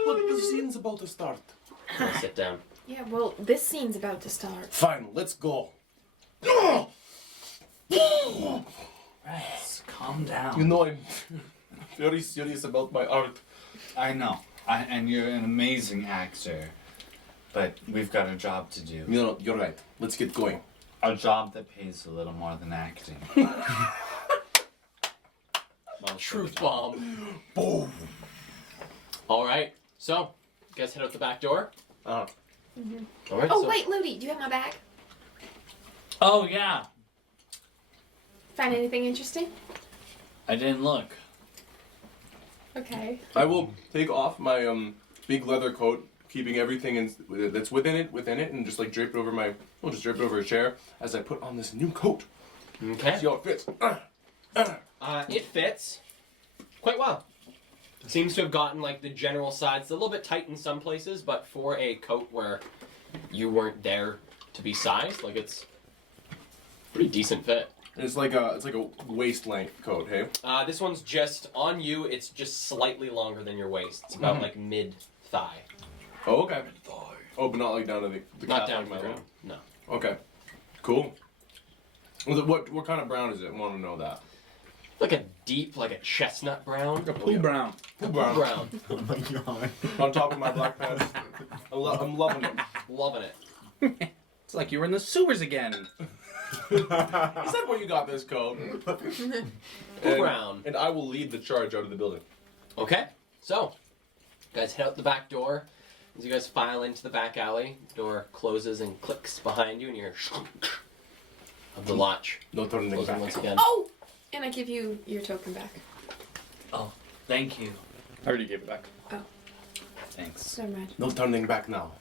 But the scene's about to start. Sit down. Yeah, well, this scene's about to start. Fine, let's go. Rex, calm down. You know I'm very serious about my art. I know. And you're an amazing actor. But we've got a job to do. You know, you're right. Let's get going. A job that pays a little more than acting. Truth bomb. Boom. All right. So, you guys head out the back door. All right. Oh, so wait, Ludi, do you have my bag? Oh, yeah. Find anything interesting? I didn't look. Okay. I will take off my big leather coat, keeping everything that's within it, and just like drape it over just drape it over a chair as I put on this new coat. Okay. See how it fits. It fits quite well. It seems to have gotten like the general size. It's a little bit tight in some places, but for a coat where you weren't there to be sized, like it's pretty decent fit. It's like a waist length coat, hey? This one's just on you. It's just slightly longer than your waist. It's about like mid thigh, Oh, okay. Oh, but not like down to the not calf down like to the my ground. leg. No. Okay. Cool. What kind of brown is it? I want to know that. Like a deep, like a chestnut brown. A poo brown. Brown. Oh my god. On top of my black pants. I'm loving it. Loving it. It's like you were in the sewers again. Is that where you got this coat? Brown. And I will lead the charge out of the building. Okay. So, you guys head out the back door. As you guys file into the back alley, door closes and clicks behind you, and you hear of the latch No turning closing back. once again. Oh! And I give you your token back. Oh, thank you. I already gave it back. Thanks. Never mind. No turning back now.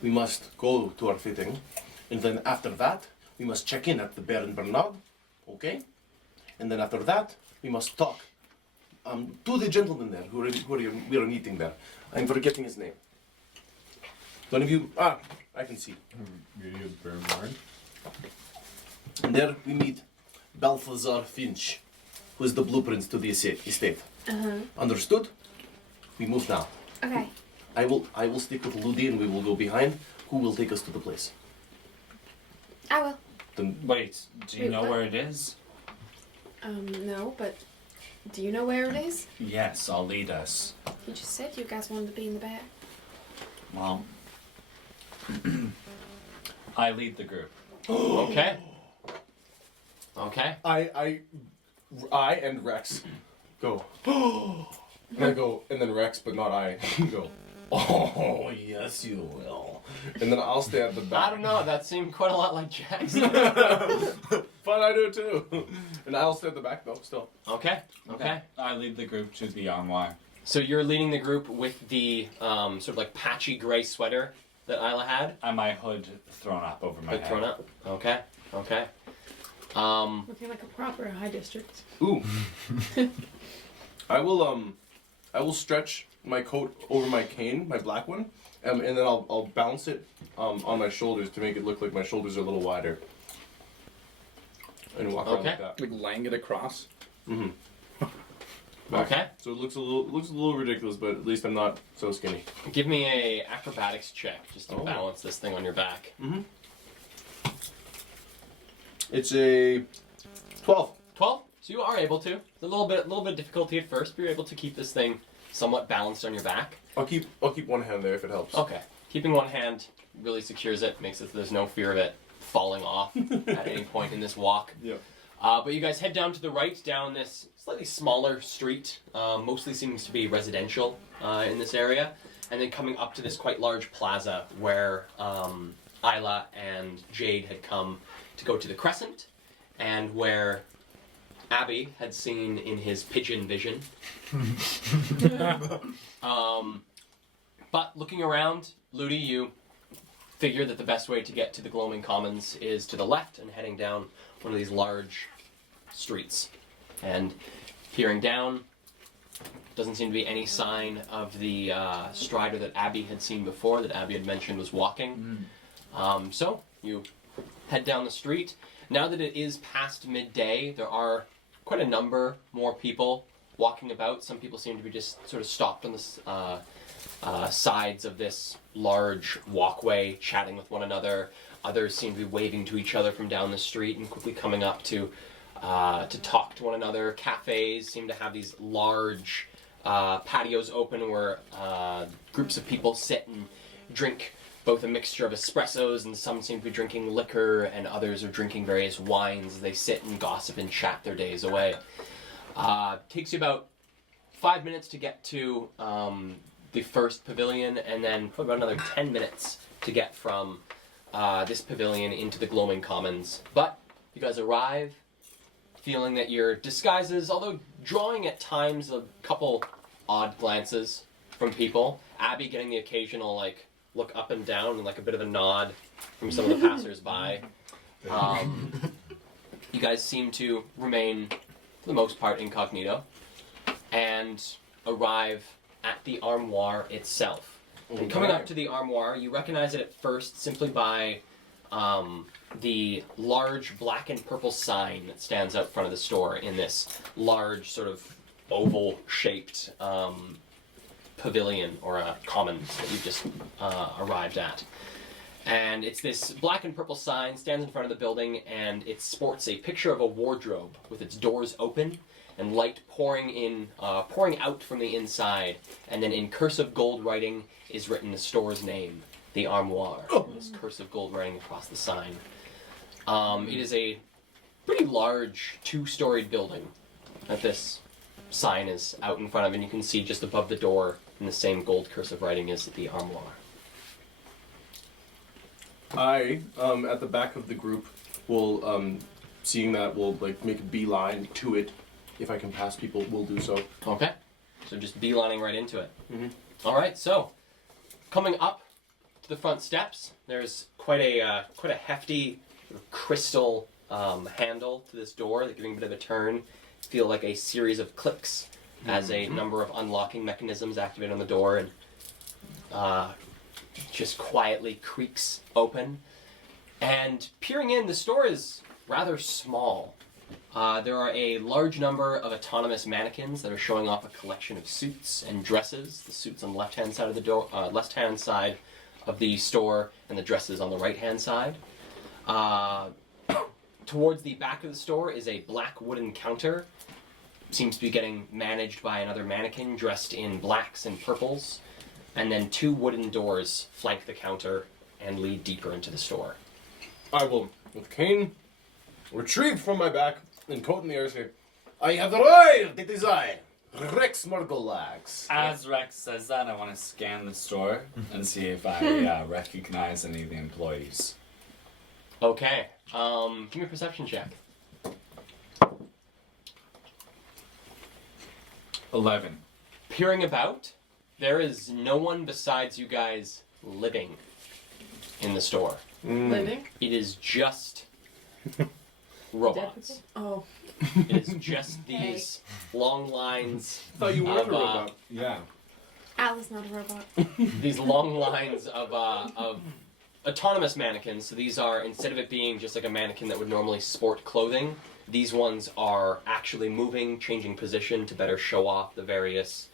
We must go to our fitting, and then after that, we must check in at the Bear and Bernard, okay? And then after that, we must talk to the gentleman there we are meeting there. I'm forgetting his name. One of you, I can see. Beauty of Bernard. And there we meet Balthazar Finch, who is the blueprints to the estate. Understood? We move now. Okay. I will stick with Ludi and we will go behind. Who will take us to the place? I will. Wait, do you Wait, know what? where it is? No, but do you know where it is? Yes, I'll lead us. You just said you guys wanted to be in the back. Well, I lead the group. Okay. Okay. I and Rex go. And I go, and then Rex, but not I, go. Oh yes, you will. And then I'll stay at the back. I don't know. That seemed quite a lot like Jackson. Fun, I do it too. And I'll stay at the back though, still. Okay. Okay. I lead the group to the armoire. So you're leading the group with the sort of like patchy gray sweater that Isla had. And my hood thrown up over my Hood head. thrown up. Okay. Okay. Looking like a proper high district. Ooh. I will stretch my coat over my cane, my black one, and then I'll bounce it on my shoulders to make it look like my shoulders are a little wider. And walk around Okay. like that. Like laying it across. Mm-hmm. Okay. So it looks a little ridiculous, but at least I'm not so skinny. Give me a acrobatics check just to Oh. balance this thing on your back. Mm-hmm. It's a 12. 12. So you are able to. It's a little bit of difficulty at first, but you're able to keep this thing somewhat balanced on your back. I'll keep one hand there if it helps. Okay. Keeping one hand really secures it, makes it so there's no fear of it falling off at any point in this walk. Yeah. But you guys head down to the right, down this slightly smaller street. Mostly seems to be residential in this area. And then coming up to this quite large plaza where Isla and Jade had come to go to the Crescent, and where Abby had seen in his pigeon vision. But looking around, Ludi, you figure that the best way to get to the Gloaming Commons is to the left and heading down one of these large streets. And peering down, doesn't seem to be any sign of the strider that Abby had seen before, that Abby had mentioned was walking. So you head down the street. Now that it is past midday, there are quite a number more people walking about. Some people seem to be just sort of stopped on the sides of this large walkway, chatting with one another. Others seem to be waving to each other from down the street and quickly coming up to talk to one another. Cafes seem to have these large patios open where groups of people sit and drink both a mixture of espressos, and some seem to be drinking liquor, and others are drinking various wines as they sit and gossip and chat their days away. Takes you about 5 minutes to get to the first pavilion, and then probably about another 10 minutes to get from this pavilion into the Gloaming Commons. But you guys arrive feeling that your disguises, although drawing at times a couple odd glances from people, Abby getting the occasional like look up and down and like a bit of a nod from some of the passers-by. You guys seem to remain, for the most part, incognito, and arrive at the armoire itself. And coming up to the armoire, you recognize it at first simply by the large black and purple sign that stands out front of the store in this large sort of oval-shaped pavilion or a common that you've just arrived at. And it's this black and purple sign, stands in front of the building, and it sports a picture of a wardrobe with its doors open and light pouring out from the inside. And then in cursive gold writing is written the store's name, the Armoire. This cursive gold writing across the sign. It is a pretty large 2-storied building that this sign is out in front of, and you can see just above the door in the same gold cursive writing is the Armoire. I, at the back of the group, will, seeing that, will like make a beeline to it. If I can pass people, we'll do so. Okay. So just beelining right into it. Mm-hmm. All right. So coming up to the front steps, there's quite a hefty sort of crystal handle to this door that, giving a bit of a turn, feel like a series of clicks as a number of unlocking mechanisms activate on the door, and just quietly creaks open. And peering in, the store is rather small. There are a large number of autonomous mannequins that are showing off a collection of suits and dresses. The suits on the left-hand side of the door, left-hand side of the store, and the dresses on the right-hand side. towards the back of the store is a black wooden counter. Seems to be getting managed by another mannequin dressed in blacks and purples. And then 2 wooden doors flank the counter and lead deeper into the store. I will, with cane, retrieve from my back and coat in the air, say, I have arrived! It is I, Rex Morgulax. As Rex says that, I want to scan the store and see if I recognize any of the employees. Okay. Give me a perception check. 11. Peering about, there is no one besides you guys living in the store. Living? It is just Dead robots. people? Oh. It is just these long lines I thought you were of, a robot. Yeah. Al is not a robot. these long lines of autonomous mannequins. So these are, instead of it being just like a mannequin that would normally sport clothing, these ones are actually moving, changing position to better show off the various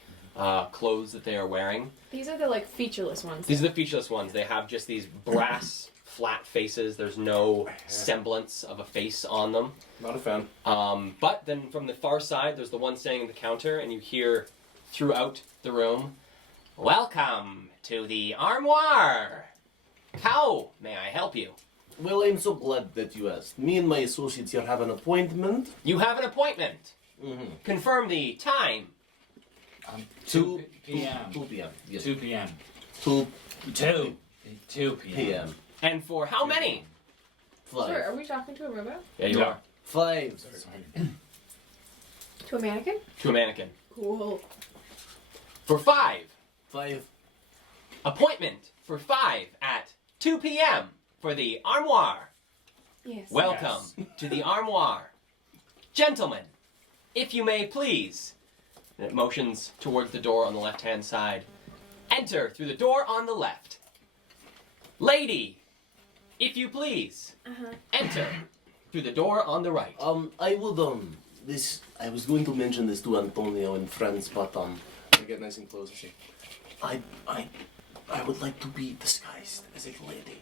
clothes that they are wearing. These are the like featureless ones. These are the featureless ones. They have just these brass flat faces. There's no semblance of a face on them. Not a fan. But then from the far side, there's the one standing at the counter, and you hear throughout the room, "Welcome to the armoire. How may I help you?" Well, I'm so glad that you asked. Me and my associates here have an appointment. You have an appointment. Mm-hmm. Confirm the time. 2 p.m. 2 p.m. Yes. 2 p.m. 2 2 p.m. p.m. And for how many? Sorry, 5. are we talking to a robot? Yeah, you Yeah. are. 5. To a mannequin? To a mannequin. Cool. For 5. 5. Appointment for 5 at 2 p.m. for the armoire. Yes. Welcome to the armoire. Gentlemen, if you may please. And it motions towards the door on the left-hand side. Enter through the door on the left. Lady, if you please. Enter through the door on the right. I would I was going to mention this to Antonio and friends, but I get nice and close. I would like to be disguised as a lady.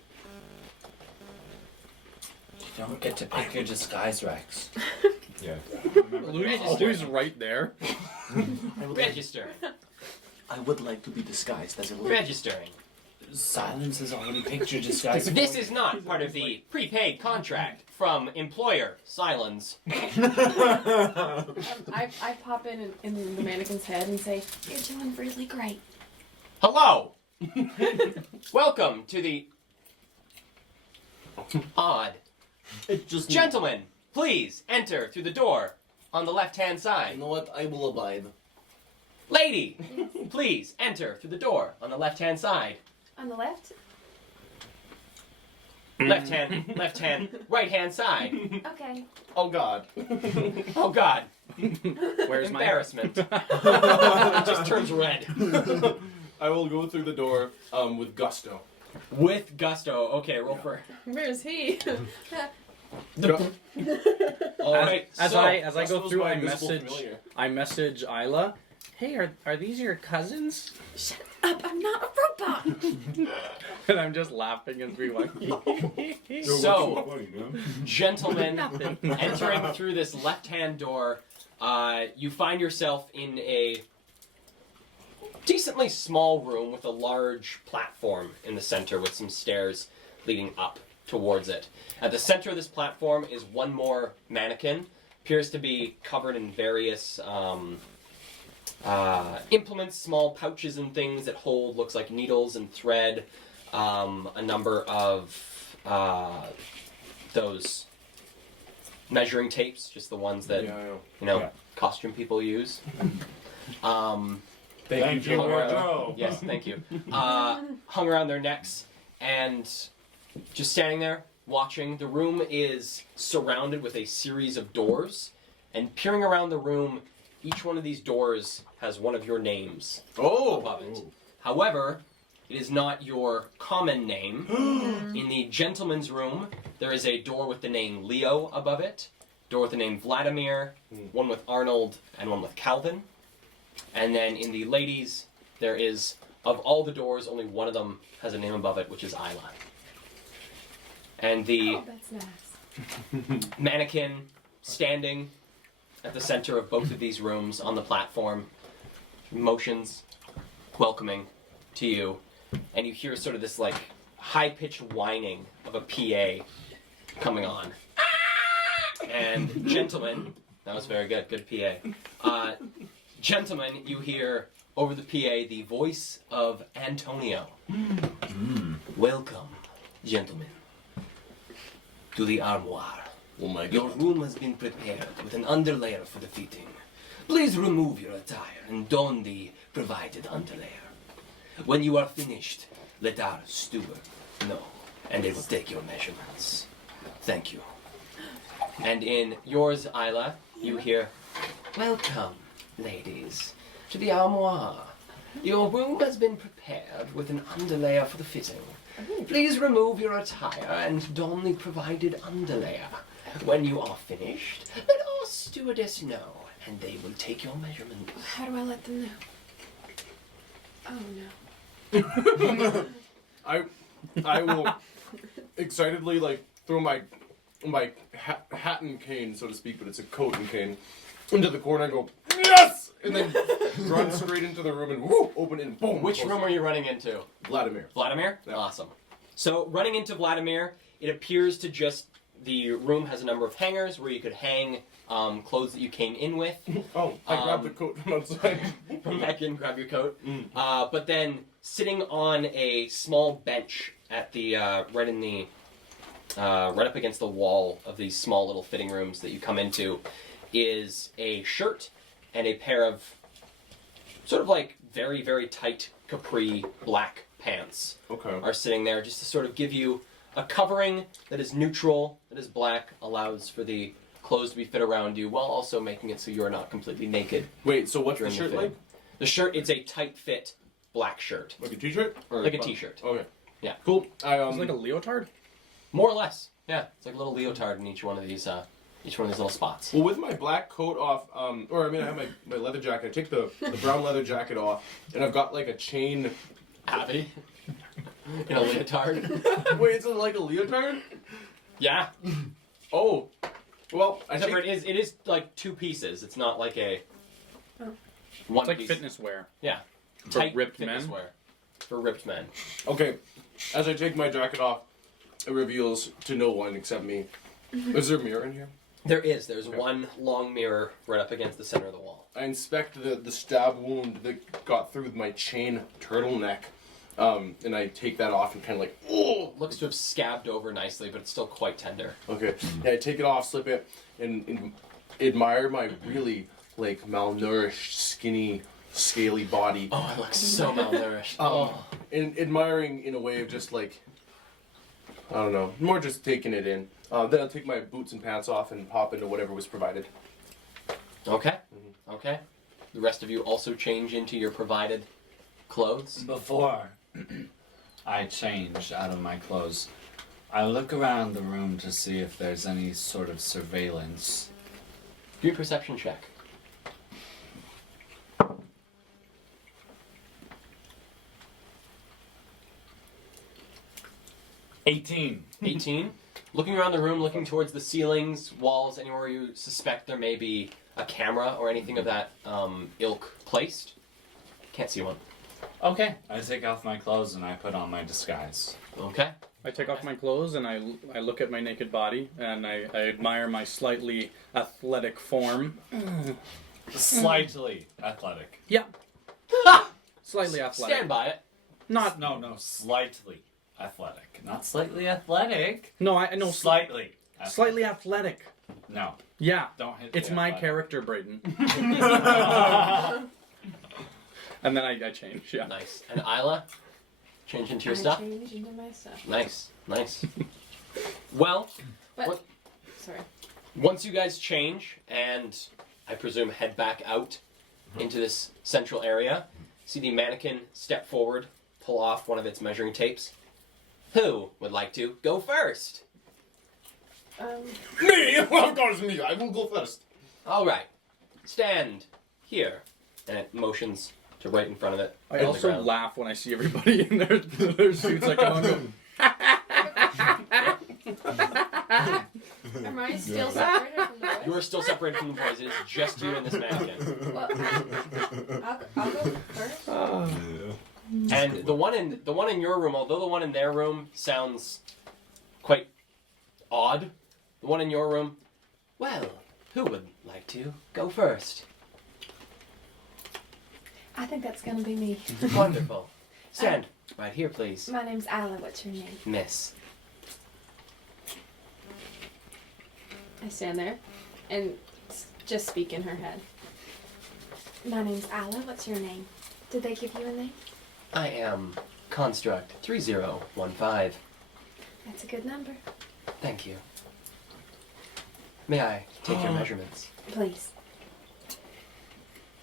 You don't get to pick your disguise, Rex. Yeah. Louis is always right there. Registering. I would like to be disguised as a lady. Registering. Silence has already picked your disguise. This is not part of the prepaid contract from employer Silence. I pop in the mannequin's head and say, "You're doing really great." Hello. Welcome to the odd. It just Gentlemen, please enter through the door on the left-hand You side. know what? I will abide. Lady, please enter through the door on the left-hand side. On the left? Left hand, right-hand side. Okay. Oh God. Oh God, Where's my embarrassment. It just turns red. I will go through the door with gusto. With gusto. Okay, roll for. Where's he? All right. As so, I go Gusto's through, my invisible familiar. I message Isla. Hey, are these your cousins? Shut up! I'm not a robot. And I'm just laughing as we walk. So, funny, no? gentlemen, entering through this left-hand door, you find yourself in a decently small room with a large platform in the center with some stairs leading up towards it. At the center of this platform is one more mannequin. Appears to be covered in various implements, small pouches and things that hold, looks like needles and thread, a number of those measuring tapes, just the ones that, Yeah. costume people use. Thank you, hung around- Wardrobe. Yes, thank you. Hung around their necks and just standing there watching. The room is surrounded with a series of doors, and peering around the room, each one of these doors has one of your names above it. However, it is not your common name. In the gentleman's room, there is a door with the name Leo above it, door with the name Vladimir, one with Arnold, and one with Calvin. And then in the ladies, there is, of all the doors, only one of them has a name above it, which is Isla. And the Oh, that's nice. mannequin standing at the center of both of these rooms on the platform, motions welcoming to you, and you hear sort of this like high-pitched whining of a PA coming on. And gentlemen, that was very good, good PA. Gentlemen, you hear over the PA the voice of Antonio. Welcome, gentlemen, to the armoire. Oh my Your god. room has been prepared with an underlayer for the fitting. Please remove your attire and don the provided underlayer. When you are finished, let our steward know, and they will take your measurements. Thank you. And in yours, Isla, you hear, welcome, ladies, to the armoire. Your room has been prepared with an underlayer for the fitting. Please remove your attire and don the provided underlayer. When you are finished, let our stewardess know, and they will take your measurements. How do I let them know? Oh no. I will excitedly like throw my hat and cane, so to speak, but it's a coat and cane, into the corner and go, yes! And then run straight into the room and whoo, open it and boom. Which close room it. are you running into? Vladimir. Vladimir? Yeah. Awesome. So running into Vladimir, it appears to just, the room has a number of hangers where you could hang clothes that you came in with. Oh, I grabbed the coat from outside. Come back in, grab your coat. But then sitting on a small bench at the right up against the wall of these small little fitting rooms that you come into is a shirt and a pair of sort of like very, very tight capri black pants Okay. are sitting there just to sort of give you a covering that is neutral, that is black, allows for the clothes to be fit around you while also making it so you're not completely naked. Wait, so what's the during shirt fitting. like? The shirt is a tight fit black shirt. Like a t-shirt? Or Like a t-shirt. Okay. Yeah. Cool. It's like a leotard? More or less. Yeah. It's like a little leotard in each one of these little spots. Well, with my black coat off, or I mean, I have my leather jacket. I take the brown leather jacket off, and I've got like a chain. Abby. In a leotard. Wait, is it like a leotard? Yeah. Oh, well, I Except for think it is like two pieces. It's not like a one It's like piece. fitness wear. Yeah. For Tight ripped fitness men? wear. For ripped men. okay. As I take my jacket off, it reveals to no one except me. Is there a mirror in here? There's Okay. one long mirror right up against the center of the wall. I inspect the stab wound that got through my chain turtleneck, and I take that off and kind of like, oh. Looks to have scabbed over nicely, but it's still quite tender. Okay. Yeah, I take it off, slip it, and admire my really like malnourished, skinny, scaly body. Oh, it looks so malnourished. And admiring in a way of just like, I don't know, more just taking it in. Then I'll take my boots and pants off and hop into whatever was provided. Okay. Okay. The rest of you also change into your provided clothes. Before I change out of my clothes, I look around the room to see if there's any sort of surveillance. Do a perception check. 18. 18. Looking around the room, looking towards the ceilings, walls, anywhere you suspect there may be a camera or anything of that ilk placed. Can't see one. Okay. I take off my clothes and I put on my disguise. Okay. I take off my clothes and I look at my naked body and I admire my slightly athletic form. Slightly athletic. Yeah. Slightly athletic. Stand by it. Not No, slightly athletic. Not slightly athletic. no, I know Slightly. Athletic. slightly athletic. No, Yeah. don't hit the It's my athletic. character, Brayden. And then I change, yeah. Nice. And Isla, change into your I stuff. change into my stuff. Nice. Nice. Well, But What? sorry. once you guys change and I presume head back out into this central area, see the mannequin step forward, pull off one of its measuring tapes. Who would like to go first? Me? Of course, me. I will go first. All right, stand here, and it motions to right in front of it. I on the also ground. laugh when I see everybody in their suits. I come on and go, Am I still separated from the boys? You are still separated from the boys. It is just you and this mannequin. Well, I'll go first. And the one in your room, although the one in their room sounds quite odd, the one in your room, well, who would like to go first? I think that's gonna be me. Wonderful. Stand right here, please. My name's Isla. What's your name? Miss. I stand there and just speak in her head. My name's Isla. What's your name? Did they give you a name? I am Construct 3015. That's a good number. Thank you. May I take your measurements? Please.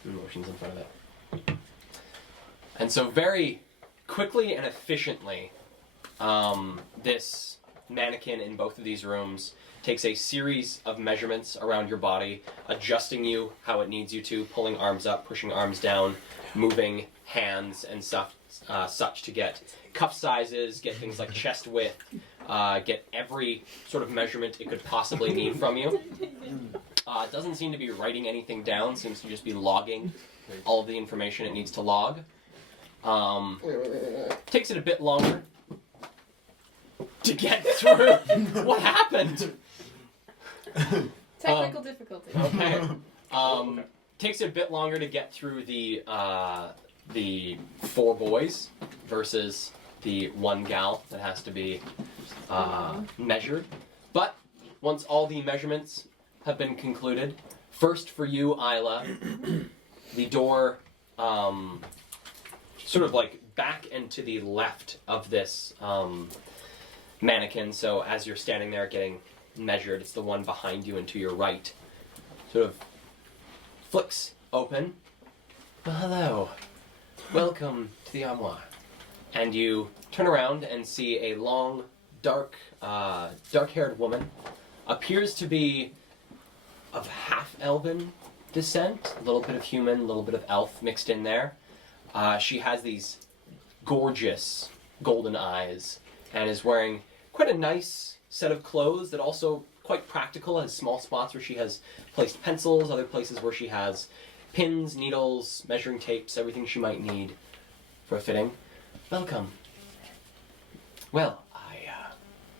Motions in front of it. And so very quickly and efficiently, this mannequin in both of these rooms takes a series of measurements around your body, adjusting you how it needs you to, pulling arms up, pushing arms down, moving hands and stuff, such to get cuff sizes, get things like chest width, get every sort of measurement it could possibly need from you. It doesn't seem to be writing anything down, seems to just be logging all of the information it needs to log. Takes it a bit longer to get through. What happened? Technical difficulty. Okay. Takes it a bit longer to get through the 4 boys versus the 1 gal that has to be measured. But once all the measurements have been concluded, first for you, Isla, the door sort of like back and to the left of this mannequin. So as you're standing there getting measured, it's the one behind you and to your right. Sort of flicks open. Well, hello. Welcome to the armoire. And you turn around and see a long, dark-haired woman. Appears to be of half-elven descent. A little bit of human, a little bit of elf mixed in there. She has these gorgeous golden eyes and is wearing quite a nice set of clothes that also quite practical, has small spots where she has placed pencils, other places where she has pins, needles, measuring tapes, everything she might need for a fitting. Welcome. Well, I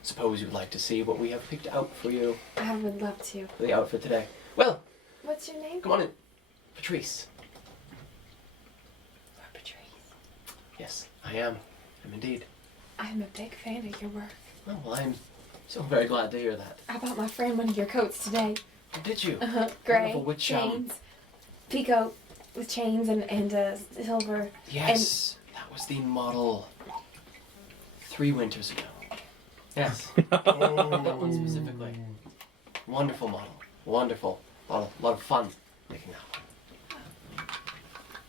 suppose you'd like to see what we have picked out for you I would love to. for the outfit today. Well, What's your name? come on in. Patrice. Patrice. Yes, I am. I'm indeed. I'm a big fan of your work. Oh, well, I'm so very glad to hear that. I bought my friend one of your coats today. Did you? Gray, Wonderful. Which, chains, peacoat with chains and silver. Yes, that was the model 3 winters ago. Yes, that one specifically. Wonderful model. Wonderful. A lot of fun making that one.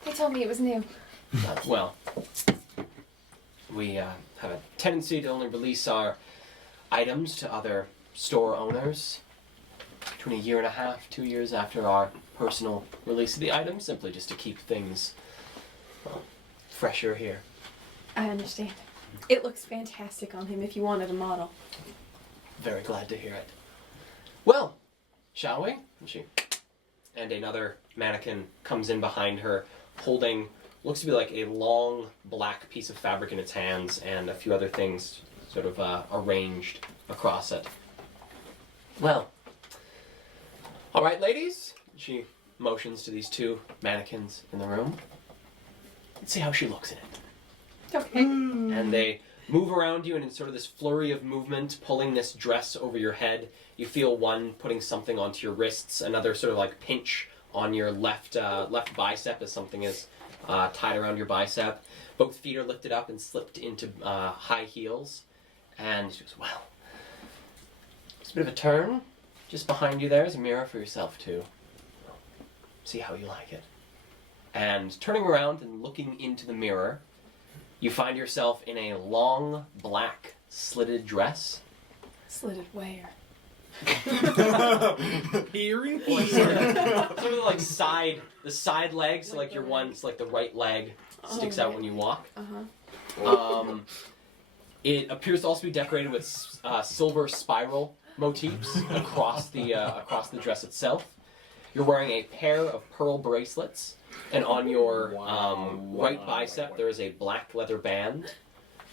They told me it was new. Well, we have a tendency to only release our items to other store owners between 1.5 years, 2 years after our personal release of the item, simply just to keep things fresher here. I understand. It looks fantastic on him if you wanted a model. Very glad to hear it. Well, shall we? And another mannequin comes in behind her, holding looks to be like a long black piece of fabric in its hands and a few other things sort of arranged across it. Well, all right, ladies. She motions to these 2 mannequins in the room. Let's see how she looks in it. Okay. And they move around you, and in sort of this flurry of movement, pulling this dress over your head. You feel one putting something onto your wrists, another sort of like pinch on your left bicep as something is tied around your bicep. Both feet are lifted up and slipped into high heels. And she goes, well, it's a bit of a turn. Just behind you there is a mirror for yourself too. See how you like it. And turning around and looking into the mirror, you find yourself in a long, black, slitted dress. Slitted where? Hearing? Sort of like the side legs, so like your one's like the right leg sticks out when you walk. Uh-huh. It appears to also be decorated with silver spiral motifs across the dress itself. You're wearing a pair of pearl bracelets, and on your right bicep there is a black leather band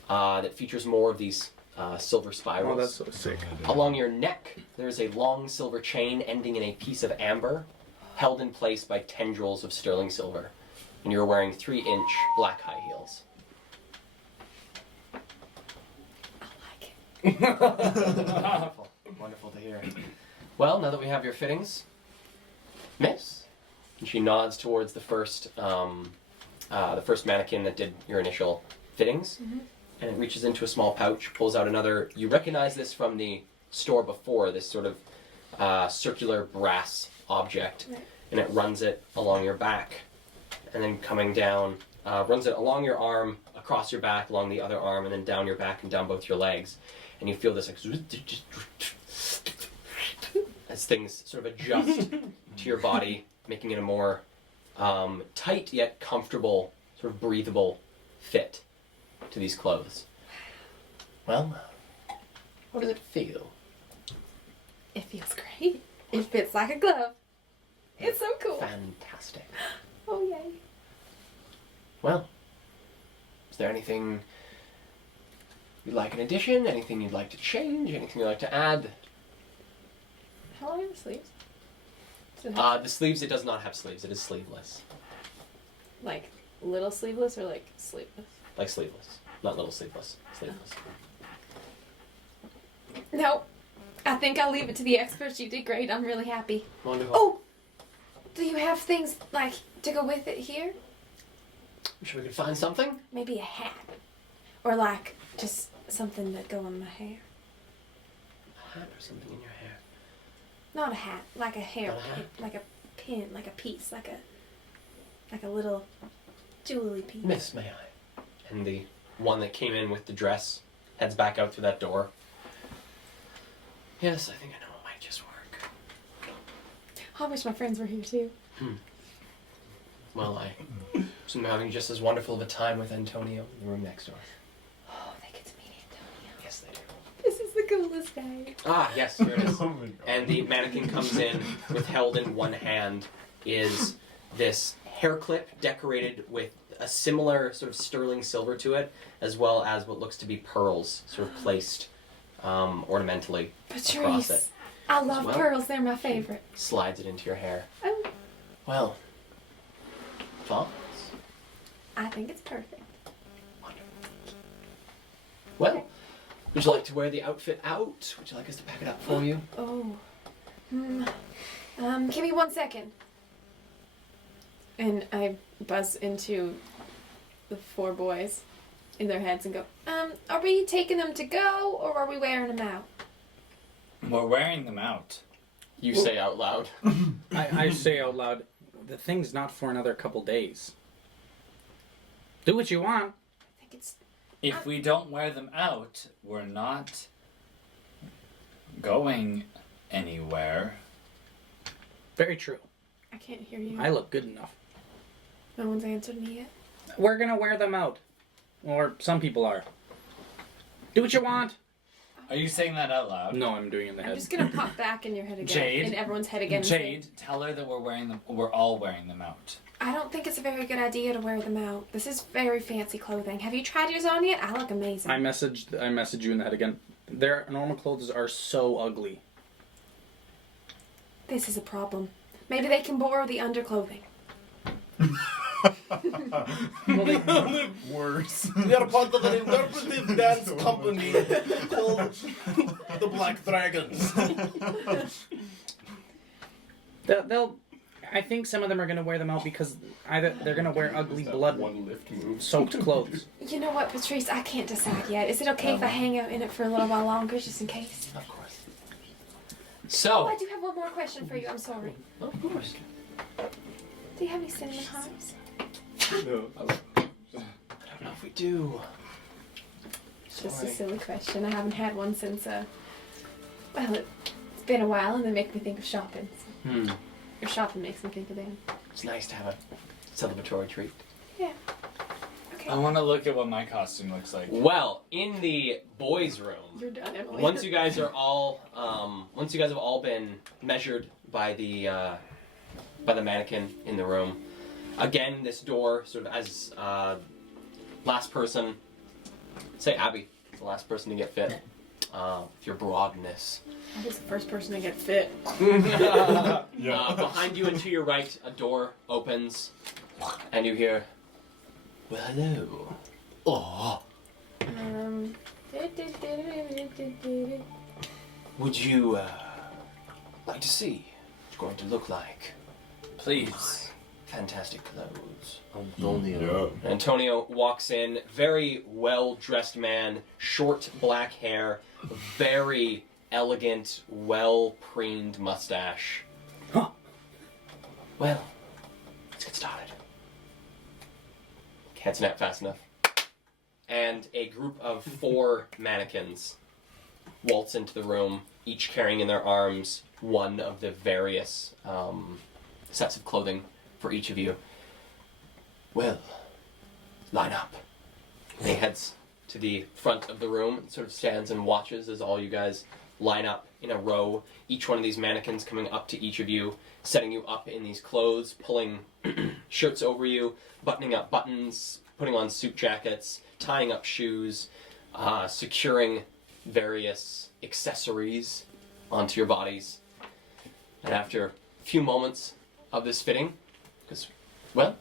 that features more of these silver spirals. Oh, that's so sick. Along your neck, there's a long silver chain ending in a piece of amber, held in place by tendrils of sterling silver. And you're wearing 3-inch black high heels. Wonderful. Wonderful to hear. Well, now that we have your fittings, Miss, and she nods towards the first mannequin that did your initial fittings, and it reaches into a small pouch, pulls out another. You recognize this from the store before, this sort of circular brass object, and it runs it along your back, and then coming down, runs it along your arm, across your back, along the other arm, and then down your back and down both your legs, and you feel this like as things sort of adjust to your body, making it a more tight yet comfortable, sort of breathable fit to these clothes. Well, how does it feel? It feels great. It fits like a glove. It's so cool. Fantastic. Oh, yay. Well, is there anything you'd like in addition? Anything you'd like to change? Anything you'd like to add? How long are the sleeves? The sleeves, it does not have sleeves. It is sleeveless. Like little sleeveless or like sleeveless? Like sleeveless. Not little sleeveless. Sleeveless. No. I think I'll leave it to the experts. You did great. I'm really happy. Wonderful. Oh! Do you have things like to go with it here? I'm sure we could find something. Maybe a hat. Or like just something that go in my hair. A hat or something in your hair. Not a hat, like a hair Not a hat? pin, like a pin, like a piece, like a little jewelry piece. Miss, may I? And the one that came in with the dress heads back out through that door. Yes, I think I know what might just work. I wish my friends were here too. Well, I am having just as wonderful of a time with Antonio in the room next door. Oh, they get to meet Antonio. Yes, they do. This is the coolest day. Ah, yes, here it is. Oh my God. And the mannequin comes in with held in one hand is this hair clip decorated with a similar sort of sterling silver to it, as well as what looks to be pearls sort of placed ornamentally across it. Patrice, I love well. pearls. They're my favorite. Slides it into your hair. Oh, Well, thoughts? I think it's perfect. Well, would you like to wear the outfit out? Would you like us to pack it up for you? Oh. Give me 1 second. And I buzz into the 4 boys in their heads and go, are we taking them to go or are we wearing them out? We're wearing them out. You say out loud. I say out loud, the thing's not for another couple days. Do what you want. I think it's If we don't wear them out, we're not going anywhere. Very true. I can't hear you. I look good enough. No one's answered me yet. We're gonna wear them out. Or some people are. Do what you want. Are you saying that out loud? No, I'm doing it in the I'm head. just gonna pop back in your head again. Jade? In everyone's head again. and Jade, say, tell her that we're wearing them. We're all wearing them out. I don't think it's a very good idea to wear them out. This is very fancy clothing. Have you tried yours on yet? I look amazing. I message you in the head again. Their normal clothes are so ugly. This is a problem. Maybe they can borrow the underclothing. Well, they, Worse. We are part of an interpretive dance company called the Black Dragons. they'll. I think some of them are gonna wear them out because either they're gonna wear ugly blood One lift move. soaked clothes. You know what, Patrice? I can't decide yet. Is it okay if I hang out in it for a little while longer, just in case? Of course. Oh, So, I do have one more question for you. I'm sorry. of course. Do you have any cinnamon hearts? No. I don't know if we do. Just a Sorry. silly question. I haven't had one since, well, it's been a while and they make me think of shopping. So. Or shopping makes me think of them. It's nice to have a celebratory treat. Yeah. I want to look at what my costume looks like. Well, in the boys' room, You're done, Emily. once you guys have all been measured by the mannequin in the room, again, this door sort of as last person, say Abby, the last person to get fit. With your broadness. I was the first person to get fit. Behind you and to your right, a door opens, and you hear, "Well, hello." Oh. Would you like to see what it's going to look like? Please. Fantastic clothes. Antonio. Antonio walks in, very well-dressed man, short black hair, very elegant, well-preened mustache. Huh. Well, let's get started. Can't snap fast enough. And a group of 4 mannequins waltz into the room, each carrying in their arms one of the various sets of clothing for each of you. Well, line up. And he heads to the front of the room and sort of stands and watches as all you guys line up in a row. Each one of these mannequins coming up to each of you, setting you up in these clothes, pulling shirts over you, buttoning up buttons, putting on suit jackets, tying up shoes, securing various accessories onto your bodies. And after a few moments of this fitting, because, well,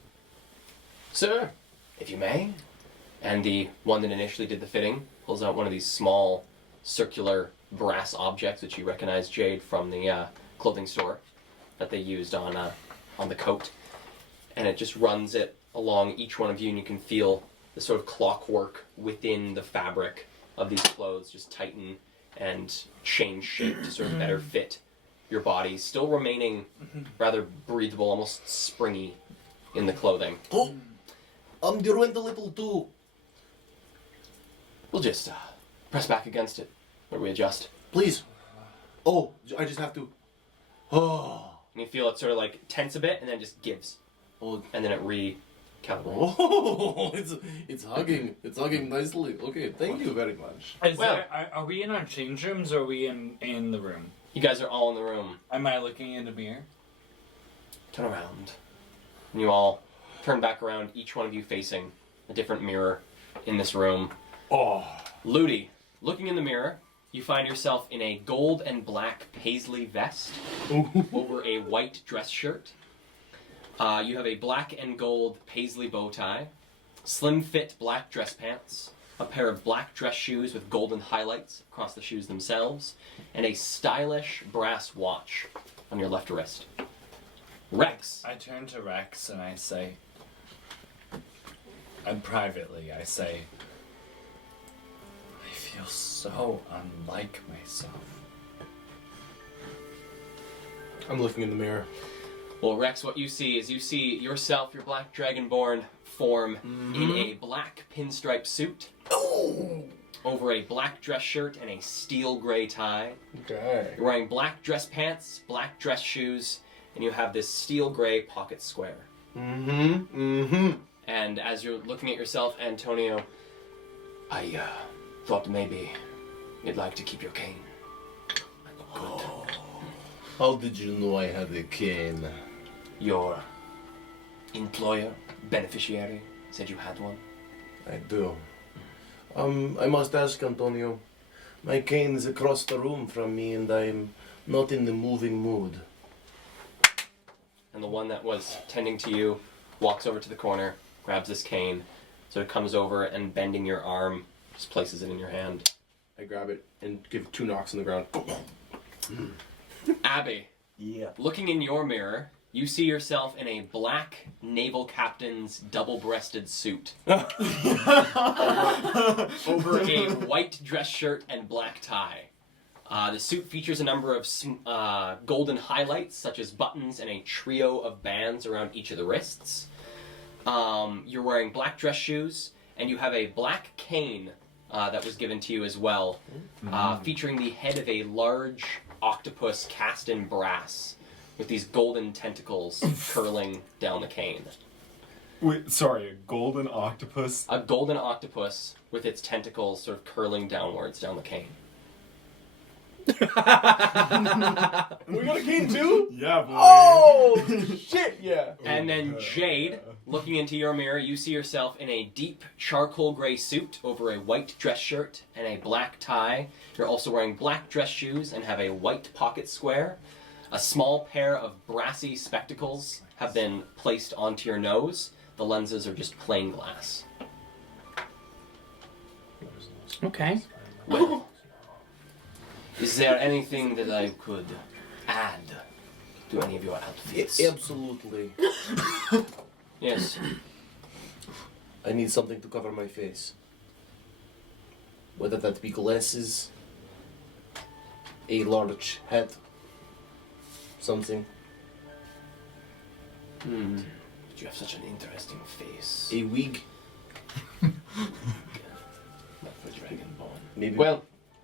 sir, if you may. And the one that initially did the fitting pulls out one of these small circular brass objects, which you recognize, Jade, from the clothing store that they used on the coat. And it just runs it along each one of you, and you can feel the sort of clockwork within the fabric of these clothes just tighten and change shape to sort of better fit your body, still remaining rather breathable, almost springy in the clothing. Oh, you went a little too. We'll just press back against it where we adjust. Please. Oh, I just have to. Oh. And you feel it sort of like tense a bit and then just gives. Oh. And then it recalibrates. Oh, it's hugging. It's hugging nicely. Okay, thank you very much. Are we in our change rooms or are we in the room? You guys are all in the room. Am I looking in the mirror? Turn around. And you all turn back around, each one of you facing a different mirror in this room. Oh. Ludi, looking in the mirror, you find yourself in a gold and black paisley vest over a white dress shirt. You have a black and gold paisley bow tie, slim fit black dress pants, a pair of black dress shoes with golden highlights across the shoes themselves, and a stylish brass watch on your left wrist. Rex. I turn to Rex and I say, and privately I say, I feel so unlike myself. I'm looking in the mirror. Well, Rex, what you see is you see yourself, your black dragonborn form, in a black pinstripe suit, over a black dress shirt and a steel gray tie. Okay. You're wearing black dress pants, black dress shoes, and you have this steel gray pocket square. And as you're looking at yourself, Antonio, I thought maybe you'd like to keep your cane. I look good. How did you know I had a cane? Your employer, beneficiary, said you had one. I do. I must ask, Antonio. My cane is across the room from me and I'm not in the moving mood. And the one that was tending to you walks over to the corner, grabs this cane, so it comes over and bending your arm, just places it in your hand. I grab it and give 2 knocks on the ground. Abby, Yeah. looking in your mirror, you see yourself in a black naval captain's double-breasted suit. over a white dress shirt and black tie. The suit features a number of golden highlights, such as buttons and a trio of bands around each of the wrists. You're wearing black dress shoes, and you have a black cane that was given to you as well, featuring the head of a large octopus cast in brass, with these golden tentacles curling down the cane. Wait, sorry, a golden octopus? A golden octopus with its tentacles sort of curling downwards down the cane. We got a cane too? Yeah, boy. Oh shit, yeah. And then Jade, looking into your mirror, you see yourself in a deep charcoal gray suit over a white dress shirt and a black tie. You're also wearing black dress shoes and have a white pocket square. A small pair of brassy spectacles have been placed onto your nose. The lenses are just plain glass. Okay. Well, is there anything that I could add to any of your outfits? Absolutely. Yes. I need something to cover my face. Whether that be glasses, a large hat, something. But you have such an interesting face. A wig, Not for Dragonborn. maybe Well,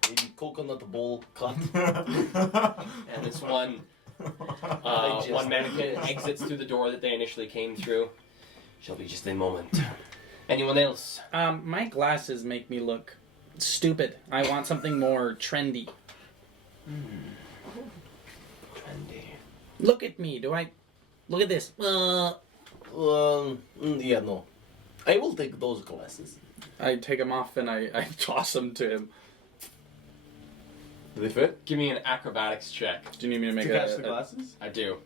maybe coconut bowl cut. and this one mannequin exits through the door that they initially came through. Shall be just a moment. Anyone else? My glasses make me look stupid. I want something more trendy. Trendy. Look at me. Look at this. Yeah, no. I will take those glasses. I take them off and I toss them to him. Do they fit? Give me an acrobatics check. Do you need me to make To catch the a glasses? I do.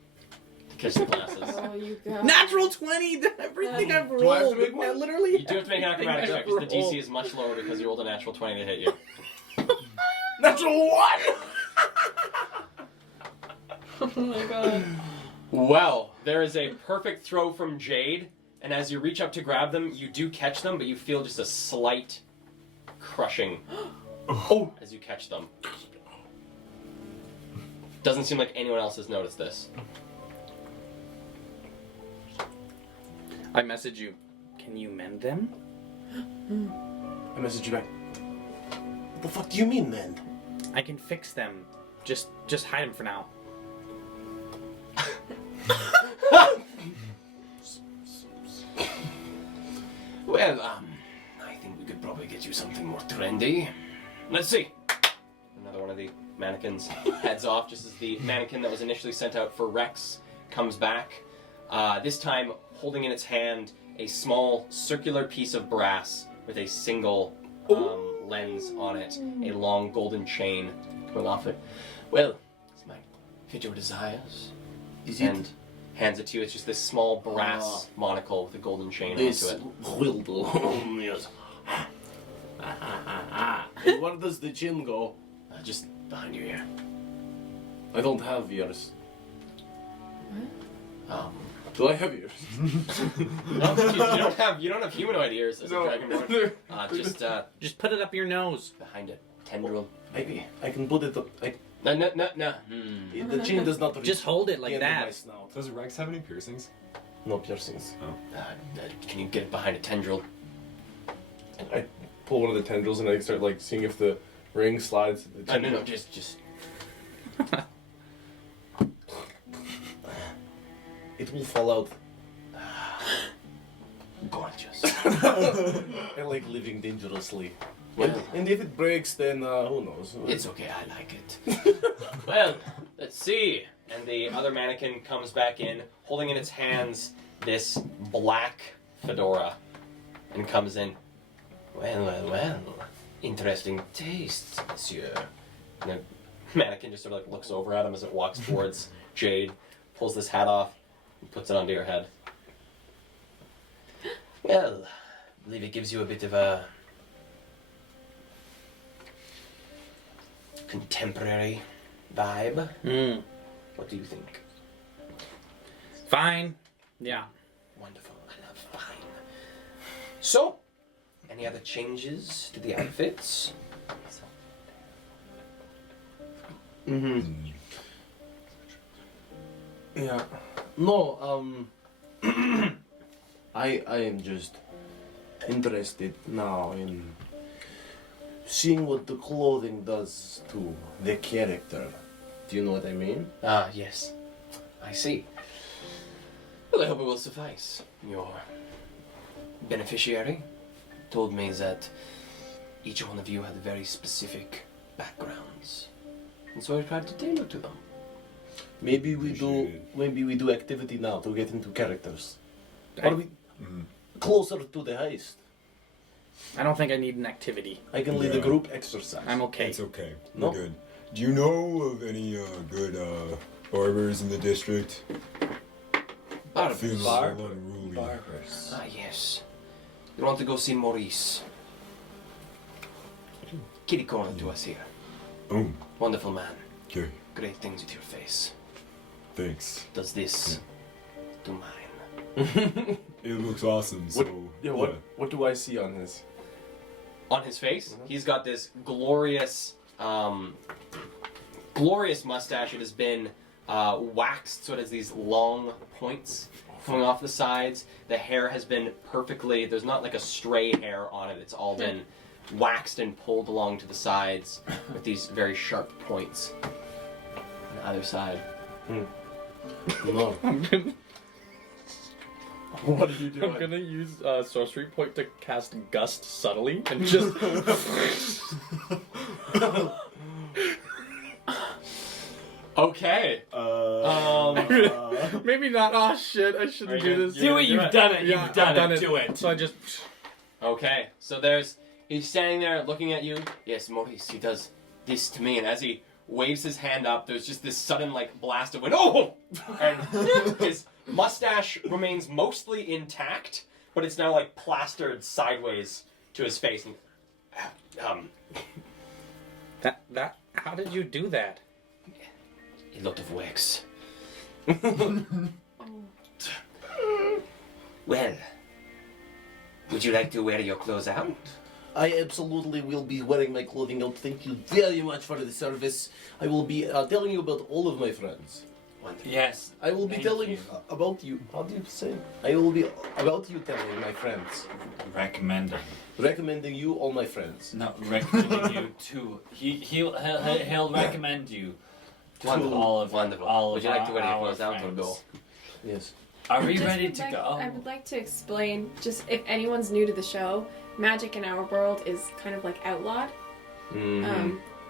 To catch the glasses. Oh, you go. natural 20? Everything I've Do I have to rolled. make one? Literally. You do have to make an acrobatics check because the DC is much lower because you rolled a natural 20 to hit you. Natural one! Oh my god. Well, there is a perfect throw from Jade, and as you reach up to grab them, you do catch them, but you feel just a slight crushing as you catch them. Doesn't seem like anyone else has noticed this. I message you. Can you mend them? I message you back. What the fuck do you mean, man? I can fix them. Just hide them for now. Well, I think we could probably get you something more trendy. Let's see. Another one of the mannequins heads off just as the mannequin that was initially sent out for Rex comes back. This time holding in its hand a small circular piece of brass with a single lens on it, a long golden chain coming off it. Well, this might fit your desires. Is And hands it to you. It's just this small brass monocle with a golden chain This onto it. will do. Yes. And where does the chin go? Just behind your ear. I don't have ears. Do I have ears? No, you don't have humanoid ears as a dragonborn. Just put it up your nose. Behind a tendril. Maybe I can put it up. No. The chin does not reach Just hold it the like end of my that. snout. Does Rex have any piercings? No piercings. Can you get it behind a tendril? I pull one of the tendrils and I start like seeing if the ring slides. No, just. It will fall out. Gorgeous. I like living dangerously. Well, And if it breaks, then who knows? it's okay, I like it. Well, let's see. And the other mannequin comes back in, holding in its hands this black fedora, and comes in. Well. Interesting taste, monsieur. And the mannequin just sort of like looks over at him as it walks towards Jade, pulls this hat off, and puts it onto your head. Well, I believe it gives you a bit of a contemporary vibe. What do you think? Fine. Yeah. Wonderful. I love fine. So, any other changes to the outfits? Yeah. No, I am just interested now in seeing what the clothing does to the character. Do you know what I mean? Yes. I see. Well, I hope it will suffice. Your beneficiary told me that each one of you had very specific backgrounds, and so I tried to tailor to them. Maybe we do activity now to get into characters. Are we closer to the heist? I don't think I need an activity. I can lead a group exercise. I'm okay. It's okay. No? We're good. Do you know of any good barbers in the district? Feels a little unruly. Barbers. Ah, yes. You want to go see Maurice? Kitty corner to us here. Oh, Wonderful man. okay. Great things with your face. Thanks. Does this to mine? It looks awesome. So What do I see on this? On his face, he's got this glorious, glorious mustache. It has been waxed, so it has these long points coming off the sides. The hair has been perfectly. There's not like a stray hair on it. It's all been waxed and pulled along to the sides with these very sharp points on either side. No. What are you doing? I'm gonna use sorcery point to cast gust subtly and just. Okay. Maybe not. Oh shit! I shouldn't do this. Do it, you've done it, Yeah, you've done I've done it, do it. So I just. Okay, so he's standing there looking at you. Yes, Maurice, he does this to me, and as he waves his hand up, there's just this sudden like blast of wind. Oh! And his mustache remains mostly intact, but it's now like plastered sideways to his face. And, That. How did you do that? A lot of wax. Well, would you like to wear your clothes out? I absolutely will be wearing my clothing out. Thank you very much for the service. I will be telling you about all of my friends. Wonderful. Yes. I will be Thank telling you. about you. How do you say? I will be about you telling my friends. Recommending. Recommending you all my friends. No, recommending you to. He'll recommend you to Wonderful. all of Wonderful. all Would of you like to wear your our clothes out or friends. go? Yes. Are we Just ready would to like- go? I would like to explain, just if anyone's new to the show, magic in our world is kind of like outlawed.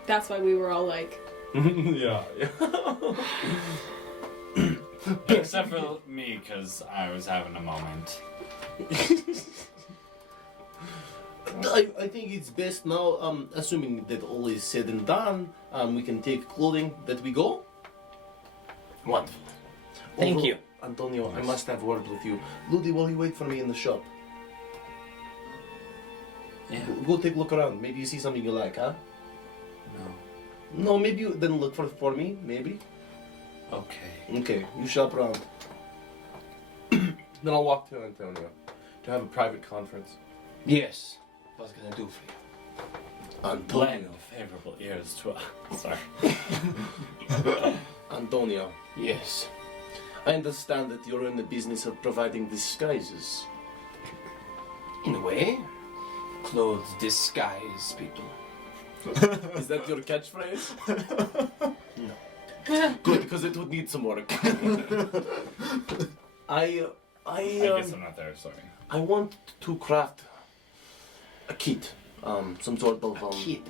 That's why we were all like, Yeah. Except for me, because I was having a moment. I think it's best now, assuming that all is said and done, we can take clothing that we go. Wonderful. Thank Although, you. Antonio, I must have word with you. Ludi, will you wait for me in the shop? Yeah. Go take a look around. Maybe you see something you like, huh? No. No, maybe you then look for me, maybe. Okay. Okay, you shop around. Then I'll walk to Antonio to have a private conference. Yes. What can I do for you? Blend Antonio. favorable ears to Sorry. Antonio, Yes. I understand that you're in the business of providing disguises. In a way, clothes disguise people. Is that your catchphrase? No. Good, because it would need some work. I guess I'm not there, sorry. I want to craft a kit, some sort of A kid.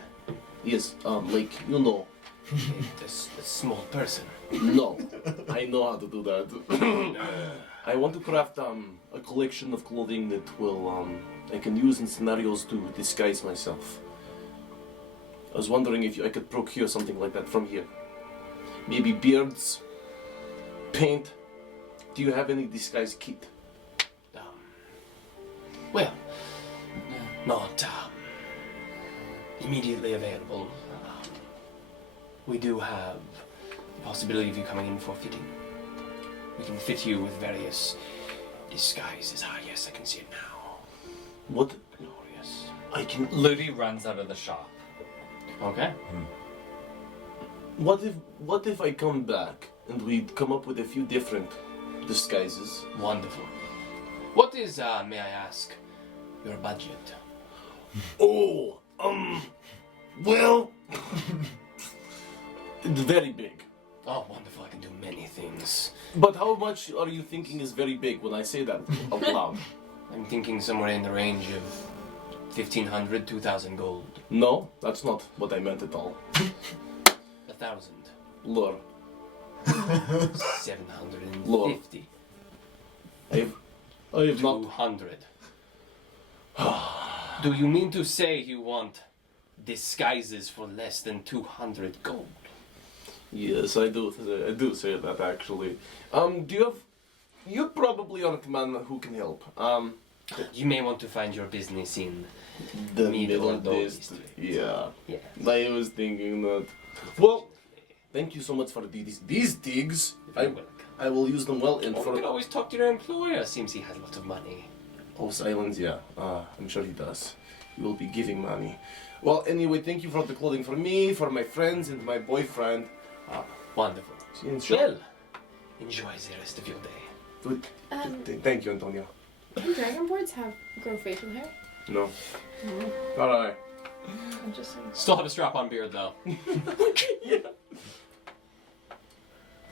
Yes, like you know. A small person. No, I know how to do that. I want to craft a collection of clothing that will I can use in scenarios to disguise myself. I was wondering if I could procure something like that from here. Maybe beards, paint. Do you have any disguise kit? Well, not immediately available. We do have the possibility of you coming in for fitting. We can fit you with various disguises. Ah, yes, I can see it now. What Glorious. I can? Ludi runs out of the shop. Okay. What if I come back and we come up with a few different disguises? Wonderful. What is, may I ask, your budget? Oh, well, it's very big. Oh, wonderful. I can do many things. But how much are you thinking is very big when I say that out loud? I'm thinking somewhere in the range of 1,500, 2,000 gold. No, that's not what I meant at all. 1,000. Lure. 750. I have not. 200. Do you mean to say you want disguises for less than 200 gold? Yes, I do. I do say that actually. Do you have? You probably aren't a man who can help. You may want to find your business in The middle middle district. district. Yeah. Yeah. I was thinking that. Well, thank you so much for these digs. I will use them well and You for. can always talk to your employer. Seems he has a lot of money. Oh, silence, yeah. I'm sure he does. He will be giving money. Well, anyway, thank you for the clothing for me, for my friends, and my boyfriend. Wonderful. See you in shop. Well, enjoy the rest of your day. Good. Thank you, Antonio. Can dragonborns grow facial hair? No. No. Not I. I'm just saying. Still have a strap-on beard though.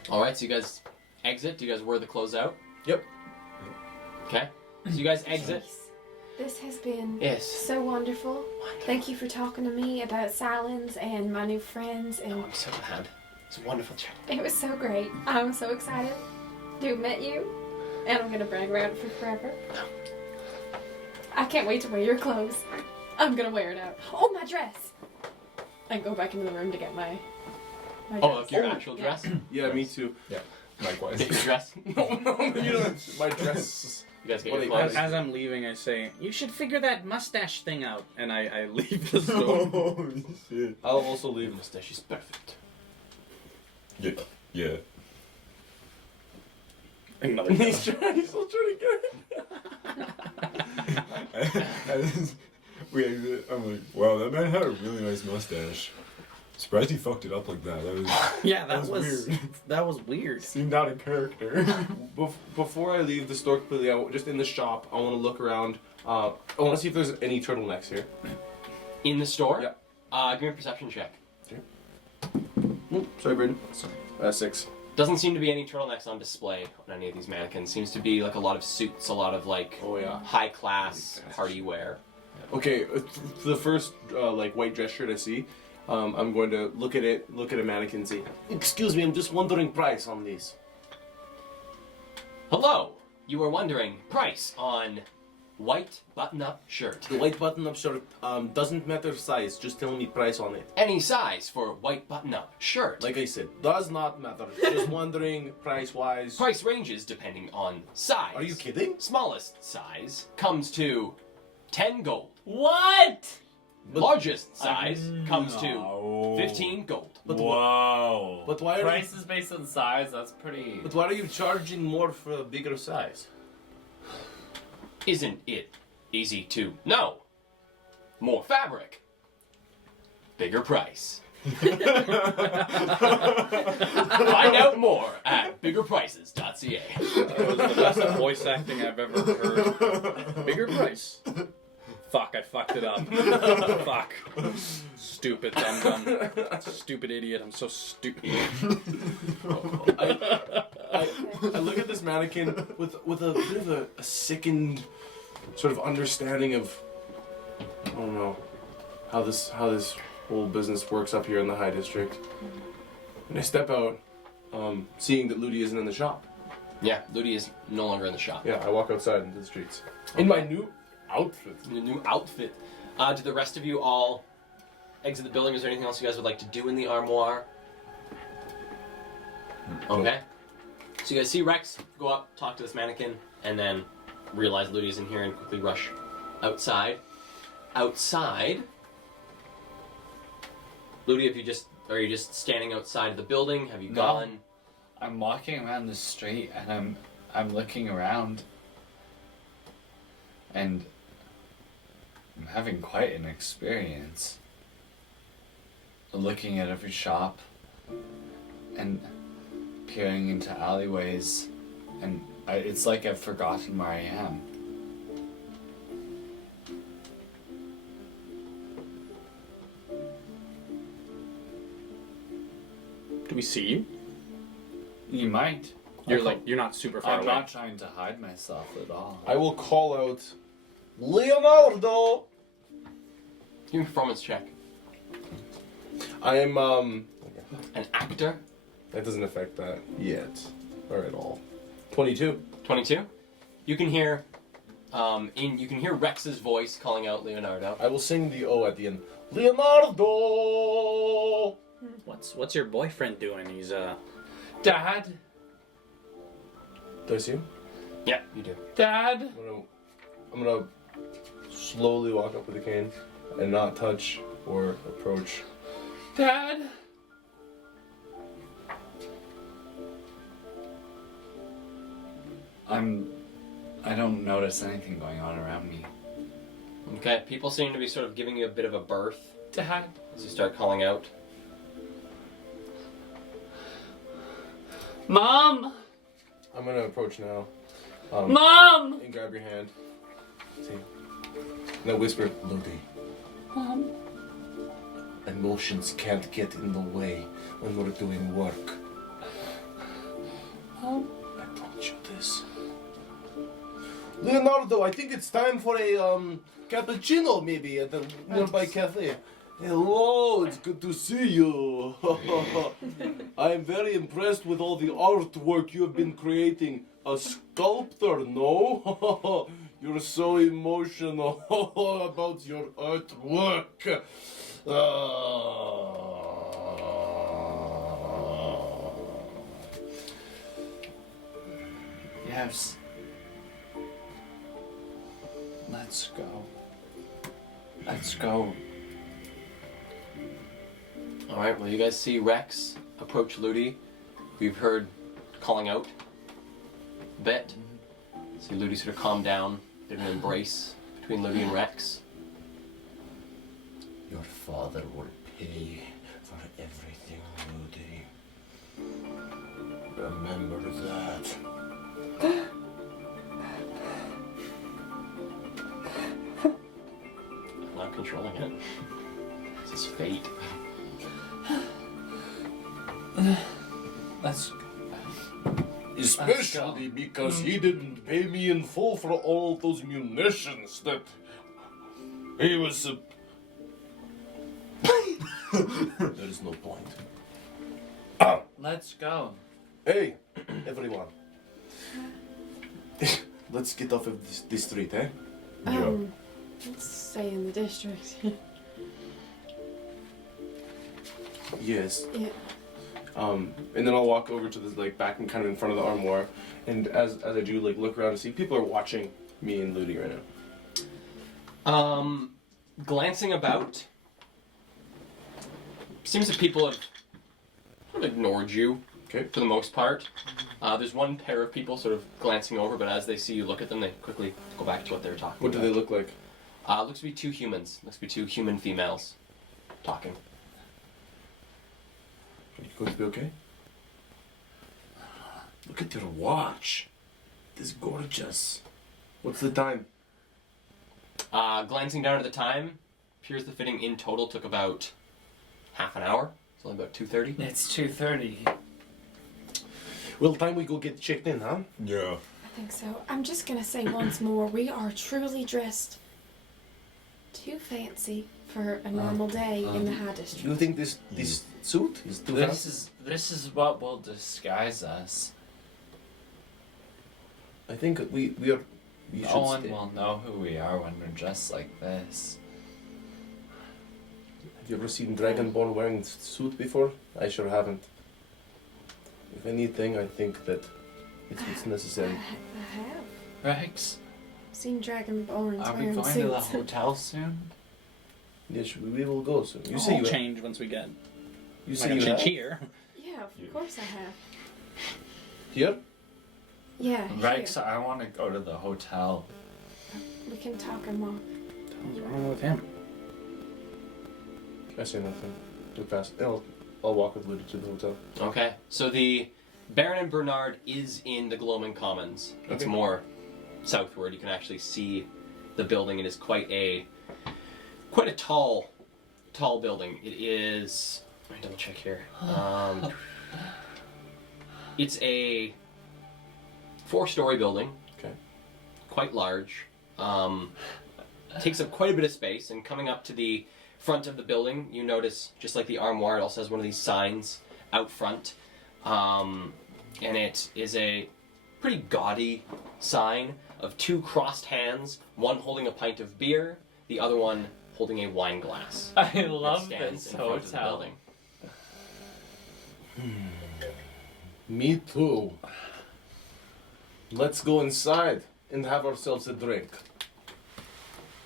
All right, so you guys exit. Do you guys wear the clothes out? Yep. Okay. So you guys exit. This has been Yes. so wonderful. Thank you for talking to me about Salins and my new friends, and I'm so glad. It's a wonderful chat. it was so great. I'm so excited to have met you, and I'm gonna brag about it for forever. I can't wait to wear your clothes. I'm gonna wear it out. Oh, my dress! I go back into the room to get my Oh, dress. like your actual Yeah. dress? Yeah, me too. Likewise. Get your dress. No, you don't. My dress. You guys get What your do you- clothes. As I'm leaving, I say, "You should figure that mustache thing out," and I leave the store. Holy shit. I'll also leave. Your mustache is perfect. Yeah. Yeah. Another He's still trying to get We exit. I'm like, wow, that man had a really nice mustache. Surprised he fucked it up like that. That was Yeah, that was weird. That was weird. Seemed out of character. Before I leave the store completely, just in the shop, I want to look around. I want to see if there's any turtlenecks here. In the store? Yep. Give me a perception check. Sorry, Braden. 6. Doesn't seem to be any turtlenecks on display on any of these mannequins. Seems to be like a lot of suits, a lot of like Oh yeah. high class party wear. Okay, for the first like white dress shirt I see, I'm going to look at it, look at a mannequin, and say, "Excuse me, I'm just wondering price on these." Hello! You were wondering price on white button-up shirt. The white button-up shirt doesn't matter size. Just tell me price on it. Any size for white button-up shirt. Like I said, does not matter. Just wondering price-wise. Price ranges depending on size. Are you kidding? Smallest size comes to 10 gold. What? But- Largest size comes to No. 15 gold. But Whoa. But why are Price is based on size. That's pretty. But why are you charging more for a bigger size? Isn't it easy to know? More fabric. Bigger price. Find out more at biggerprices.ca. That was the best voice acting I've ever heard. Bigger price. Fuck, I fucked it up. Fuck. Stupid dum-dum. Stupid idiot, I'm so stupid. I look at this mannequin with a bit of a sickened sort of understanding of, I don't know, how this whole business works up here in the High District. And I step out, seeing that Ludi isn't in the shop. Yeah, Ludi is no longer in the shop. Yeah, I walk outside into the streets in my new outfit. The new outfit. Do the rest of you all exit the building? Is there anything else you guys would like to do in the armoire? Okay. So you guys see Rex go up, talk to this mannequin, and then realize Ludi's in here and quickly rush outside. Outside, Ludi, are you just standing outside of the building? Have you No. gone? I'm walking around the street and I'm looking around, and I'm having quite an experience. Looking at every shop and peering into alleyways, and it's like I've forgotten where I am. Do we see you? You might. You're not super far I'm away. not trying to hide myself at all. I will call out, Leonardo. Give me a performance check. I am An actor. That doesn't affect that yet, or at all. 22. 22. You can hear, you can hear Rex's voice calling out Leonardo. I will sing the O at the end. Leonardo. What's your boyfriend doing? He's Dad? Do I see him? Yeah, you do. Dad? I'm gonna slowly walk up with the cane and not touch or approach. Dad? I don't notice anything going on around me. Okay, people seem to be sort of giving you a bit of a berth Dad? as you start calling out. Mom? I'm gonna approach now. Mom! And grab your hand. See. Now whisper, Lodi. Mom? Emotions can't get in the way when we're doing work. Mom? I told you this. Leonardo, I think it's time for a cappuccino maybe at the nearby cafe. Hello, it's good to see you. I am very impressed with all the artwork you have been creating. A sculptor, no? You're so emotional about your artwork. Yes. Let's go. Let's go. Alright, well, you guys see Rex approach Ludi. We've heard calling out a bit. See Ludi sort of calm down. Bit of an embrace between Ludi and Rex. Your father will pay for everything, Ludi. Remember that. I'm not controlling it. This is fate. Let's Especially because he didn't pay me in full for all those munitions that he was. There is no point. Let's go. Hey, everyone. Let's get off of this street, eh? Let's stay in the district. Yes. Yeah. And then I'll walk over to the back and kind of in front of the armoire, and as I do, look around and see people are watching me and Ludi right now. Glancing about, seems that people have sort of ignored you. Okay. For the most part. There's one pair of people sort of glancing over, but as they see you look at them, they quickly go back to what they were talking What do about. they look like? Looks to be two humans. Looks to be two human females talking. Are you going to be okay? Look at your watch. It is gorgeous. What's the time? Glancing down at the time, appears the fitting in total took about half an hour. It's only about 2:30. It's 2:30. Well, time we go get checked in, huh? Yeah. I think so. I'm just gonna say once more, we are truly dressed too fancy for a normal day in the High District. Do you think this suit is too fast? This is what will disguise us. I think we are. We No should one stay. will know who we are when we're dressed like this. Have you ever seen Dragonborn wearing suit before? I sure haven't. If anything, I think that it's necessary. I have Rex, seen Dragonborns are we wearing going to the suits. hotel soon? Yes, we will go soon. You say I'll you change once we get. You Like say a you change have? here. Yeah, of course I have. Here? Yeah, Rex, here. I want to go to the hotel. We can talk and walk. What's wrong with him? I say nothing. Too fast. I'll walk with Ludi to the hotel. Okay, so the Baron and Bernard is in the Gloaming Commons. It's Okay. more southward. You can actually see the building. It is quite a tall building. It is. Let me double check here. It's a 4-story building. Okay. Quite large. Takes up quite a bit of space, and coming up to the front of the building, you notice, just like the armoire, it also has one of these signs out front. And it is a pretty gaudy sign of 2 crossed hands, one holding a pint of beer, the other one holding a wine glass. I love that stands this in front of the hotel. building. Me too. Let's go inside and have ourselves a drink.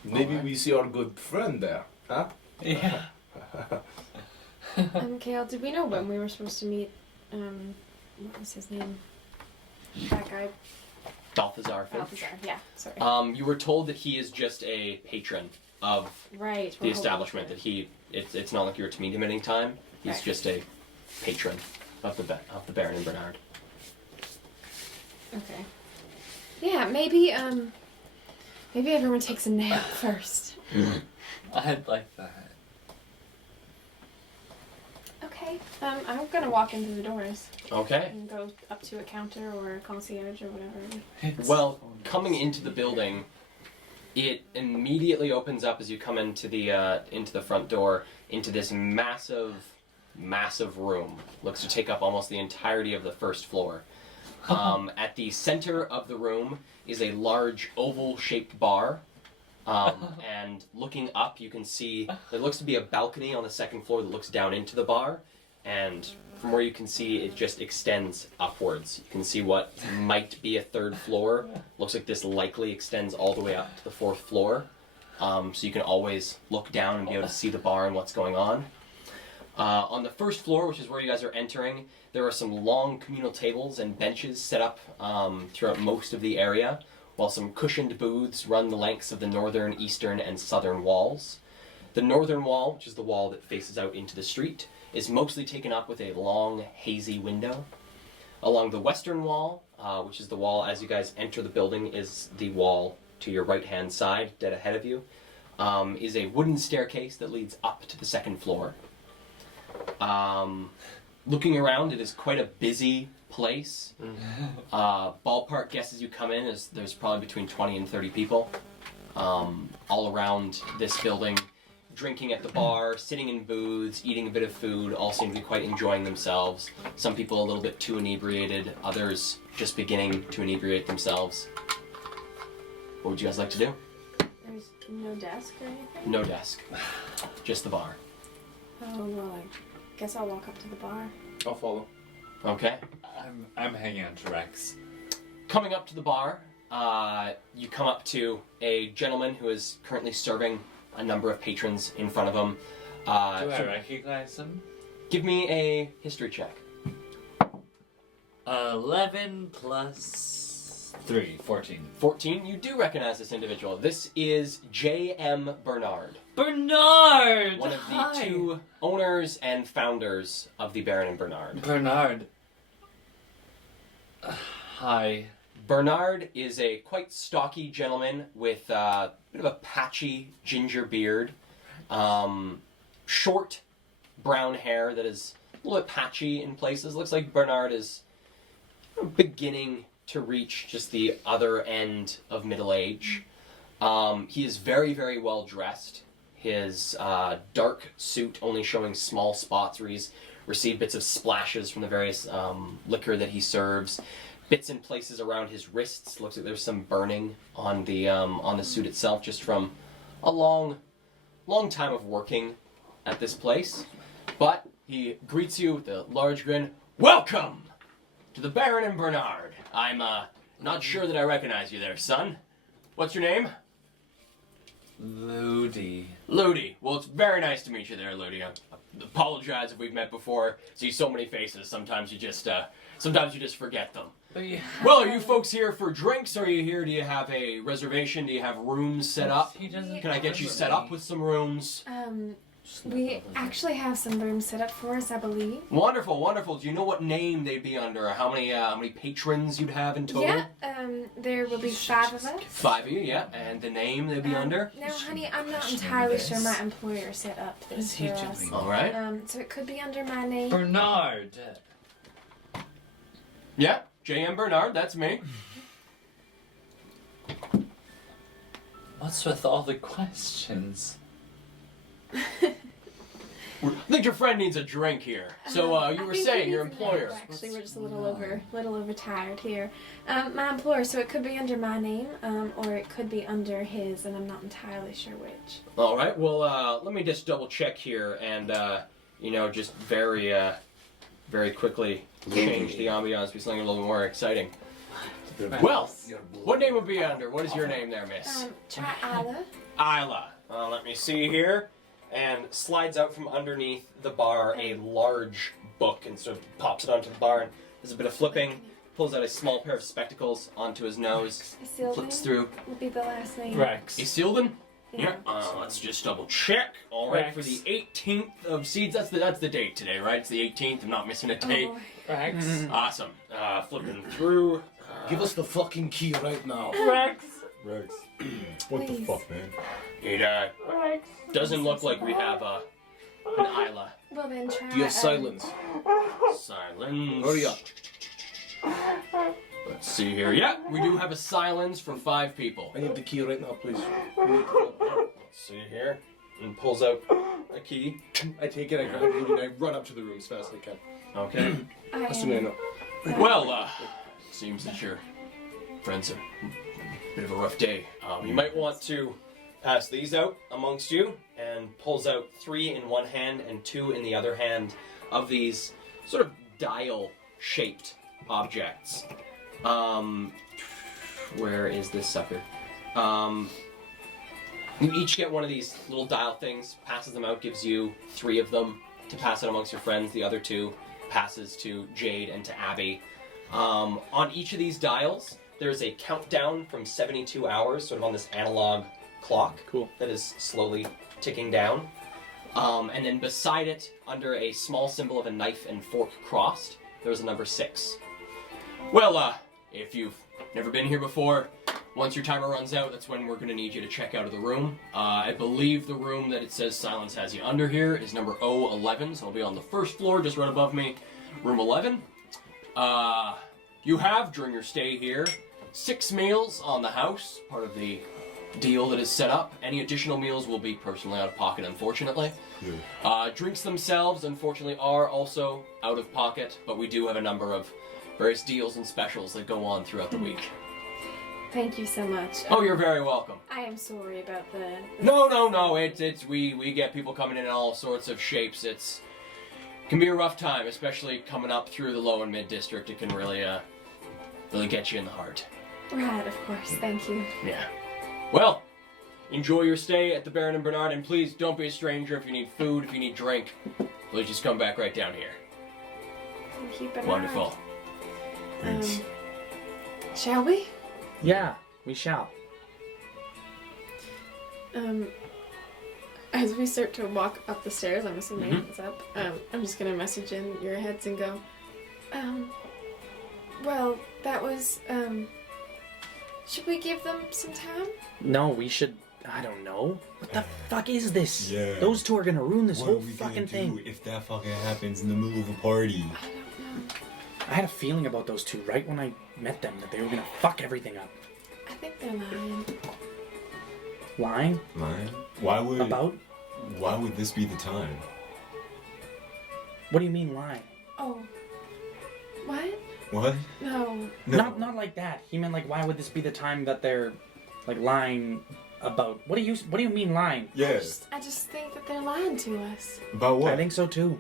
Maybe we see our good friend there, huh? Yeah. Kale, did we know when we were supposed to meet? What was his name? That guy. Balthazar Finch. Balthazar. Yeah. Sorry. You were told that he is just a patron of Right. the establishment. That it's not like you were to meet him at any time. He's Right. just a patron of the Baron and Bernard. Okay. Yeah. Maybe everyone takes a nap first. I'd like that. Okay. I'm gonna walk into the doors Okay. and go up to a counter or a concierge or whatever. Well, coming into the building, it immediately opens up as you come into the front door into this massive room. Looks to take up almost the entirety of the first floor. At the center of the room is a large oval-shaped bar. And looking up, you can see there looks to be a balcony on the second floor that looks down into the bar. And from where you can see, it just extends upwards. You can see what might be a 3rd floor. Looks like this likely extends all the way up to the 4th floor. So you can always look down and be able to see the bar and what's going on. On the 1st floor, which is where you guys are entering, there are some long communal tables and benches set up throughout most of the area, while some cushioned booths run the lengths of the northern, eastern, and southern walls. The northern wall, which is the wall that faces out into the street, is mostly taken up with a long, hazy window. Along the western wall, which is the wall as you guys enter the building, is the wall to your right-hand side, dead ahead of you, is a wooden staircase that leads up to the 2nd floor. Looking around, it is quite a busy place. Ballpark guess as you come in is there's probably between 20 and 30 people all around this building, drinking at the bar, sitting in booths, eating a bit of food, all seem to be quite enjoying themselves. Some people a little bit too inebriated, others just beginning to inebriate themselves. What would you guys like to do? There's no desk or anything? No desk, just the bar. Oh, well, I guess I'll walk up to the bar. I'll follow. Okay. I'm hanging on to Rex. Coming up to the bar, you come up to a gentleman who is currently serving a number of patrons in front of him. Do I recognize him? Give me a history check. 11 plus 3, 14. 14, you do recognize this individual. This is J.M. Bernard. Bernard! One of the Hi. 2 owners and founders of the Baron and Bernard. Bernard. Hi. Bernard is a quite stocky gentleman with a bit of a patchy ginger beard, short brown hair that is a little bit patchy in places. Looks like Bernard is beginning to reach just the other end of middle age. He is very, very well dressed. His dark suit only showing small spots where he's received bits of splashes from the various liquor that he serves. Bits in places around his wrists. Looks like there's some burning on the suit itself, just from a long time of working at this place. But he greets you with a large grin. Welcome to the Baron and Bernard. I'm not sure that I recognize you there, son. What's your name? Ludi. Ludi. Well, it's very nice to meet you there, Ludi. I apologize if we've met before. See so many faces. Sometimes you just forget them. Well, are you folks here for drinks? Are you here? Do you have a reservation? Do you have rooms set up? Can I get you set up with some rooms? We actually have some rooms set up for us, I believe. Wonderful, wonderful. Do you know what name they'd be under? Or how many patrons you'd have in total? Yeah, there will be 5 of us. 5 of you, yeah. And the name they'd be under? Now, honey, I'm not entirely sure my employer set up this for us. All right. So it could be under my name. Bernard. Yeah. J.M. Bernard, that's me. What's with all the questions? I think your friend needs a drink here. So you were saying your employer. Actually, we're just a little overtired here. My employer, so it could be under my name, or it could be under his, and I'm not entirely sure which. All right. Well, let me just double check here, and just very quickly change the ambiance to be something a little more exciting. Well, what name would be under? What is your name there, miss? Try Isla. Isla. Let me see here. And slides out from underneath the bar a large book and sort of pops it onto the bar. And there's a bit of flipping. Pulls out a small pair of spectacles onto his nose. Flips through. Will be the last name. Rex. Isilden? Yeah. Let's just double check. All right, Rex. for the 18th of Seeds. That's the date today, right? It's the 18th. I'm not missing a date. Oh, Rex. Awesome. Flipping through. Give us the fucking key right now. Rex. Rex. What the Please. fuck, man? It doesn't look like we have an Isla. well then try. Do you have silence? Silence. Hurry up. Let's see here. Yeah, we do have a silence for 5 people. I need the key right now, please. Let's see here. And pulls out a key. I take it, I grab it, and I run up to the room as fast as I can. Okay. I Assuming I know. Well, seems that your friends are a bit of a rough day. You might want to pass these out amongst you, and pulls out 3 in one hand and 2 in the other hand of these sort of dial-shaped objects. Where is this sucker? You each get one of these little dial things, passes them out, gives you 3 of them to pass it amongst your friends. The other 2 passes to Jade and to Abby. On each of these dials, there's a countdown from 72 hours, sort of on this analog clock. Cool. That is slowly ticking down. And then beside it, under a small symbol of a knife and fork crossed, there's a number 6. Well, if you've never been here before, once your timer runs out, that's when we're going to need you to check out of the room. I believe the room that it says Silence has you under here is number 011, so it'll be on the first floor, just right above me, room 11. You have, during your stay here, 6 meals on the house, part of the deal that is set up. Any additional meals will be personally out of pocket, unfortunately. Yeah. Drinks themselves, unfortunately, are also out of pocket, but we do have a number of various deals and specials that go on throughout the week. Thank you so much. Oh, you're very welcome. I am sorry about the No. It's we get people coming in all sorts of shapes. It can be a rough time, especially coming up through the low and mid district. It can really get you in the heart. Right, of course. Thank you. Yeah. Well, enjoy your stay at the Baron and Bernard, and please don't be a stranger. If you need food, if you need drink, please just come back right down here. Thank you, Bernard. Wonderful. Shall we? Yeah, we shall. As we start to walk up the stairs, I'm assuming it's up. I'm just gonna message in your heads and go. Well, that was. Should we give them some time? No, we should. I don't know. What the fuck is this? Yeah. Those 2 are gonna ruin this What whole are we fucking gonna thing. do if that fucking happens in the middle of a party? I don't know. I had a feeling about those 2 right when I met them that they were gonna fuck everything up. I think they're lying. Lying? Lying? About? Why would this be the time? What do you mean lying? Oh. What? What? No. No. Not like that. He meant like, why would this be the time that they're like lying about? What do you mean lying? Yeah. I just think that they're lying to us. About what? I think so too.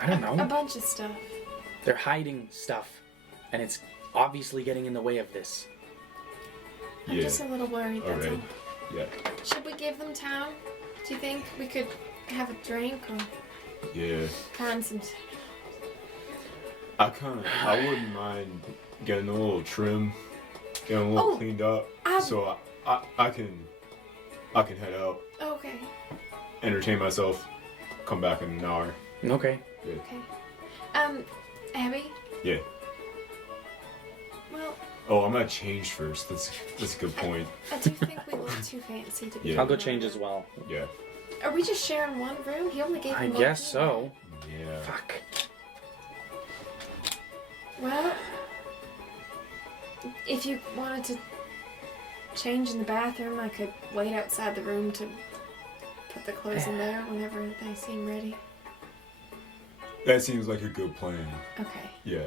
I don't A know. bunch of stuff. They're hiding stuff, and it's obviously getting in the way of this. I'm Yeah. just a little worried, that's Alright. all. Yeah. Should we give them time? Do you think we could have a drink or Yeah. find some... I wouldn't mind getting a little trim, getting a little Oh, cleaned up, so I can head out, Okay. entertain myself, come back in an hour. Okay. Good. Okay. Abby? Yeah. Well, Oh, I'm gonna change first. That's a good point. I do think we look too fancy to be... Yeah. I'll go change as well. Yeah. Are we just sharing one room? He only gave I me one guess key. so. Yeah. Fuck. Well, if you wanted to change in the bathroom, I could wait outside the room to put the clothes in there whenever they seem ready. That seems like a good plan. Okay. Yeah.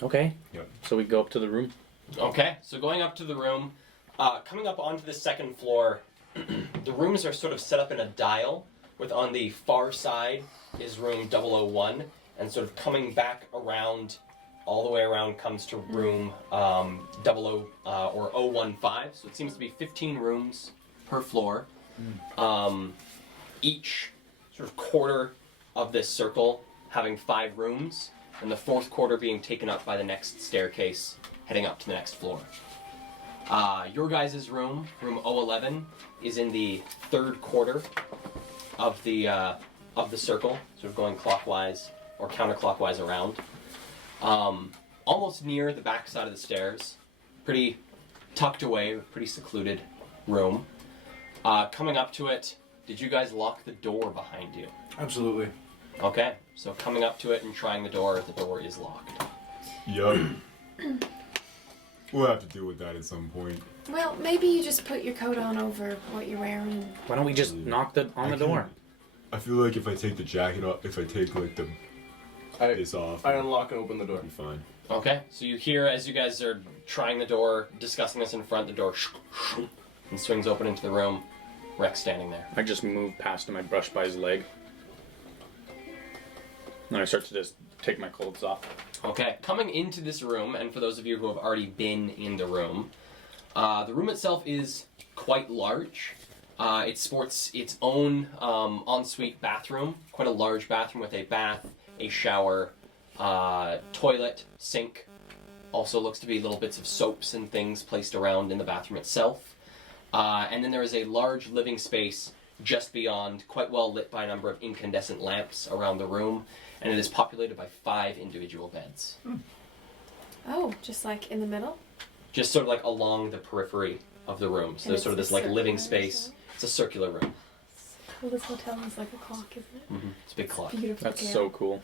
Okay. Yep. So we go up to the room. Okay, so going up to the room, coming up onto the second floor, the rooms are sort of set up in a dial, with on the far side is room 001, and sort of coming back around, all the way around comes to room 00 or 015. So it seems to be 15 rooms per floor. Each sort of quarter of this circle having 5 rooms, and the fourth quarter being taken up by the next staircase heading up to the next floor. Your guys' room 011, is in the third quarter of the circle, sort of going clockwise or counterclockwise around. Almost near the back side of the stairs, pretty tucked away, pretty secluded room. Coming up to it, did you guys lock the door behind you? Absolutely. Okay, so coming up to it and trying the door is locked. Yup. We'll have to deal with that at some point. Well, maybe you just put your coat on over what you're wearing. Why don't we just knock on the door? I feel like if I take the jacket off, if I take like this off, I unlock and open the door. it'll be fine. Okay, so you hear as you guys are trying the door, discussing this in front, the door and swings open into the room. Rex standing there. I just move past him. I brush by his leg. And I start to just take my clothes off. Okay, coming into this room, and for those of you who have already been in the room itself is quite large. It sports its own ensuite bathroom, quite a large bathroom with a bath, a shower, toilet, sink. Also looks to be little bits of soaps and things placed around in the bathroom itself. And then there is a large living space just beyond, quite well lit by a number of incandescent lamps around the room, and it is populated by 5 individual beds. Oh, just like in the middle? Just sort of like along the periphery of the room. So And there's sort of it's this like living circular, space. so- It's a circular room. Well, this hotel is like a clock, isn't it? Mm-hmm. It's a big clock. Beautiful. That's scale. so cool.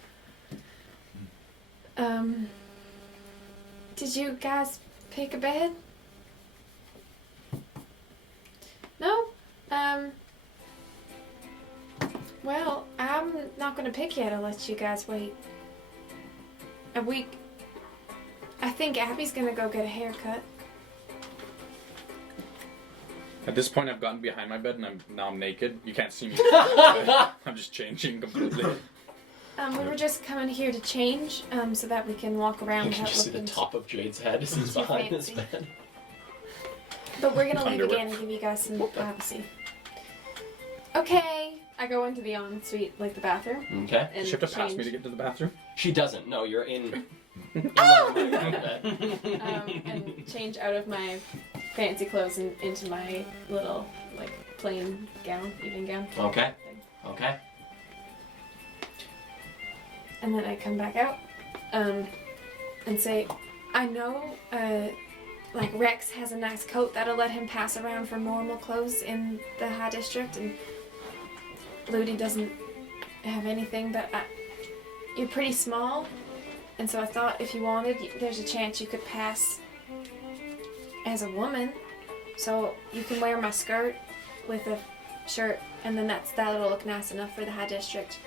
Did you guys pick a bed? No? Well, I'm not gonna pick yet. I'll let you guys wait a week. I think Abby's gonna go get a haircut. At this point, I've gotten behind my bed and I'm naked. You can't see me. I'm just changing completely. We were just coming here to change, so that we can walk around You can without just see the looking. top of Jade's head as he's Too behind this fancy. bed. But we're gonna leave Underwear. again and give you guys some privacy. Okay, I go into the ensuite, like the bathroom, Okay. and Does she have to pass me change. to get to the bathroom? She doesn't. No, you're in. And change out of my fancy clothes and into my little like plain gown, evening gown. Okay. Okay. And then I come back out, and say, I know, like Rex has a nice coat that'll let him pass around for normal clothes in the High District, and Ludi doesn't have anything, but you're pretty small, and so I thought if you wanted, there's a chance you could pass as a woman, so you can wear my skirt with a shirt, and then that'll look nice enough for the High District.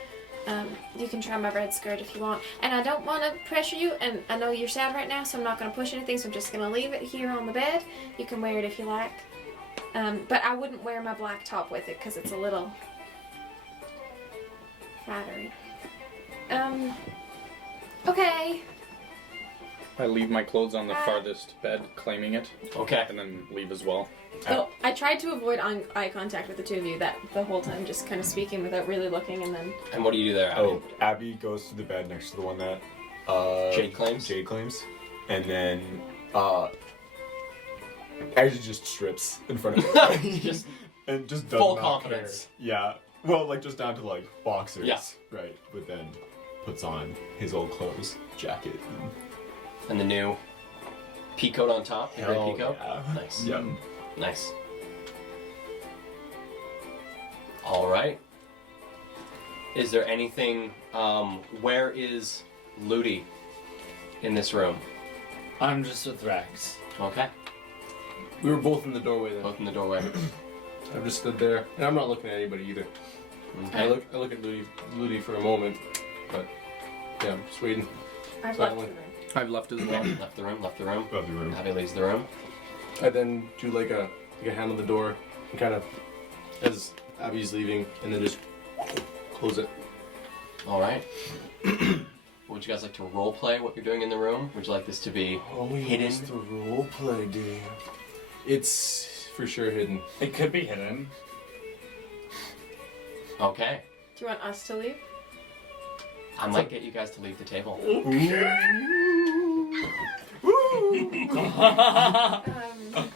You can try my red skirt if you want. And I don't want to pressure you, and I know you're sad right now, so I'm not going to push anything, so I'm just going to leave it here on the bed. You can wear it if you like. But I wouldn't wear my black top with it, because it's a little flattery. Okay. I leave my clothes on the farthest bed, claiming it, Okay. and then leave as well. Oh, I tried to avoid eye contact with the two of you that the whole time, just kind of speaking without really looking, and then... And what do you do there, Abby? Oh, Abby goes to the bed next to the one that Jade claims? Jade claims, and then actually just strips in front of her. Just and just does full not confidence. care. Yeah. Well, like just down to like boxers. Yeah. Right. But then puts on his old clothes, jacket. And the new pea coat on top. The gray Hell pea coat. yeah. Nice. Yep. Nice. All right. Is there anything? Where is Ludi in this room? I'm just with Rex. Okay. We were both in the doorway then. Both in the doorway. I've just stood there, and I'm not looking at anybody either. Okay. I look at Ludi for a moment, but yeah, I'm just waiting. I've Silently. left the room. I've left as well. Left the room. Left the room. Love the room. Abby leaves the room. I then do like a hand on the door, and kind of as Abby's leaving, and then just close it. All right. Would you guys like to role play what you're doing in the room? Would you like this to be hidden? It's the role play game. It's for sure hidden. It could be hidden. Okay. Do you want us to leave? I might get you guys to leave the table.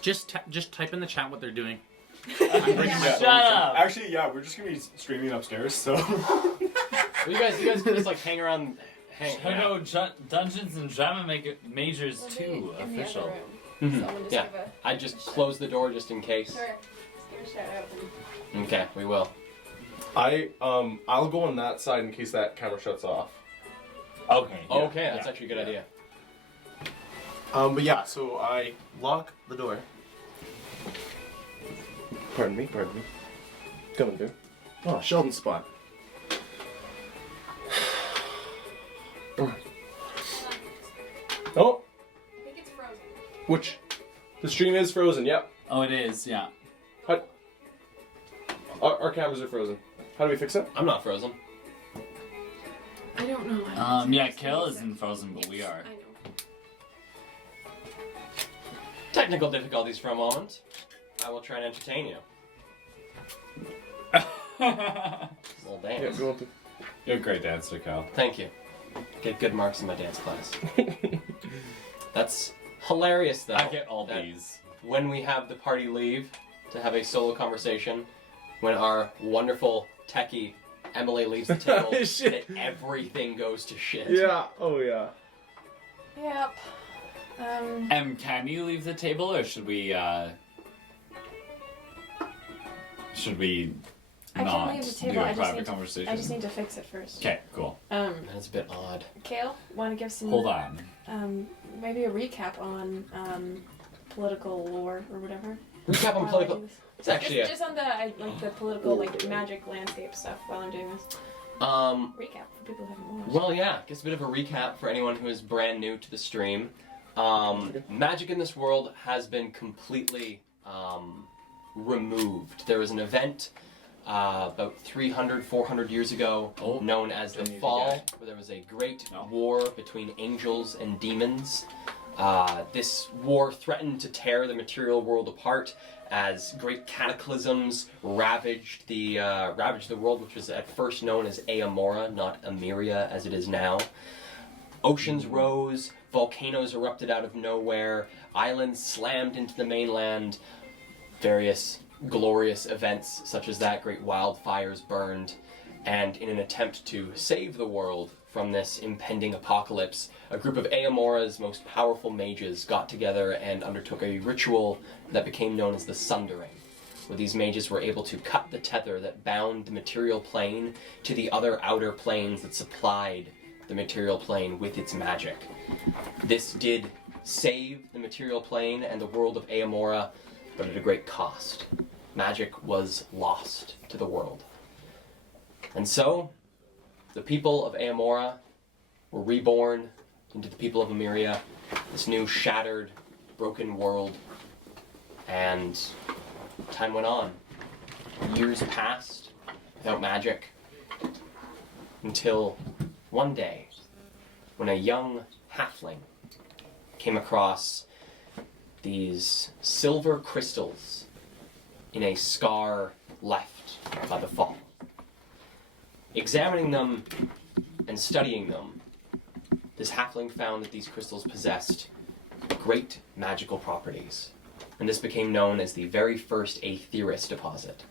Just type in the chat what they're doing. Shut up! Actually, yeah, we're just gonna be streaming upstairs, so. Well, you guys can just like hang around. Hello, Dungeons and Drama Majors 2 In the official. other room. Mhm. Someone just Yeah. give a I just close the door just in case. sure. Just give a shout out. Okay, we will. I'll go on that side in case that camera shuts off. Okay. yeah, Okay, that's yeah. actually a good idea. But yeah, so I lock the door. Pardon me. Coming through. Oh, Sheldon spot. Oh, I think it's frozen. which the stream is frozen. Yep. Oh, it is, yeah. Our cameras are frozen. How do we fix it? I'm not frozen. I don't know. Yeah, Kale isn't frozen, but we are. I know. Technical difficulties for a moment. I will try and entertain you. Little dance. go on to. You're a great dancer, Cal. Thank you. Get good marks in my dance class. That's hilarious, though. I get all that these. When we have the party leave to have a solo conversation, when our wonderful techie Emily leaves the table, Shit. that everything goes to shit. Yeah. Oh yeah. Yep. Can you leave the table, or should we I not can leave the table. do a I just private need to, conversation? I just need to fix it first. Okay, cool. That's a bit odd. Kale, want to give some Hold on. maybe a recap on political lore or whatever? Recap on While I political. do this. It's actually just on the like the political like magic landscape stuff while I'm doing this. Recap for people who haven't watched. Well, yeah, just a bit of a recap for anyone who is brand new to the stream. Magic in this world has been completely removed. There was an event about 300, 400 years ago known as the Fall, where there was a great war between angels and demons. This war threatened to tear the material world apart as great cataclysms ravaged the world, which was at first known as Aomora, not Emeria as it is now. Oceans rose, volcanoes erupted out of nowhere, islands slammed into the mainland, various glorious events such as that, great wildfires burned, and in an attempt to save the world from this impending apocalypse, a group of Aomora's most powerful mages got together and undertook a ritual that became known as the Sundering, where these mages were able to cut the tether that bound the material plane to the other outer planes that supplied the material plane with its magic. This did save the material plane and the world of Aomora, but at a great cost. Magic was lost to the world. And so, the people of Aomora were reborn into the people of Emeria, this new shattered, broken world, and time went on. Years passed without magic, until one day, when a young halfling came across these silver crystals in a scar left by the fall. Examining them and studying them, this halfling found that these crystals possessed great magical properties, and this became known as the very first Aetheris deposit.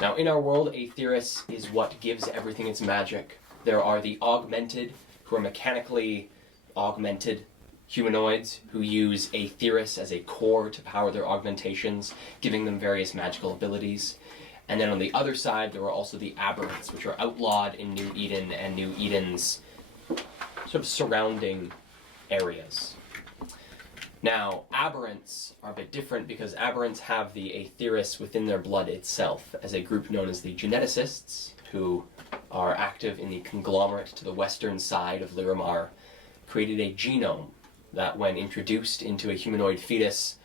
Now, in our world, Aetheris is what gives everything its magic. There are the augmented, who are mechanically augmented humanoids who use Aetheris as a core to power their augmentations, giving them various magical abilities. And then on the other side, there are also the aberrants, which are outlawed in New Eden, and New Eden's sort of surrounding areas. Now, aberrants are a bit different because aberrants have the aetherius within their blood itself, as a group known as the geneticists, who are active in the conglomerate to the western side of Liramar, created a genome that, when introduced into a humanoid fetus,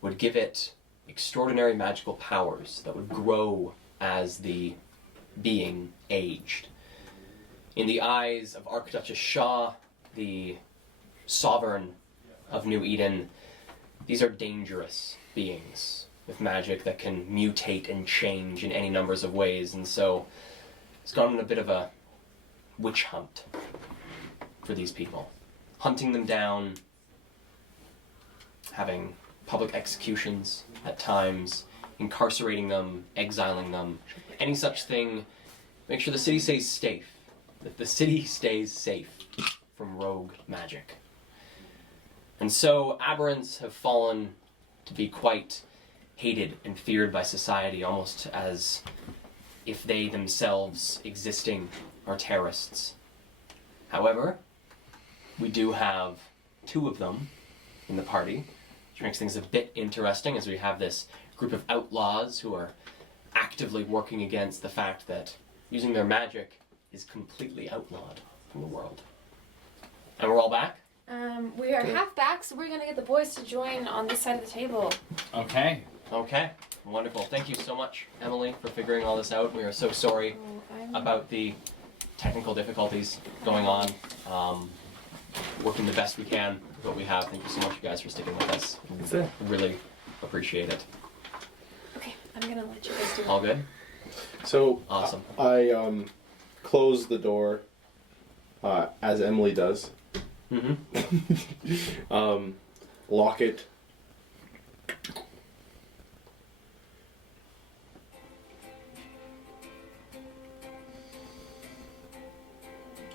would give it extraordinary magical powers that would grow as the being aged. In the eyes of Archduchess Shaw, the sovereign of New Eden, these are dangerous beings with magic that can mutate and change in any numbers of ways, and so it's gone on a bit of a witch hunt for these people. Hunting them down, having public executions at times, incarcerating them, exiling them, any such thing. Make sure the city stays safe, that the city stays safe from rogue magic. And so aberrants have fallen to be quite hated and feared by society, almost as if they themselves existing are terrorists. However, we do have 2 of them in the party, which makes things a bit interesting, as we have this group of outlaws who are actively working against the fact that using their magic is completely outlawed from the world. And we're all back? We are half back, so we're gonna get the boys to join on this side of the table. Okay. Okay, wonderful. Thank you so much, Emily, for figuring all this out. We are so sorry about the technical difficulties going on. Working the best we can with what we have. Thank you so much, you guys, for sticking with us. Really appreciate it. Okay, I'm gonna let you guys do it. All good? So Awesome. I close the door as Emily does. Mm-hmm. Lock it.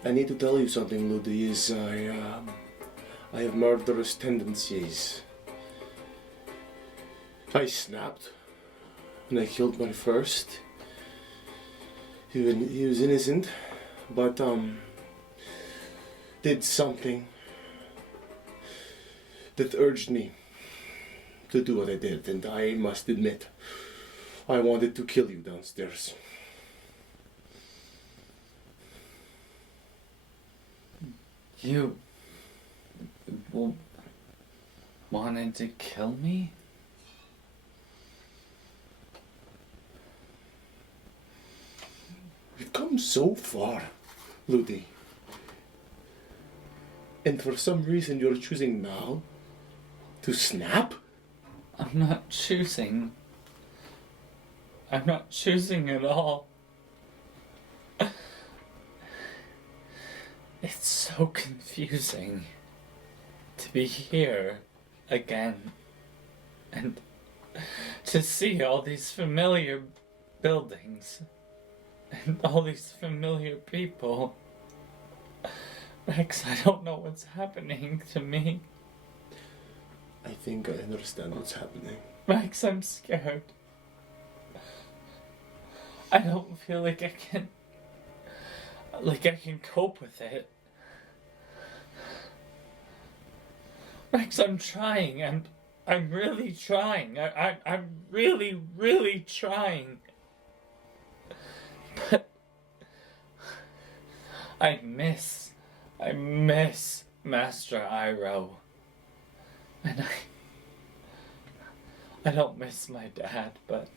I need to tell you something, Ludi. I have murderous tendencies. I snapped and I killed my first. He was innocent, but did something that urged me to do what I did, and I must admit, I wanted to kill you downstairs. You wanted to kill me? We've come so far, Ludi. And for some reason you're choosing now to snap? I'm not choosing. I'm not choosing at all. It's so confusing to be here again and to see all these familiar buildings and all these familiar people. Rex, I don't know what's happening to me. I think I understand what's happening. Rex, I'm scared. I don't feel like I can cope with it. Rex, I'm trying. I'm really trying. I'm really, really trying. But I miss Master Iroh. And I don't miss my dad, but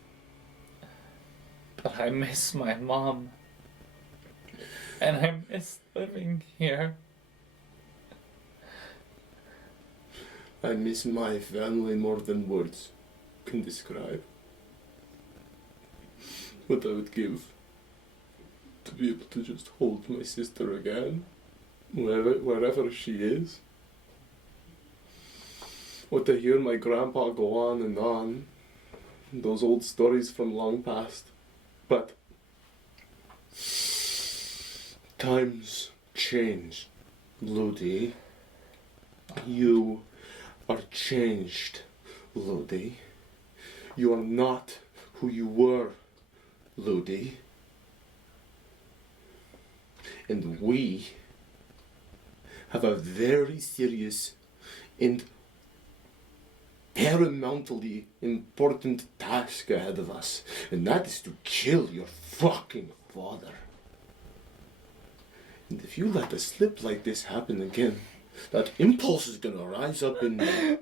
I miss my mom. And I miss living here. I miss my family more than words can describe. What I would give to be able to just hold my sister again, wherever she is. What I hear my grandpa go on and on, those old stories from long past. But times change, Ludi. You are changed, Ludi. You are not who you were, Ludi. And we have a very serious and paramountly important task ahead of us, and that is to kill your fucking father. And if you let a slip like this happen again, that impulse is gonna rise up in you.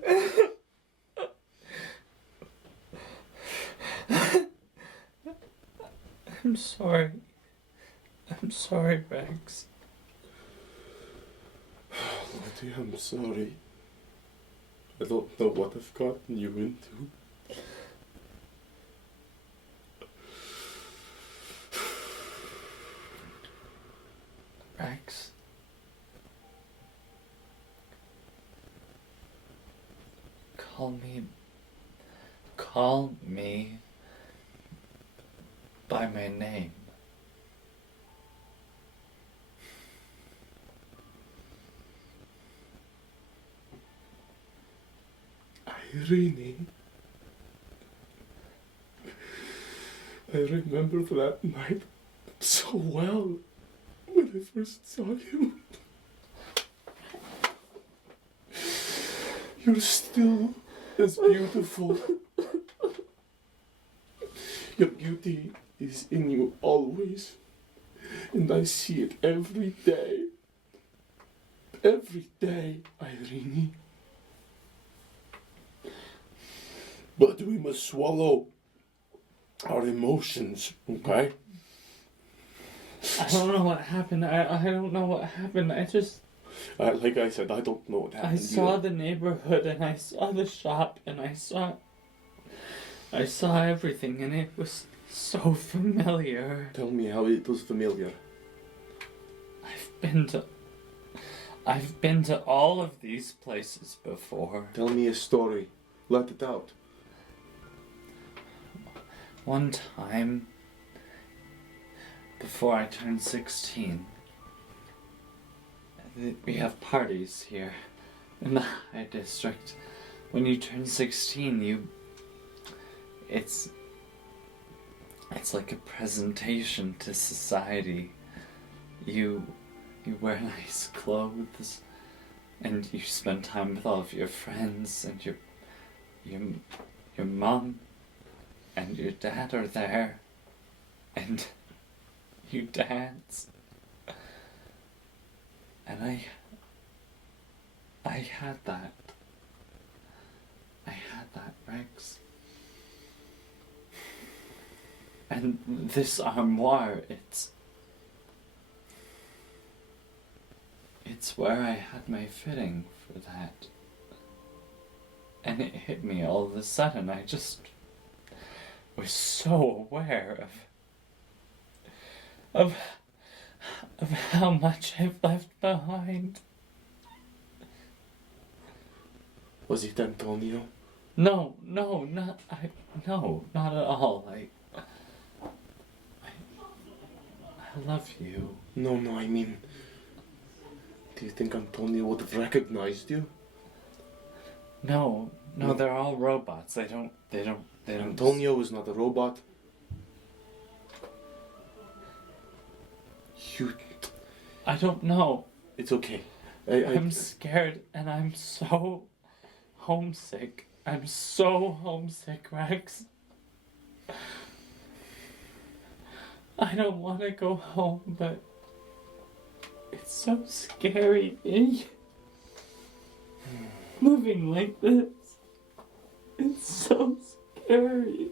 I'm sorry. I'm sorry, Rex. Lottie, I'm sorry. I don't know what I've gotten you into. Rex. Call me by my name. Irene. I remember that night so well when I first saw you. You're still as beautiful. Your beauty is in you always, and I see it every day. Every day, Irene. But we must swallow our emotions, okay? I don't know what happened. I don't know what happened. Like I said, I don't know what happened. I saw either. the neighborhood and I saw the shop and I saw everything and it was so familiar. Tell me how it was familiar. I've been to all of these places before. Tell me a story. Let it out. One time, before I turned 16, we have parties here in the High District. When you turn 16, it's like a presentation to society. You wear nice clothes, and you spend time with all of your friends, and your mom and your dad are there, and you dance. And I had that. I had that, Rex. And this armoire, it's where I had my fitting for that. And it hit me all of a sudden. I just was so aware of how much I've left behind. Was it Antonio? No, not at all. I love you. No, I mean, do you think Antonio would have recognized you? No, they're all robots. They don't. Antonio is not a robot. I don't know. It's okay. I'm scared and I'm so homesick. I'm so homesick, Rex. I don't want to go home, but it's so scary. Living like this. It's so scary.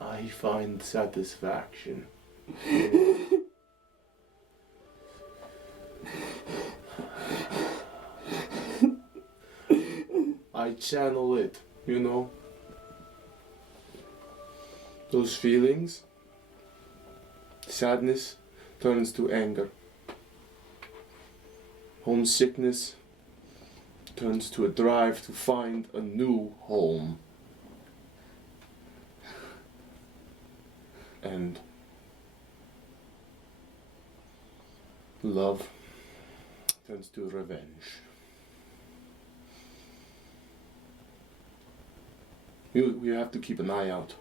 I find satisfaction. I channel it, you know? Those feelings, sadness turns to anger. Homesickness turns to a drive to find a new home. And love turns to revenge. We have to keep an eye out.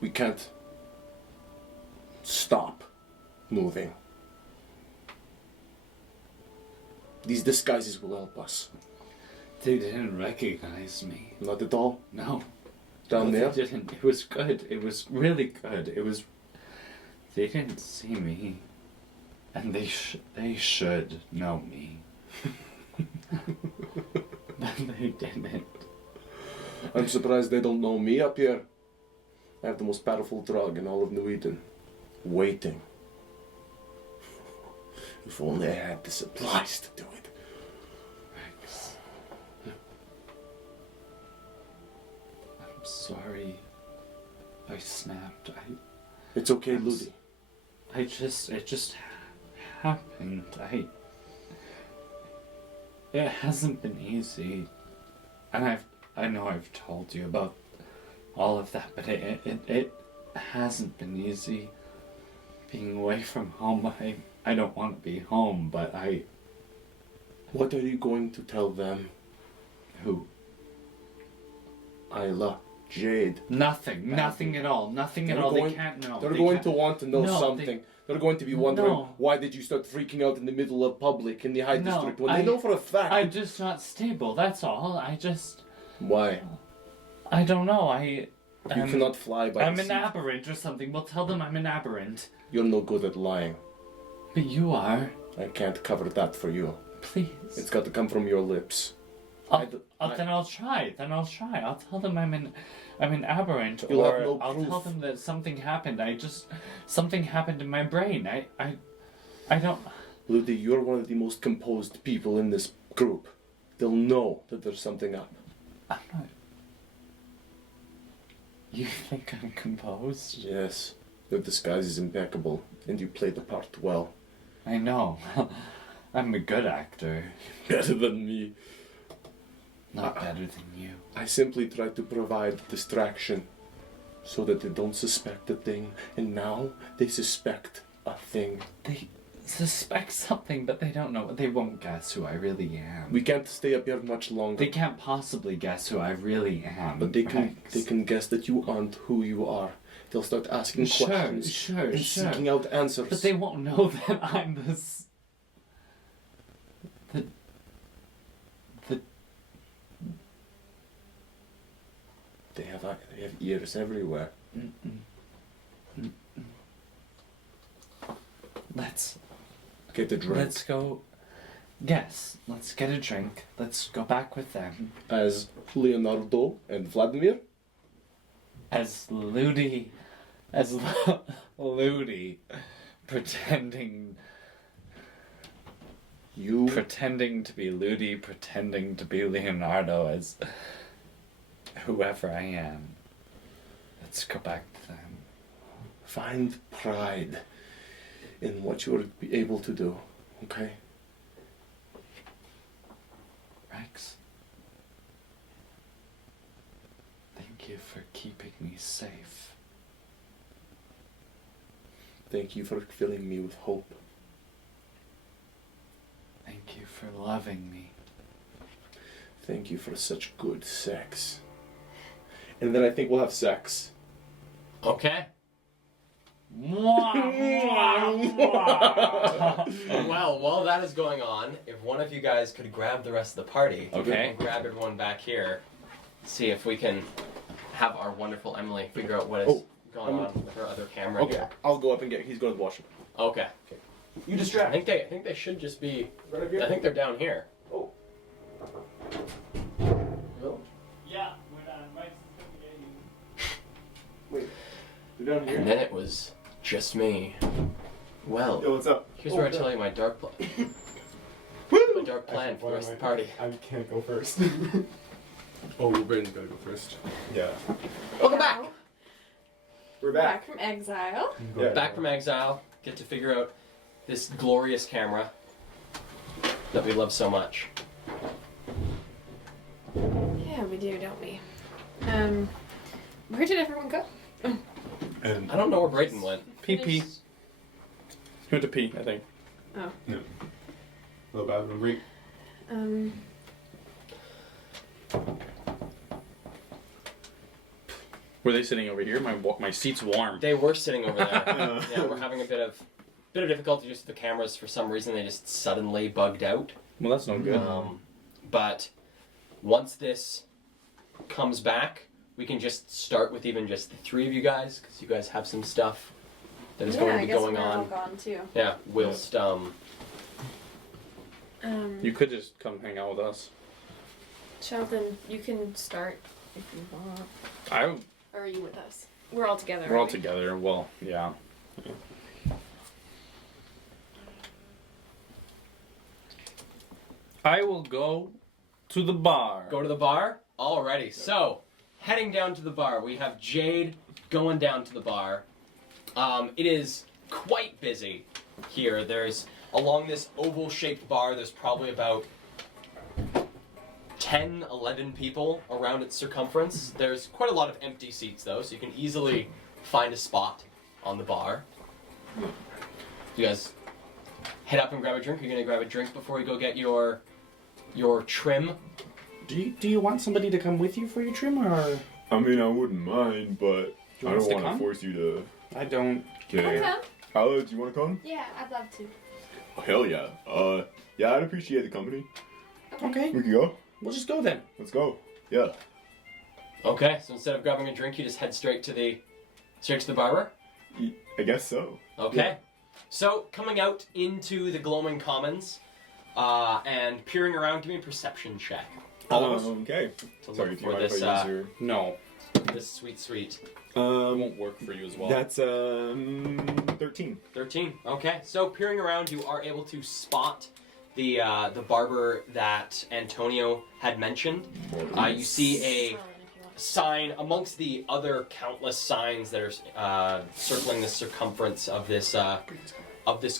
We can't stop moving. These disguises will help us. They didn't recognize me. Not at all. No. Down No, there? They didn't. It was good. It was really good. It was. They didn't see me, and they should know me. But they didn't. I'm surprised they don't know me up here. I have the most powerful drug in all of New Eden. Waiting. If only I had the supplies to do it. Rex. I'm sorry. I snapped. It's okay, Ludi. It just happened. It hasn't been easy, and I know I've told you about all of that, but it hasn't been easy being away from home. I don't want to be home, but What are you going to tell them? Who? Isla, Jade. Nothing at all. Nothing at all. They can't know. They're going to want to know No, something. They're going to be wondering, No. why did you start freaking out in the middle of public in the high No, district when they know for a fact. I'm just not stable. That's all. Why? I don't know. You cannot fly by I'm the an seat. aberrant or something. We'll tell them I'm an aberrant. You're no good at lying. But you are. I can't cover that for you. Please. It's got to come from your lips. Then I'll try. I'll tell them I'm an aberrant, You'll or have no I'll proof. tell them that something happened. Something happened in my brain. I don't. Ludi, you're one of the most composed people in this group. They'll know that there's something up. I'm not. You think I'm composed? Yes. Your disguise is impeccable, and you play the part well. I know. I'm a good actor. Better than me. Not better than you. I simply try to provide distraction so that they don't suspect a thing, and now they suspect a thing. They suspect something, but they don't know. They won't guess who I really am. We can't stay up here much longer. They can't possibly guess who I really am. But they can Rex. guess that you aren't who you are. They'll start asking questions Sure. and seeking out answers. But they won't know that I'm this. The. They have ears everywhere. Let's Get a drink. let's go. Yes, let's get a drink. Let's go back with them As Leonardo and Vladimir. as Ludi, Ludi, pretending You pretending to be Ludi, pretending to be Leonardo as whoever I am. Let's go back to them. find pride in what you're able to do. Okay? Rex, thank you for keeping me safe. Thank you for filling me with hope. Thank you for loving me. Thank you for such good sex. And then I think we'll have sex. Okay. Mwah, mwah, mwah. Well, while that is going on, if one of you guys could grab the rest of the party, Okay. and grab everyone back here, see if we can have our wonderful Emily figure out what is going on with her other camera Okay, here. I'll go up and he's going to the washroom. Okay. You I distract. think they should just be. Right up here? I think they're down here. Oh. Yeah, we're done. Mike's gonna get you. Wait. You're down here? And then it was just me. Well, Yo, what's up? here's where I tell you my dark plan. My dark plan for the rest of the party. I can't go first. Oh, Brayden's gotta go first. Yeah. Welcome back. We're Back back. from exile. Yeah. Back from exile. Get to figure out this glorious camera that we love so much. Yeah, we do, don't we? Where did everyone go? And I don't know where Brayden went. PP. He went to pee, I think. little bathroom break. Were they sitting over here? My seat's warm. They were sitting over there. Yeah, we're having a bit of difficulty just with the cameras. For some reason, they just suddenly bugged out. Well, that's no good. But once this comes back, we can just start with even just the three of you guys, because you guys have some stuff that is going to be going we're all on. gone too. Yeah, whilst You could just come hang out with us. Sheldon, you can start if you want. I. Or are you with us? We're all together. We're all aren't we? together. Well, yeah. I will go to the bar. go to the bar. Alrighty, so heading down to the bar, we have Jade going down to the bar. It is quite busy here. There's along this oval-shaped bar. There's probably about 10, 11 people around its circumference. There's quite a lot of empty seats though, so you can easily find a spot on the bar. You guys head up and grab a drink. You're gonna grab a drink before you go get your trim. Do you want somebody to come with you for your trim, or? I mean, I wouldn't mind, but You I want us don't to want to come? force you to. I don't. Okay. I'll come. Alex, you want to come? Yeah, I'd love to. Oh, hell yeah. Yeah, I'd appreciate the company. Okay, We could go. we'll just go then. Let's go. Yeah. Okay, so instead of grabbing a drink, you just head straight to the barber. I guess so. Okay. So, coming out into the Gloaming Commons, and peering around, give me a perception check. Okay. To Sorry, look do you for mind if this, I use your... No, this sweet. it won't work for you as well. That's 13. 13. Okay. So, peering around, you are able to spot the barber that Antonio had mentioned. You see a sign amongst the other countless signs that are circling the circumference of this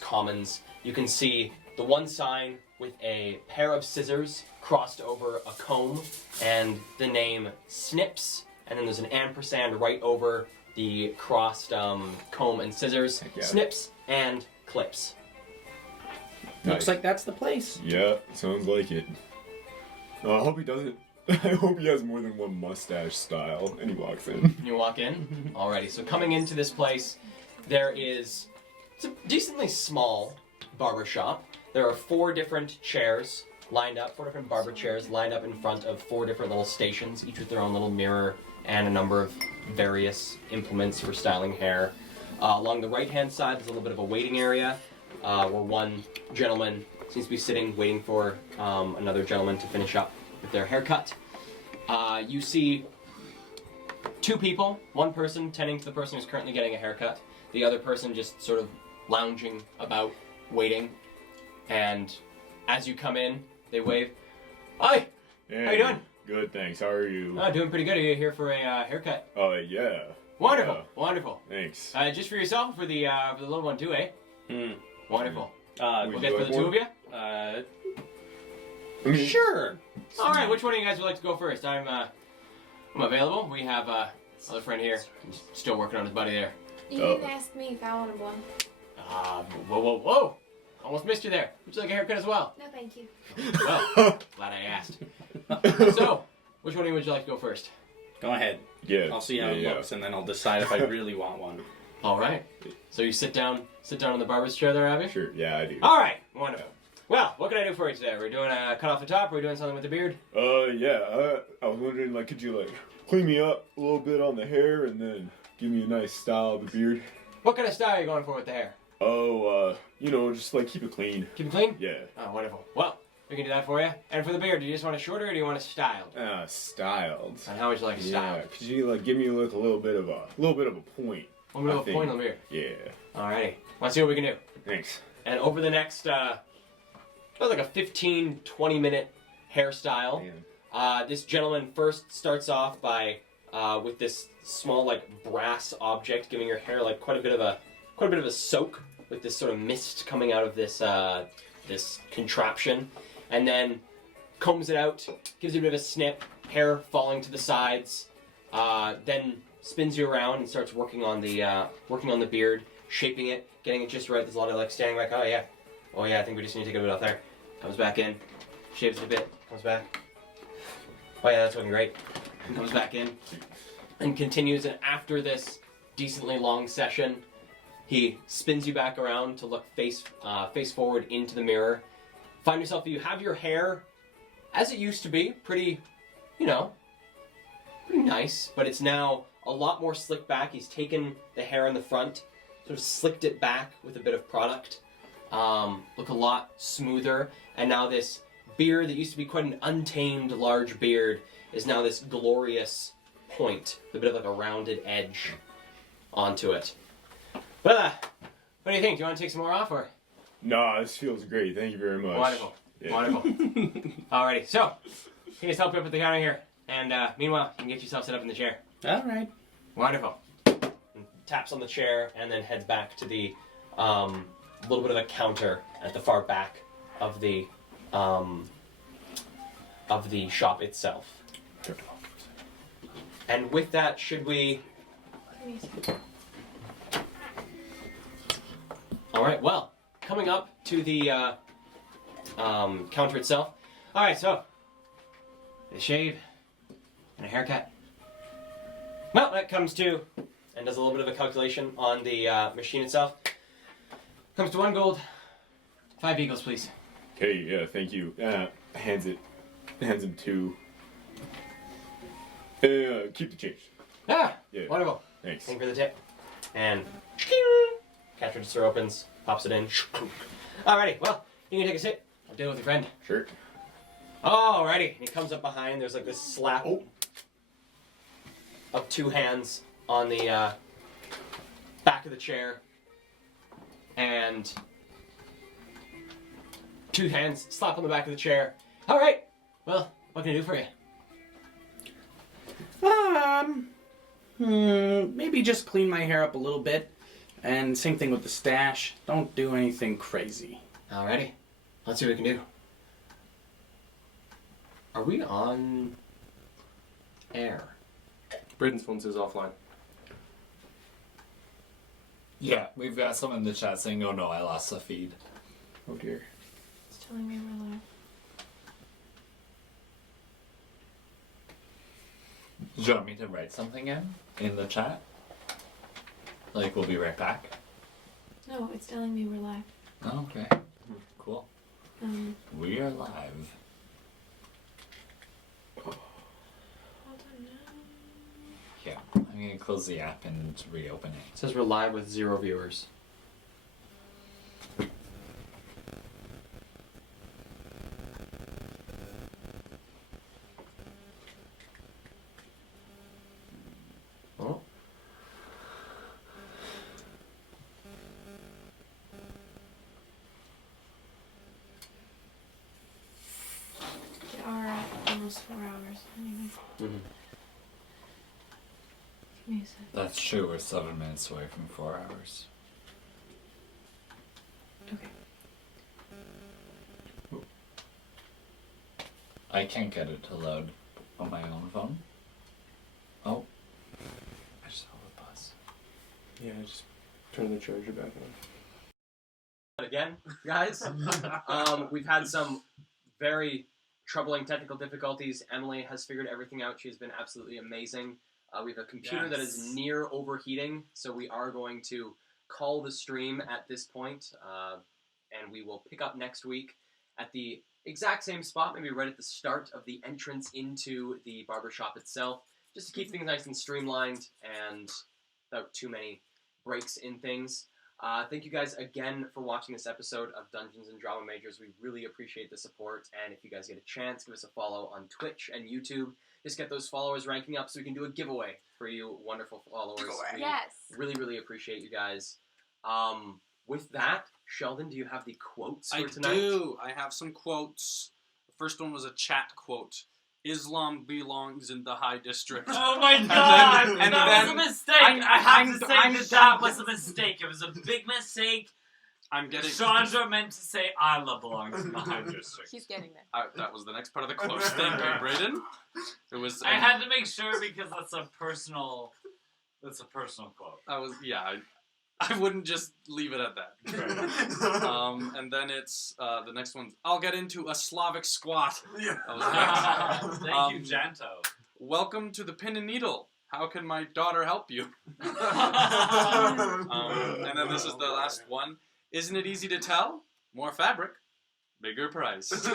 commons. You can see the one sign with a pair of scissors crossed over a comb and the name Snips, and then there's an ampersand right over the crossed comb and scissors. Heck yeah. Snips and Clips. Looks like that's the place. Yeah, sounds like it. I hope he doesn't. I hope he has more than one mustache style, and he walks in. You walk in. Alrighty, so coming into this place, it's a decently small barber shop. There are 4 different chairs lined up, 4 different barber chairs lined up in front of 4 different little stations, each with their own little mirror and a number of various implements for styling hair. Along the right-hand side, there's a little bit of a waiting area where one gentleman seems to be sitting, waiting for another gentleman to finish up with their haircut. You see 2 people, one person tending to the person who's currently getting a haircut, the other person just sort of lounging about, waiting. And as you come in, they wave. Hi! Hey, How you doing? Good, thanks. How are you? Doing pretty good. Are you here for a haircut? Yeah. Wonderful, Yeah, wonderful. thanks. Just for yourself or for the little one too, eh? Wonderful. Would We'll you get for like the 2 of you? I mean, Sure. Alright, which one of you guys would like to go first? I'm available. We have other friend here. He's still working on his buddy there. You didn't ask me if I want to blow. Whoa. Almost missed you there. Would you like a haircut as well? No, thank you. Well, glad I asked. So, which one of you would you like to go first? Go ahead. Yeah. I'll see how it looks, and then I'll decide if I really want one. Alright. So you sit down in the barber's chair there, Abby? Sure, yeah, I do. Alright, wonderful. Well, what can I do for you today? We're doing a cut off the top, or are we doing something with the beard? Yeah, I was wondering, like, could you, like, clean me up a little bit on the hair and then give me a nice style of the beard? What kind of style are you going for with the hair? Just, like, keep it clean. Keep it clean? Yeah. Oh, wonderful. Well, we can do that for you. And for the beard, do you just want it shorter or do you want it styled? Styled. And how would you like it Yeah, styled? could you, like, give me, like, a little bit of a point? A little bit I of a think. point on the beard. Yeah. Alrighty. Let's see what we can do. Thanks. And over the next, about like a 15, 20 minute hairstyle, this gentleman first starts off by, with this small, like, brass object, giving your hair, like, quite a bit of a soak with this sort of mist coming out of this, this contraption. And then combs it out, gives you a bit of a snip, hair falling to the sides, then spins you around and starts working on the beard, shaping it, getting it just right. There's a lot of, like, standing back. Oh yeah, I think we just need to take a bit off there. Comes back in, shaves it a bit, comes back. Oh yeah, that's looking great. Comes back in. and continues. And after this decently long session, he spins you back around to look face forward into the mirror. Find yourself, you have your hair as it used to be, pretty nice, but it's now a lot more slicked back. He's taken the hair in the front, sort of slicked it back with a bit of product. Look a lot smoother, and now this beard that used to be quite an untamed large beard is now this glorious point, with a bit of like a rounded edge onto it. Well, what do you think? Do you want to take some more off, or? Nah, this feels great. Thank you very much. Wonderful. Yeah. Wonderful. Alrighty, so, can you help you up at the counter here? And meanwhile, you can get yourself set up in the chair. All right. Wonderful. And taps on the chair and then heads back to the little bit of a counter at the far back of the shop itself. And with that, should we? All right. Well, coming up to the counter itself. All right. So, a shave and a haircut. Well, that comes to, and does a little bit of a calculation on the machine itself. Comes to 1 gold, 5 eagles, please. Okay, yeah, thank you. Hands him 2. Keep the change. Ah, Yeah. wonderful. Thanks. Thank you for the tip. And cash register opens, pops it in. Alrighty, well, you can take a sit. I'll deal with your friend. Sure. Alrighty, and he comes up behind. There's like this slap of 2 hands on the back of the chair, and 2 hands slap on the back of the chair. All right, well, what can I do for you? Maybe just clean my hair up a little bit, and same thing with the stash. Don't do anything crazy. Alrighty, let's see what we can do. Are we on air? Braden's phone says offline. Yeah, we've got some in the chat saying, "Oh no, I lost the feed." Oh dear. It's telling me we're live. Do you want me to write something in the chat? Like, we'll be right back. No, it's telling me we're live. Oh, okay. Cool. We are live. Hold on now. Yeah, I'm gonna close the app and reopen it. It says we're live with 0 viewers. Oh. We are at almost 4 hours. Anyway. Mm-hmm. Give me a sec. That's true, we're 7 minutes away from 4 hours. Okay. I can't get it to load on my own phone. Oh. I just saw the buzz. Yeah, just turn the charger back on. Again, guys, we've had some very troubling technical difficulties. Emily has figured everything out. She has been absolutely amazing. We have a computer that is near overheating, so we are going to call the stream at this point, and we will pick up next week at the exact same spot, maybe right at the start of the entrance into the barbershop itself, just to keep things nice and streamlined and without too many breaks in things. Thank you guys again for watching this episode of Dungeons and Drama Majors. We really appreciate the support, and if you guys get a chance, give us a follow on Twitch and YouTube. Just get those followers ranking up so we can do a giveaway for you wonderful followers. We Yes. really, really appreciate you guys. With that, Sheldon, do you have the quotes for tonight? I do. I have some quotes. The first one was a chat quote. Islam belongs in the high district. Oh my god! and that then was a mistake! I have to say that was a mistake. It was a big mistake. I'm getting... Chandra meant to say Isla belongs in the high district. He's getting there. That was the next part of the quote. Thank you, Brayden. It was... I had to make sure because that's a personal quote. I wouldn't just leave it at that. And then it's the next one. I'll get into a Slavic squat. Yeah. That was next. Thank you, Janto. Welcome to the Pin and Needle. how can my daughter help you? And then this is the last one. Isn't it easy to tell? More fabric, bigger price. Those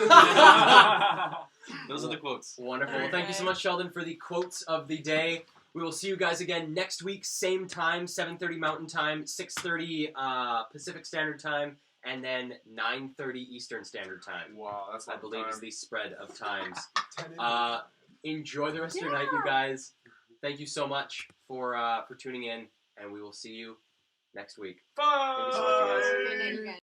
are the quotes. Wonderful. Well, thank you so much, Sheldon, for the quotes of the day. We will see you guys again next week, same time, 7:30 Mountain Time, 6:30 Pacific Standard Time, and then 9:30 Eastern Standard Time. Wow, that's a lot I of believe time. is the spread of times. Enjoy the rest of your night, you guys. Thank you so much for tuning in, and we will see you next week. Bye. Thank you so much, you guys. Good night, you guys.